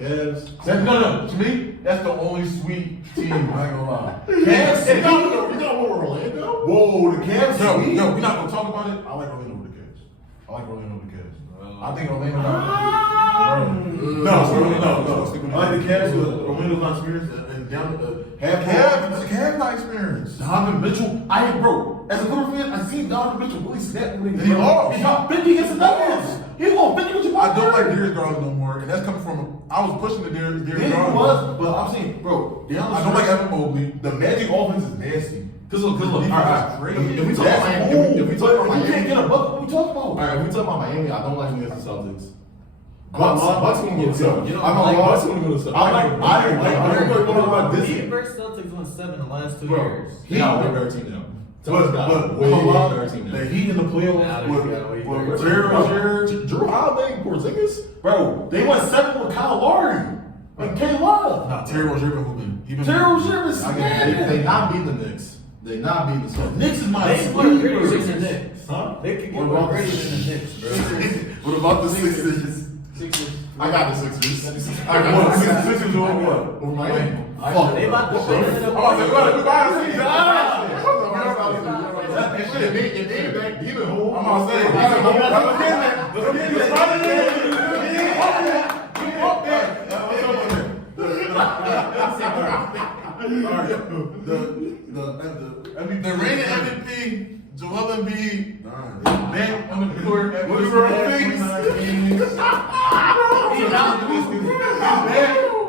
Cavs? Cavs. No. To me, that's the only sweet team. I ain't gonna lie. Cavs. Hey, You know what Orlando? Whoa, the Cavs. No, sweet. we're not gonna talk about it. I like Orlando with the Cavs. I think Orlando got No. I like the Cavs with Orlando's not experienced and down half. Cavs not experienced. Donovan Mitchell, as a Clipper fan, I seen Donovan Mitchell really snap when He lost. He got 50 against the Nuggets. He lost 50 against the I don't like Nuggets. Darius Garland no more, and that's coming from. I was pushing the Darius Yeah, he Garland. was, but I'm saying, bro, down the I don't like stretch, Evan Mobley. the Magic offense is nasty. Cause look. All Defense right. is great. If we talk That's about Miami, cool, if we talk about but you can't Miami, get a bucket. What we talking about? all right. If we talk about Miami, I don't like them against the Celtics. Bucks Bucks gonna go to Celtics. You don't I'm like Bucks gonna go to Celtics. I didn't like everybody going about this. Heat versus Celtics won 7 the last 2 Bro, years. Heat are a better team now. But way hold better on, team now. the Heat in the Now playoffs they got way better. with Terry Rozier, Drew Holiday, Porzingis. bro, they won 7 with Kyle Lowry and K Love. Nah, Terry Rozier been hooping. He been Terry Rozier is They snapping. not beat the Knicks. They not beat the Celtics. Knicks is my They put greater than the sleeper. Knicks. Huh? They could What get about greater the than the Knicks, bro. What about the Sixers? I got the Sixers. I What, got the Sixers Sixers. doing what? Over Miami. Fuck. They about to Bro. win in the If they back deep at home, I'm about to say. The reigning MVP, Joel Embiid, back on the court at What is World that? Peace. He's back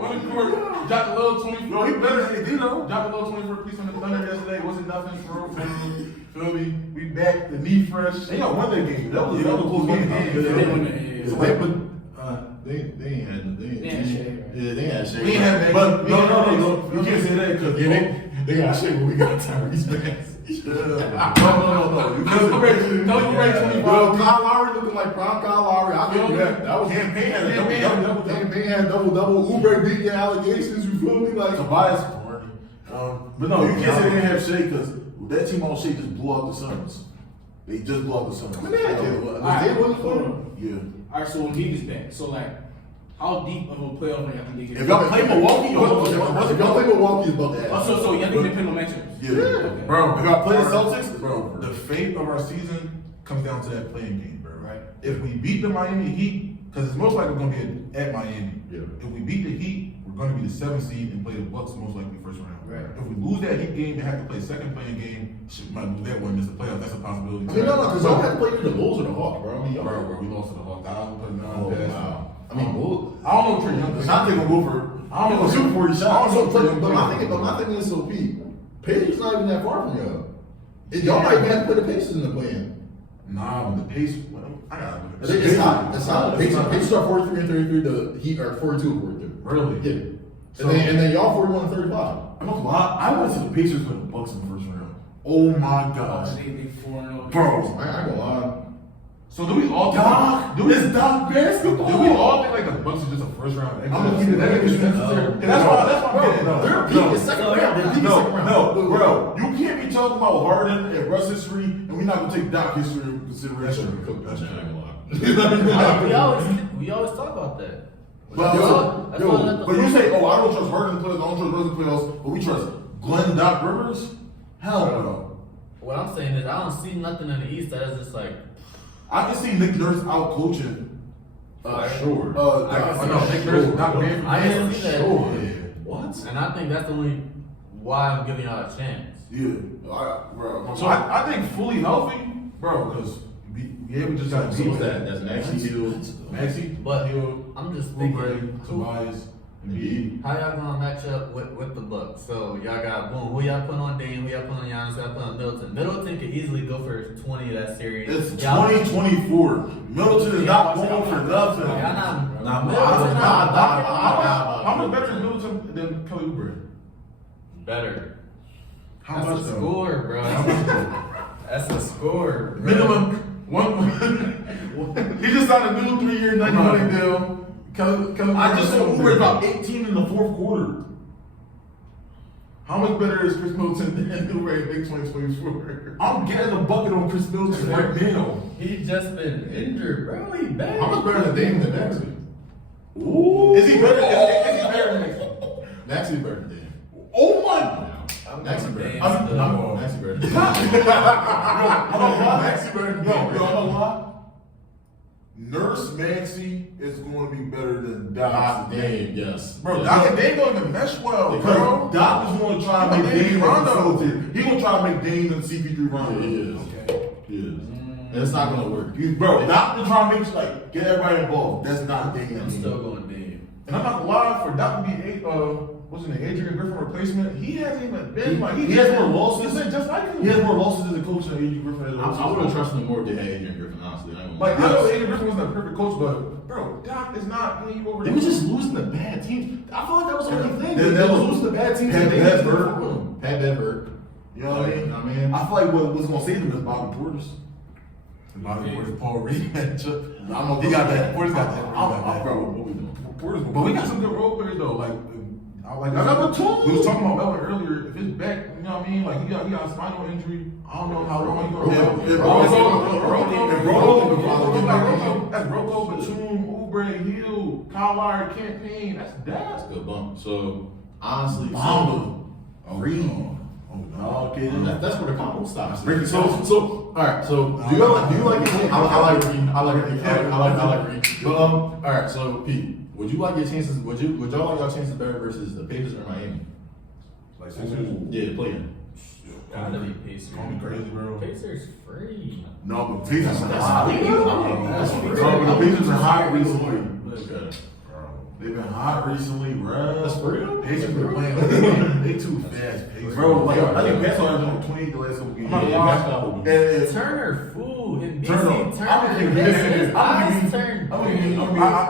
on the court. Dropped a little 24. No, he better than Dino. Dropped a little 24 piece on the Thunder yesterday. Wasn't nothing for him. Feel me? We back. The knee fresh. They got won that game. That was a close game. It's like, but they ain't had They had Shea. Yeah, they had Shea. we ain't had that. But no. You can't say that because They got Shea, but we got Tyrese Maxey. No. You can't No, you break 25. Bro, Kyle Lowry looking like prime Kyle Lowry. I'll give you that. That was Campaign had a double. Campaign had double. Uber beat your allegations. You feel me? Like Tobias corny. But no, you can't say they didn't have Shea because that team on Shea just blew out the Suns. They just blew out the Suns. They had Jalen. Alright, Was hold on. Yeah. Alright, so Embiid is back. So like, how deep of a playoff run y'all think they get? If y'all play Milwaukee, If y'all play Milwaukee, is about to ask. So y'all think they pin on matchups? yeah. Bro, If y'all play the Celtics, bro, the fate of our season comes down to that playing game, bro. Right. If we beat the Miami Heat, because it's most likely going to be at Miami. Yeah. If we beat the Heat, we're going to be the 7th seed and play the Bucks most likely first round. Right. If we lose that Heat game and have to play second playing game, shit, might lose that one, miss the playoffs. That's a possibility. I mean, no, because y'all have to play either the Bulls or the Hawks, bro. I mean, y'all. Bro, we lost to the Hawks. I don't put it on Oh, past. wow. I mean, Bulls. I don't know what Trey Young is. Shante gonna go for. I don't know. Shoot 40 shots. But my thing is so Pete. Pacers not even that far from y'all. Y'all might have to play the Pacers in the play-in. Nah, but the pace. I gotta look at It's not. It's not. Pacers are 43 and 33. The Heat are 42 and 43. Really? Yeah. And then y'all 41 and 35. I'm not gonna lie. I went to the Pacers with the Bucks in the first round. Oh my gosh, They 4-0. bro. I ain't gonna lie. So do we all Doc, think Doc basketball. do we all think like the Bucks are just a first round exit? I'm gonna keep it that way. That's why I'm getting. Their peak is second round. Their peak is second round. No, bro. You can't be talking about Harden and Russ history, and we're not gonna take Doc history into consideration. We always talk about that. But That's why I let the- but you say, oh, I don't trust Harden in the playoffs, I don't trust Russ in the playoffs, but we trust Glenn Doc Rivers? Hell no. What I'm saying is, I don't see nothing in the East that is just like. I can see Nick Nurse out coaching. Sure. Nick Nurse, Doc Rivers. I didn't see that. Sure. What? And I think that's the only why I'm giving y'all a chance. Yeah. Bro. So I think fully healthy, bro, because we just got So what's that? That's Maxey Hill. Maxey, But Hill, I'm just thinking, Oubre, Tobias, Embiid. how y'all gonna match up with the Bucks? So y'all got boom. Who y'all putting on Dame? Who y'all putting on Giannis? Who y'all putting on Middleton? Middleton could easily go for 20 that series. It's Y'all- 2024. Middleton is not going for nothing. Y'all not. Nah, Middleton not. How much better is Middleton than Kelly Oubre? Better. How That's much a though? score, bro. That's a score. Bro. Minimum one. He just signed a new 3-year, $90 million deal. Kelly I just saw Uber about 18 in the fourth quarter. How much better is Chris Middleton than Oubre in Big 2024? I'm getting a bucket on Chris Middleton right now. He's just been injured, bro. He bad. How much better than Dame than Maxey? Ooh. Is he better? Is he better than Maxey? Maxey better than Dame. Oh my! Maxey better. Dame I'm still. going Maxey better than Dame. Maxey better than Dame. Yo, I'm gonna lie. Nurse Maxey is going to be better than Doc. Dame, yes. Bro, Yes. Doc and Dame don't even mesh well, Because bro. Doc is going to try to make Dame Rondo. Rondo. He going to try to make Dame and CP3 Rondo. He is. Okay. He is. And it's not gonna work. Bro, Doc will try to make like get everybody involved. That's not Dame. I'm still going Dame. And I'm not gonna lie, for Doc to be what's his name, Adrian Griffin replacement, he hasn't even been like He has more losses. He's been just like him. He has more losses as a coach than Adrian Griffin has. I would have trusted him more if they had Adrian Griffin, honestly. I ain't gonna Like lie. I know Adrian Griffin wasn't a perfect coach, but bro, Doc is not winning you over. They was just losing the bad teams. I feel like that was the only thing. They They was was- losing the bad teams. Pat and they Bev just hurt. didn't fuck with them. Pat Bev hurt. You know what I mean? You know what I mean? I feel like what's going to save them is Bobby Portis. Bobby Portis, Paul Reed matchup. I don't know. He got that. Portis got that. Bro, What we doing? Portis. But we got some good role players though. Like I like. I got Batum. We was talking about Melvin earlier. If his back, you know what I mean? Like he got a spinal injury. I don't know how long he gonna. That's Rocco, Batum, Oubre, Hill, Kyle Lowry, campaign. That's That's a good bump. So honestly, Bamba. Reed. Okay. that's where the combo stops. Bring it So all right. So do you like your team? I like Reed. I like Reed. But all right. So Pete, would you like your chances? Would y'all like your chances better versus the Pacers or Miami? like Sixers. Yeah, playing. Gotta be Pacers. Call me crazy, bro. Pacers free. No, but Pacers are That's hot. free. That's No, free. but the Pacers are hot recently. Okay. They've been hot recently, bro. That's for real? Pacers been playing. They too fast, Pacers. Bro, like, I think Pascal has been 28 the last couple games. And Turner, fool, and Turner. BC I'm Turner. gonna Yes, his give eyes turned. I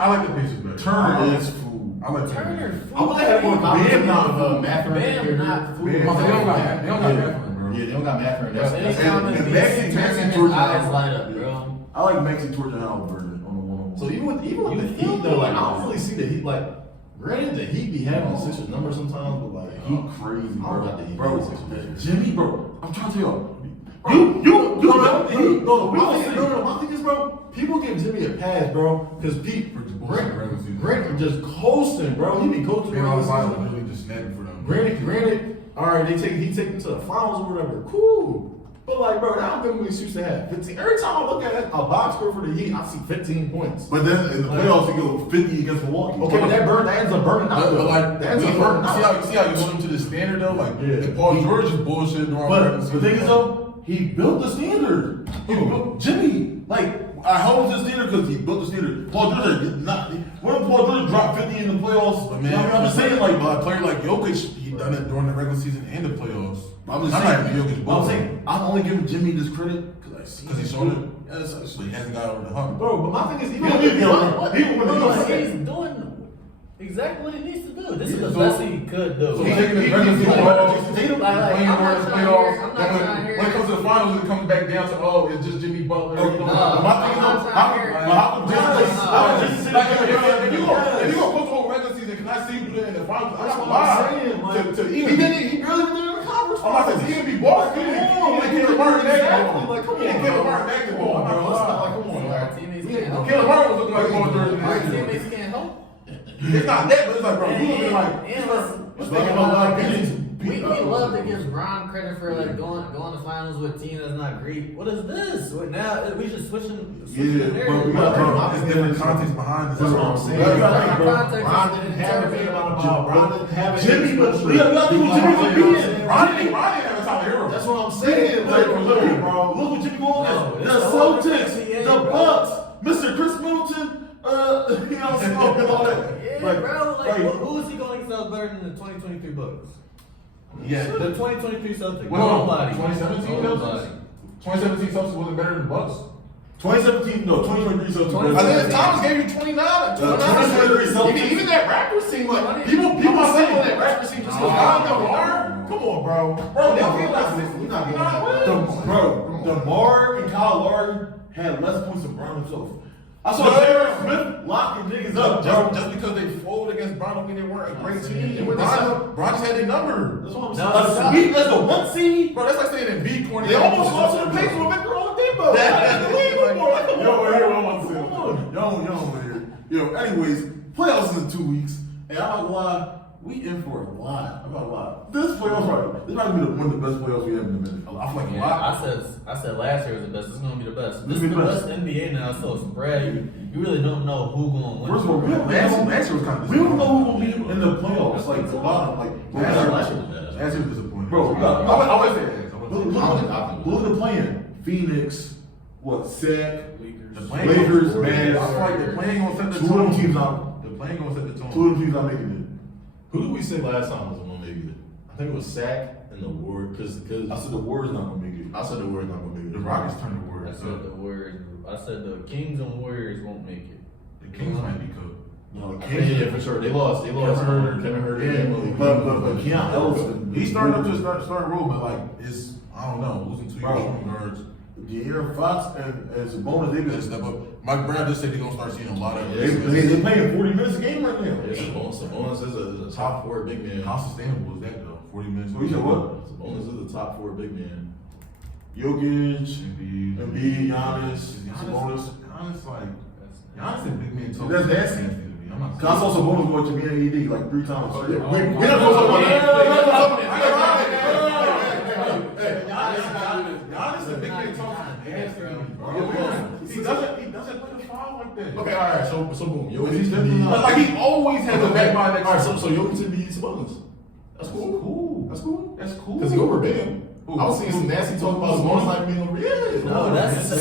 like the Pacers better. Turner is fool. I like Turner, Turner. fool. I would have more confidence Bam in not Mathurin. Bam not fool. They don't got Mathurin, bro. Yeah, they don't got Mathurin. Bro, anytime and BC Maxey Turner, his towards eyes the- light up, bro. I like Maxey towards the Halliburton on the one-on-one. So even with the You Heat feel though, like me? I don't really see the Heat like. Granted, the Heat be having the Sixers number sometimes, but like He crazy, I don't got the Heat. bro. Jimmy, bro. I'm trying to tell y'all. My thing is, bro, people give Jimmy a pass, bro, because Pete, Grant just coasting, bro. He be coasting. Being on the side was really just snapping for them. Granted, all right, he take him to the finals or whatever. Cool. But like, bro, I don't think we used to have 15. Every time I look at a box score for the Heat, I see 15 points. But then in the playoffs, he go 50 against Milwaukee. Okay, but that ends up burning out. But like, that ends up burning out. see how you want him to the standard though? Like, Yeah. if Paul George is bullshit during But the thing is though, he built the standard. He built Jimmy. Like, I held his standard because he built the standard. Paul George did not. When Paul George dropped 50 in the playoffs, But man, I'm just saying, like, a player like Jokic, he done it during the regular season and the playoffs. I'm just I'm saying, not even Jokic, I'm saying, I'm only giving Jimmy this credit because I see because he him. showed it. Yes, I But see. he hasn't got over the hump. Bro, but my thing is, even Yeah, when yeah, What? Even when Bro, he- he's doing exactly what he needs to do. This is the So- best he could do. So he's taking his regular season off, playing I'm not during the trying to playoffs. hear- I'm not Then trying to hear- when it comes to the finals, it comes back down to, oh, it's just Jimmy Butler. Oh, You know, no. my My thing thing is, is, how how can Jimmy- like, if you go post the whole regular season, can I see you do that in the finals? That's I'm what not I'm lying. saying. Like, To he even really did in the conference. I'm not saying he didn't be boss. He didn't Caleb Martin basketball. Like, come He didn't on, Caleb bro. Martin basketball. I'm not Bro, it's not lying. like, come on, Our like, teammates we- can't help. Caleb Martin was looking like Paul George in Our the teammates can't help. It's not that, but it's like, bro, you looking like, And listen, it's making a lot of games. we love to give Ron credit for like going to finals with a team that's not great. What is this? Now we just switching Yeah, the but narrative. we got- bro, It's different context behind this. That's what I'm saying. Yeah, you gotta Ron think, bro. didn't have anything about Ron didn't have anything Jimmy, but special. we got to do what Jimmy was being. Ron didn't have a top hero. That's what I'm saying. Like, Like, look, bro. Look what Jimmy going No, against. it's The the whole Celtics, NBA, the bro. Bucks, Mr. Chris Middleton, you know, Smoke and all that. Yeah, bro. Like, who is he going against that's better than the 2023 Bucks? Yeah. The 2023 Celtics. Well, Nobody. 2017 Nobody. 2017 Celtics wasn't better than the Bucks. 2017, no, 2023 Celtics. I think Thomas gave you 29. 2023 Celtics. Even that Raptors team, like people saying that Raptors team just goes down the bar. Come on, bro. Bro, they feel like we're not getting that. Bro, DeMar and Kyle Lowry had less points than Brown himself. I saw J.R. Smith locking niggas up, bro. Just because they folded against Brown don't mean they weren't a great team. And when they said- Brown just had their number. That's what I'm No, saying. Let's go 1 seed. Bro, that's like saying Embiid corner. They almost lost to the Pacers with Victor Oladipo. Yo, anyways, playoffs is in 2 weeks, and I'm not gonna lie, we in for a lot. I'm not gonna lie. This playoffs, right? This might be one of the best playoffs we have in a minute. I feel like a Yeah, lot. I said last year was the best. This is gonna be the best. This This is be the best. best NBA now. So spread. You really don't know who gonna win. First of all, Last year was kind of we don't know who will be in the playoffs. Like the bottom, like last year was disappointing. Bro, I would say that. Look at the playing. Phoenix, what? Sac, The Lakers, I man. feel like the playing gonna set the Two of them tone. teams not. The playing gonna set the tone. Two of them teams not making Who did we say last time was the one maybe? I think it was Sac and the Warriors. it. I said the Warriors not gonna make it. I said the Warriors not gonna make it. The Rockets turned the I Warriors said up. the Warriors. I said the Kings and Warriors won't make it. The Kings might be cooked. No, Yeah, for sure. They lost. Kevin Herter. Yeah, but Keon Ellis, He's starting up to start role, but like it's I don't know losing 2 Bro. shooting guards. De'Aaron Fox and Sabonis, they've They been step up. Mike Brown just said they're gonna start seeing a lot of. they playing 40 minutes a game right now. Sabonis is a top 4 big man. How sustainable is that though? 40 minutes. So you said what? Sabonis is a top 4 big man. Jokic, Embiid, Giannis, Sabonis. Giannis like Giannis and big man talk. That's nasty. to me. I'm not. Cause I saw Sabonis go to BNED like 3 times. Oh, We yeah. not Oh, going Giannis and big man talk. He doesn't play the foul like that. Okay, all right. So boom. But he's Jokic, definitely Embiid. not- But like he always has a back by next. All right. So Jokic, Embiid, Sabonis. That's cool. cool. That's cool. That's cool. Because he over Bam. I was seeing some nasty talk about Sabonis not being over. Yeah. No, that's the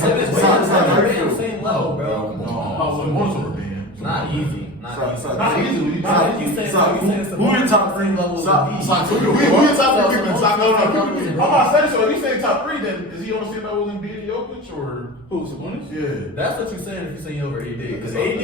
same level, bro. Oh, so more over band. It's not easy. Not easy. Not easy. You saying Who your top three levels Stop. of Stop. Who your top 3 people? I'm not saying so. If you say top 3, then is he on the same level as Embiid and Jokic or? Who, Sabonis? Yeah. That's what you're saying if you're saying over AD. Because That's AD, all.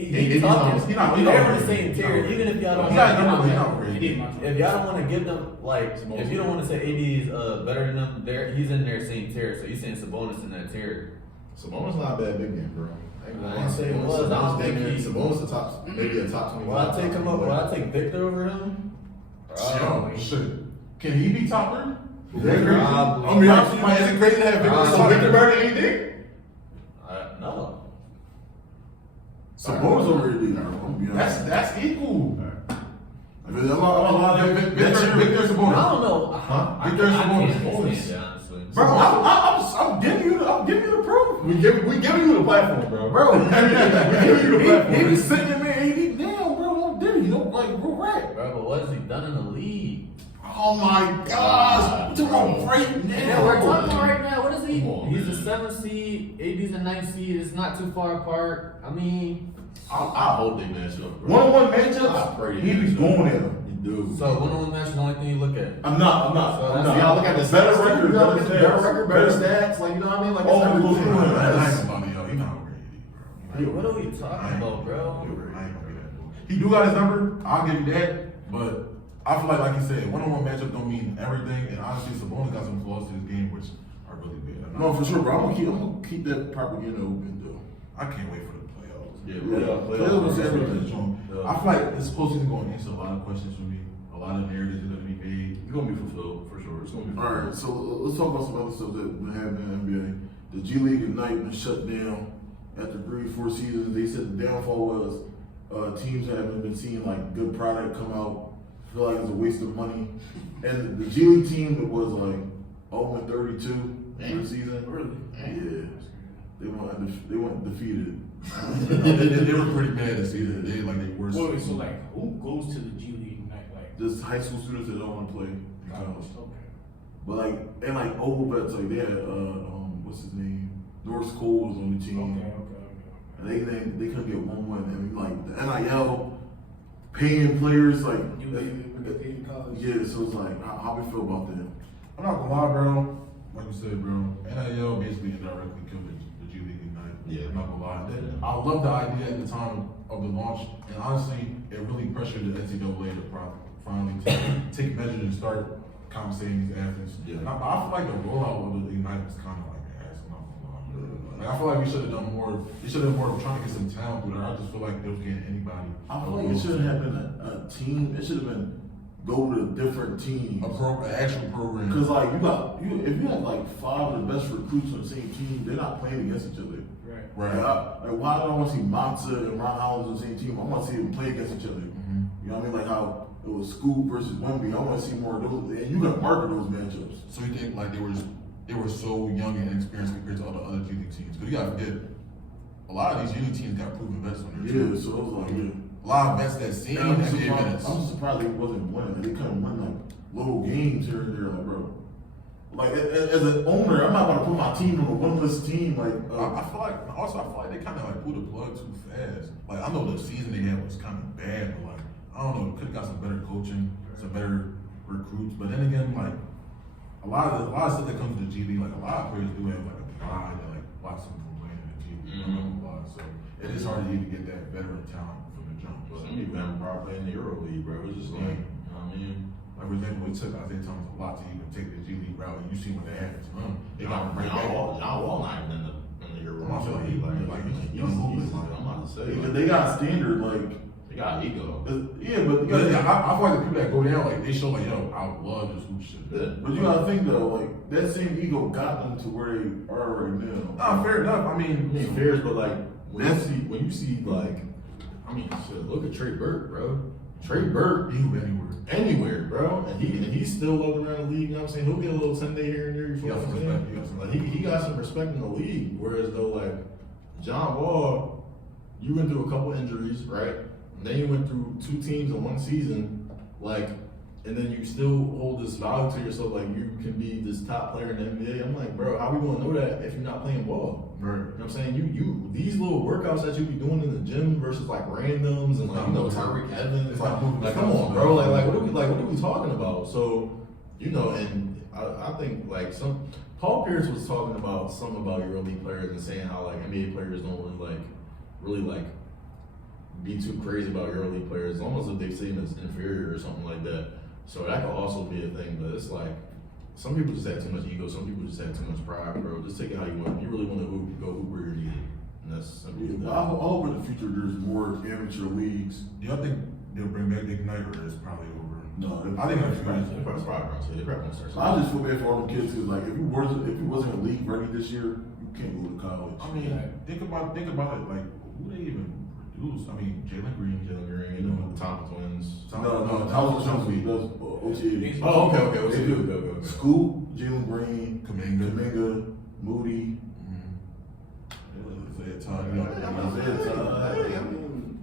he's talking. He not They're over the same AD. tier. Even if y'all don't. He got number, He he did not my If y'all don't want to give them like, if you don't want to say AD is better than them, he's in their same tier. So you're saying Sabonis in that tier. Sabonis not a bad big man, bro. I didn't say it was. I don't think he. Sabonis the top, maybe a top 25. Will I take him up? Will I take Victor over him? Yo, shit. Can he be top 3? That's crazy. I mean, honestly, is it crazy to have Victor? So Victor better than AD? No. Sabonis over AD. That's equal. There's a lot of Victor I Sabonis. don't know. Huh? I Victor can't Sabonis. understand it, honestly. Bro, I'm giving you the proof. We giving you the platform, bro. Bro, we giving you the platform. he be sitting there, man, AD down, bro. Don't did he? Don't like real right. Bro, but what has he done in the league? Oh my gosh, we're talking right now. Yeah, we're talking right now. What is he? Come on, He's man. a 7th seed. AD's a 9th seed. It's not too far apart. I mean, I hope they match up, bro. One-on-one I matchups, pray he they be match going up. at him. You do. so one-on-one match is the only thing you look at. I'm not. Yeah, look at the better stats. record, You gotta look at the better better stats. record, better stats. Like, you know what I mean? Like, Oh, it's we'll everything. do it. I ain't gonna be, yo. He not over AD, bro. What are we talking about, bro? I ain't gonna be that dude. He do got his number. I'll give you that. But I feel like you said, one-on-one matchup don't mean everything. And honestly, Sabonis got some flaws to his game, which are really big. No, for sure, bro. I'm gonna keep that propaganda open, though. I can't wait for the playoffs. Yeah, Playoffs is everything. I feel like this postseason going to answer a lot of questions for me. A lot of narratives are going to be made. It's gonna be fulfilled for sure. It's gonna be All right, fulfilled. so let's talk about some other stuff that's been happening in the NBA. The G League Ignite been shut down after 3-4 seasons. They said the downfall was teams haven't been seeing like good product come out. Feel like it's a waste of money. And the G League team that was like 0-32 in the season. Really? Yeah, they went defeated. they were pretty bad this season. They like they worst. Wait, so like, who goes to the G League night? Like, Just high school students that don't want to play in college. okay. But like, and like old vets, like they had what's his name? Norris Cole was on the team. Okay. And they couldn't get one win. And like the NIL paying players like college. yeah, so it's like how we feel about that. I'm not gonna lie, bro. Like you said, bro. NIL basically indirectly killed the G League Ignite. Yeah. I'm not gonna lie. I love the idea at the time of the launch, and honestly, it really pressured the NCAA to finally take measures and start compensating these athletes. Yeah. And I feel like the rollout of the Ignite was kind of like ass. I'm not gonna lie. Like, I feel like we should have done more. We should have done more trying to get some talent through there. I just feel like they was getting anybody. I feel like it shouldn't have been a team. It should have been go to different teams. An actual program. Because like if you have like 5 of the best recruits on the same team, they're not playing against each other. Right. Like why do I want to see Monta and Ron Howard on the same team? I want to see them play against each other. You know what I mean? Like how it was Scoop versus Wemby. I want to see more of those, and you got to market those matchups. So you think like they were so young and inexperienced compared to all the other G League teams? Because you gotta forget, a lot of these G League teams got proven vets on their team. Yeah, so it was like a lot of vets that seen NBA minutes. I'm surprised they wasn't winning. They couldn't win like little games here and there, like bro. Like as an owner, I'm not gonna put my team on a winless team. Like I feel like they kind of like pulled the plug too fast. Like I know the season they had was kind of bad, but like I don't know, could have got some better coaching, some better recruits. But then again, like a lot of stuff that comes to the G League, like a lot of players do have like a pride that like watch them from playing in the G League. So it is hard to even get that veteran talent from the jump. But Some people have a problem playing the Euro League, bro. It's just like, you know what I mean? like for example, it took Isaiah Thomas a lot to even take the G League route, and you see what they happened to him. They got him right back. John Wall not even in the Euro I'm not saying League. he's I'm about to say. they got standard like. They got ego. Yeah, but you But gotta, I feel like the people that go down, like they show like, yo, I love this hoop shit. Yeah. but you gotta think though, like that same ego got them to where they are right now. Nah, fair enough. I mean, I mean, fairs, but like when That's- you see like, I mean, shit, look at Trey Burke, bro. Trey Burke, he hoop anywhere. bro, and he's still loved around the league. You know what I'm saying? He'll get a little Sunday here and there. You He feel got what I'm some saying? respect. He got some Like he got some respect in the league. Whereas though, like John Wall, you went through a couple injuries, right? And then you went through 2 teams in 1 season, like, and then you still hold this value to yourself, like you can be this top player in the NBA. I'm like, bro, how we gonna know that if you're not playing ball? Right. You know what I'm saying? You these little workouts that you be doing in the gym versus like randoms and like, you know, Tyreek Evans. It's like moving Like, the come on, stuff. bro. Like what are we talking about? So, you know, and I think like Paul Pierce was talking about something about EuroLeague players and saying how like NBA players don't really be too crazy about EuroLeague players. It's almost like they see them as inferior or something like that. So that could also be a thing, but it's like some people just have too much ego. Some people just have too much pride, bro. Just take it how you want. If you really want to hoop, go hoop where you're needed, and that's simple. as that. I hope in the future there's more amateur leagues. Do y'all think they'll bring back the Ignite, or is it probably over? No, I think They probably gonna start I just feel bad for all the kids because like if you wasn't in a league ready this year, you can't go to college. I mean, think about it. Like, who they even produce? I mean, Jalen Green, you know, the Thompson twins. No, I was trying to be does OTA. Oh, okay. What's it do? Okay. Scoop, Jalen Green, Kuminga. Moody.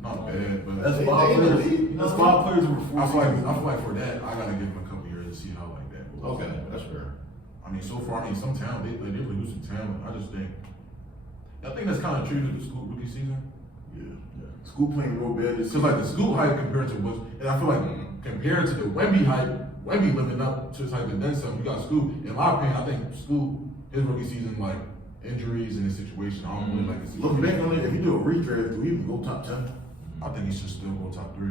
Not bad, but That's They- 5 they in the players. league, That's you 5 players over 4 I feel seasons. like for that, I gotta give them a couple years to see how like that goes. Okay, that's fair. I mean, so far, some talent. They produce some talent. I just think. I think that's kind of true to the Scoop rookie season. Yeah. Scoop playing real bad this Because like the Scoop hype compared to what, and I feel like compared to the Wemby hype, Wemby living up to his hype and then some. You got Scoop. In my opinion, I think Scoop his rookie season like injuries and his situation. I don't really like his Looking back on it, if you do a redraft, do we even go top 10? I think he should still go top 3.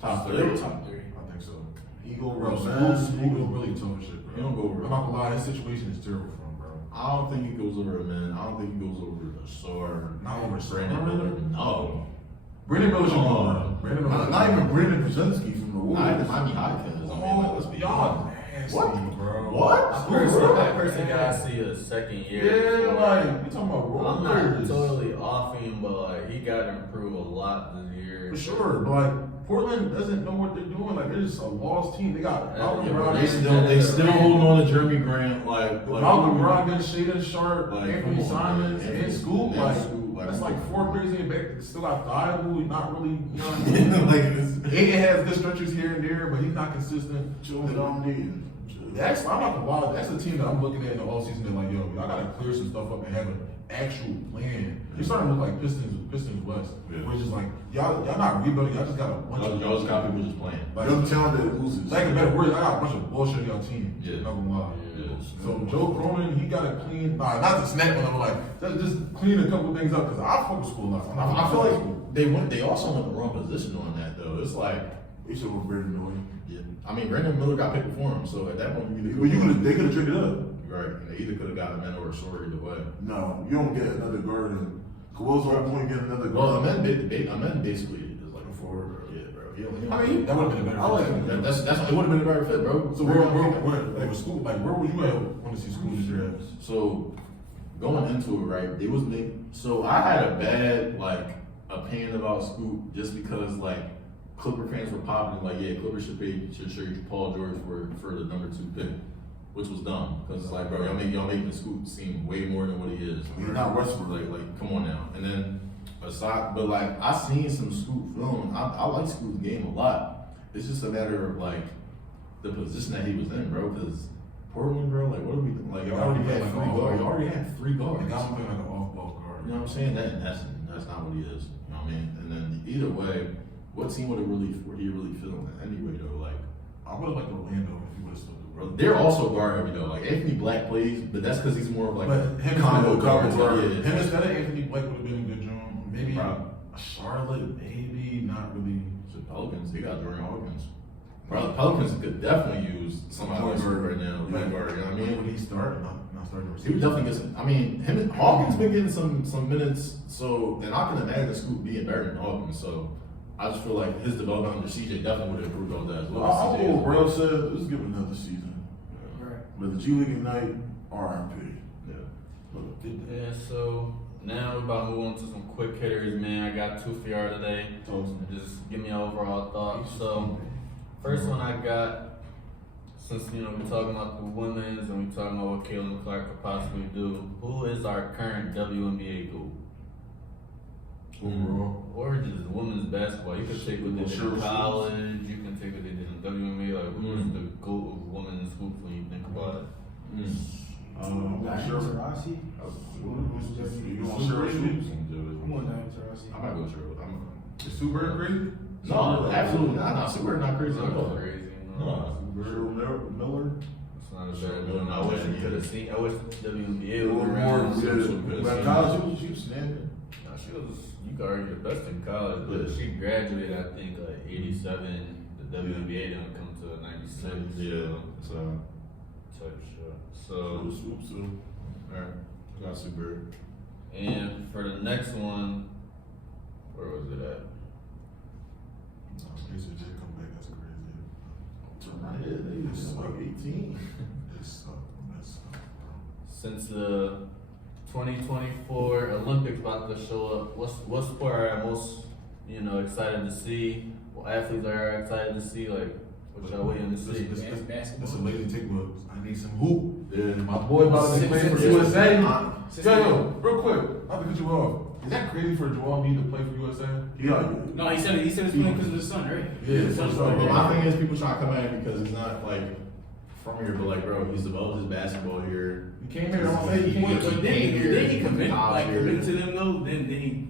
Top They're three. top 3. I think so. He go Bro, around Scoop is really tough as shit, bro. He don't go over. I'm not gonna lie, his situation is terrible for him, bro. I don't think he goes over, man. I don't think he goes over the Sar. Not over Brandon Miller. No. Brandon Miller should Come go on. over. Brandon Miller. Not even Brandon Brzezinski from the Not even Wolves. Miami Hotcats. I mean, like, let's be y'all honest. nasty, What? bro. What? That person got to see a second year. Yeah, like you talking about role I'm not players. totally off him, but like he got to improve a lot this year. For sure, but like Portland doesn't know what they're doing. Like they're just a lost team. They got Malcolm Yeah, Brown. They still holding on to Jeremy Grant. Like Malcolm Brogdon, Shaden Sharp, Like, Anthony come on, Simons, man. and Scoop. And Like Scoop, like, that's come like on. 4 players in back. Still got Thibault, not really. You know what I mean? like it's, Aiden has good stretches here and there, but he's not consistent. Joe Dominique. That's I'm not gonna lie. That's a team that I'm looking at in the whole season. They're like, yo, I gotta clear some stuff up and have an actual plan. You're starting to look like Pistons West, Yeah. which is like y'all not rebuilding. Y'all just got a bunch of y'all just got people just playing. like, Young talent that loses. like a better word. I got a bunch of bullshit on y'all team. Yeah. Not gonna lie. Yeah. So Joe Cronin, he got to clean. Not to snack on him, like just clean a couple things up because I fuck with school a lot. I feel like they also went the wrong position on that though. It's like, They should have Brandon Miller. yeah, I mean, Brandon Miller got picked before him, so at that point But they could have traded up. right. And they either could have got a man or a short either way. No, you don't get another guard. And Kawhi's the whole point get another guard. Well, a man basically is like a forward, bro. Yeah, bro. I mean, that would have been a better. I like him. That's it would have been a better fit, bro. So where school? Like where would you at want to see school this year? So going into it, right, they was so I had a bad opinion about Scoot just because Clipper fans were popping like, yeah, Clippers should trade Paul George for the number 2 pick, which was dumb because it's like, bro, y'all making Scoot seem way more than what he is. He's not Westbrook. Like, come on now. And then but I seen some Scoot film. I like Scoot's game a lot. It's just a matter of the position that he was in, bro. Because Portland, bro, what are we doing? You already had 3 guards. You already had 3 guards. Like, I'm playing like an off-ball guard. You know what I'm saying? That's not what he is. You know what I mean? And then either way, what team would he really fit on anyway though? I would have liked Orlando if he would have still done. Bro, they're also guard heavy though. Anthony Black plays, but that's because he's more of But him combo guard. Him instead of Anthony Blake would have been a good job. Maybe Charlotte, maybe not really. The Pelicans, they got Darriel Hawkins. Bro, the Pelicans could definitely use somebody like Scoot right now. Point guard, you know what I mean? When he started, not starting to He would definitely get some. I mean, him and Hawkins been getting some minutes. So, and I can imagine Scoot being better than Hawkins. So, I just feel like his development under CJ definitely would have improved on that as well. I'll go with Braille said, let's give him another season. Right. But the G League Ignite, RIP. Yeah, so now we're about to move on to some quick hitters, man. I got 2 for y'all today. Just give me an overall thought. So, first one I got, since we're talking about the women's and we're talking about what Caitlin Clark could possibly do, who is our current WNBA GOAT? overall. Or just women's basketball. You can take what they did in college, you can take what they did in WNBA. Who is the GOAT of women's hoops when you think about it? Sure. Taurasi? You want Cheryl Swoops? I'm on Diamond Taurasi. I might go Cheryl. Is Sue Bird crazy? No, absolutely not. No, Super not crazy It's at not all. crazy. No. Cheryl Miller? It's not a bad one. I wish you could have seen. I wish WNBA was More, around. but college, she was snapping. No, she was. You could argue the best in college, but she graduated. I think '87. The WNBA didn't come to '96. Yeah, so Type shit. So, Swoops too. alright, got Super. and for the next one, where was it at? Jason J come back, that's crazy. Yeah, they just like 18. That's Since the 2024 Olympics about to show up, what sport are you most excited to see? What athletes are you excited to see? Like, what y'all waiting to see? That's a lazy take, but I need some hoop. Yeah. My boy about to play for Yeah. USA. Yo, real quick, not to cut you off. Is that crazy for Joel Embiid to play for USA? Yeah. No, he said it's playing because of the sun, right? Yeah, The sun's But right my there. thing is, people trying to come at him because he's not from here, but bro, he's developed his basketball here. He came here, I'm saying he came But here. then he committed College here. to them though. Then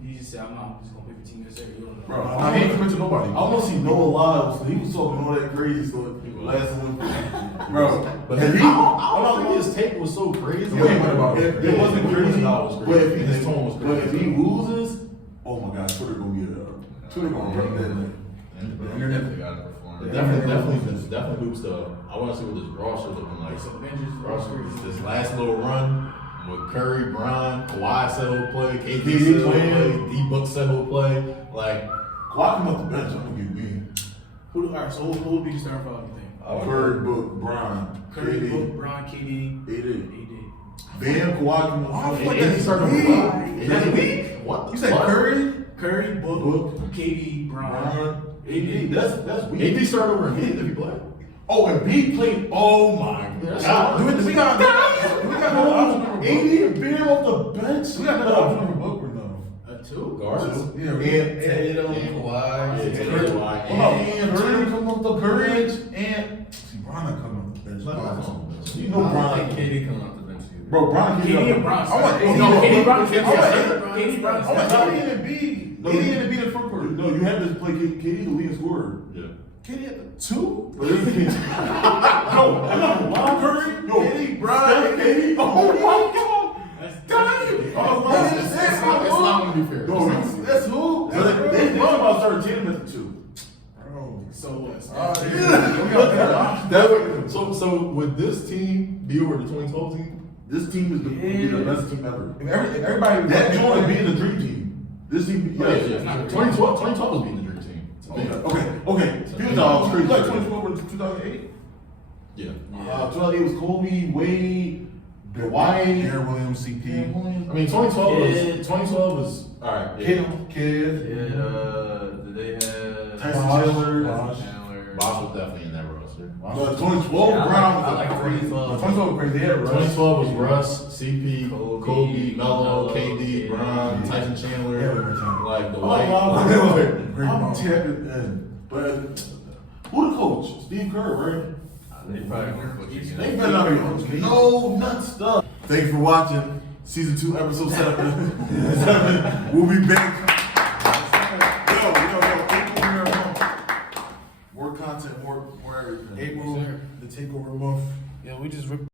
he just said, I'm just gonna play for Team USA. You don't know. Bro, I ain't commit to nobody. I almost see Noah Lyles. He was talking all that crazy stuff last Olympics. Bro, But if he, I don't think his take was so crazy. The way he went about it, it wasn't His crazy. style was But if he, His tone was but if crazy. he loses, oh my God, Twitter gonna get Twitter gonna run that thing. The Definitely got to perform. Definitely hoops though. I want to see what this roster looking like. It's Avengers Roster, roster. this last little run with Curry, Bron, Kawhi said he'll play, KD KD said he'll playing. play, D-Book said he'll play. Kawhi come off the bench, I'm gonna get me. Alright, so who would be the starting five? You think? Curry, Book, Bron, Curry, KD, Book, Bron, KD, AD. AD. Bam, Kawhi come off. And he started Embiid. Embiid? What? You said What? Curry, Book, KD, Bron, Bron, AD. That's weak. AD started over Embiid if he played. Oh, and B played. Oh my That's God! not- We got no. AD and Bam off the bench. We got another option for Book or no? A two? Guards. Yeah, And Tatum, Yeah, Kawhi, Tatum, Curry. Kawhi, Hold on. and- Curry come off the bench and see, Bron not coming on the bench. you know I Bron. don't think KD coming off the bench either. Bro, Bron KD and Bron. I want No, KD, Bron, I want KD, Bron. I want AD and B. No, AD and B the front court. No, you have to play KD the leading scorer. Yeah. KD at the two? But this is no, I'm not Curry. No, KD, Bron, KD. Oh my God. That's It's not gonna be fair. No, that's who. They about to start Tatum at the two. Bro. So So would this team be over the 2012 team? This team is would be the best team ever. If everybody That joint being the dream team. This team, Yeah, yes. yeah. 2012 was being the dream team. To me. Okay. Here's all You crazy. like 2012 or 2008? Yeah. 2008 was Kobe, Wade, Dwight, Darriel Williams, CP. I mean, 2012 was all right. Yeah. Kid. Did they have Tyson Bosh. Chandler. Bosh. Bosh was definitely in that roster. But 2012 Yeah, Brown I was like like crazy. 2012. 2012 crazy. They had Russ. 2012 was Russ, CP, Kobe, Kobe, Melo, Melo, KD, Bron, KD. Tyson Yeah, Chandler, overtime. like the Oh, white. wow. I'm tapping in. But who the coach? Steve Kerr, right? They probably weren't coaching. They better not be on no nut stuff. Thank you for watching season 2, episode 7. We'll be back. April, we're a month. More content, more everything. April, the takeover month. yeah, we just ripped.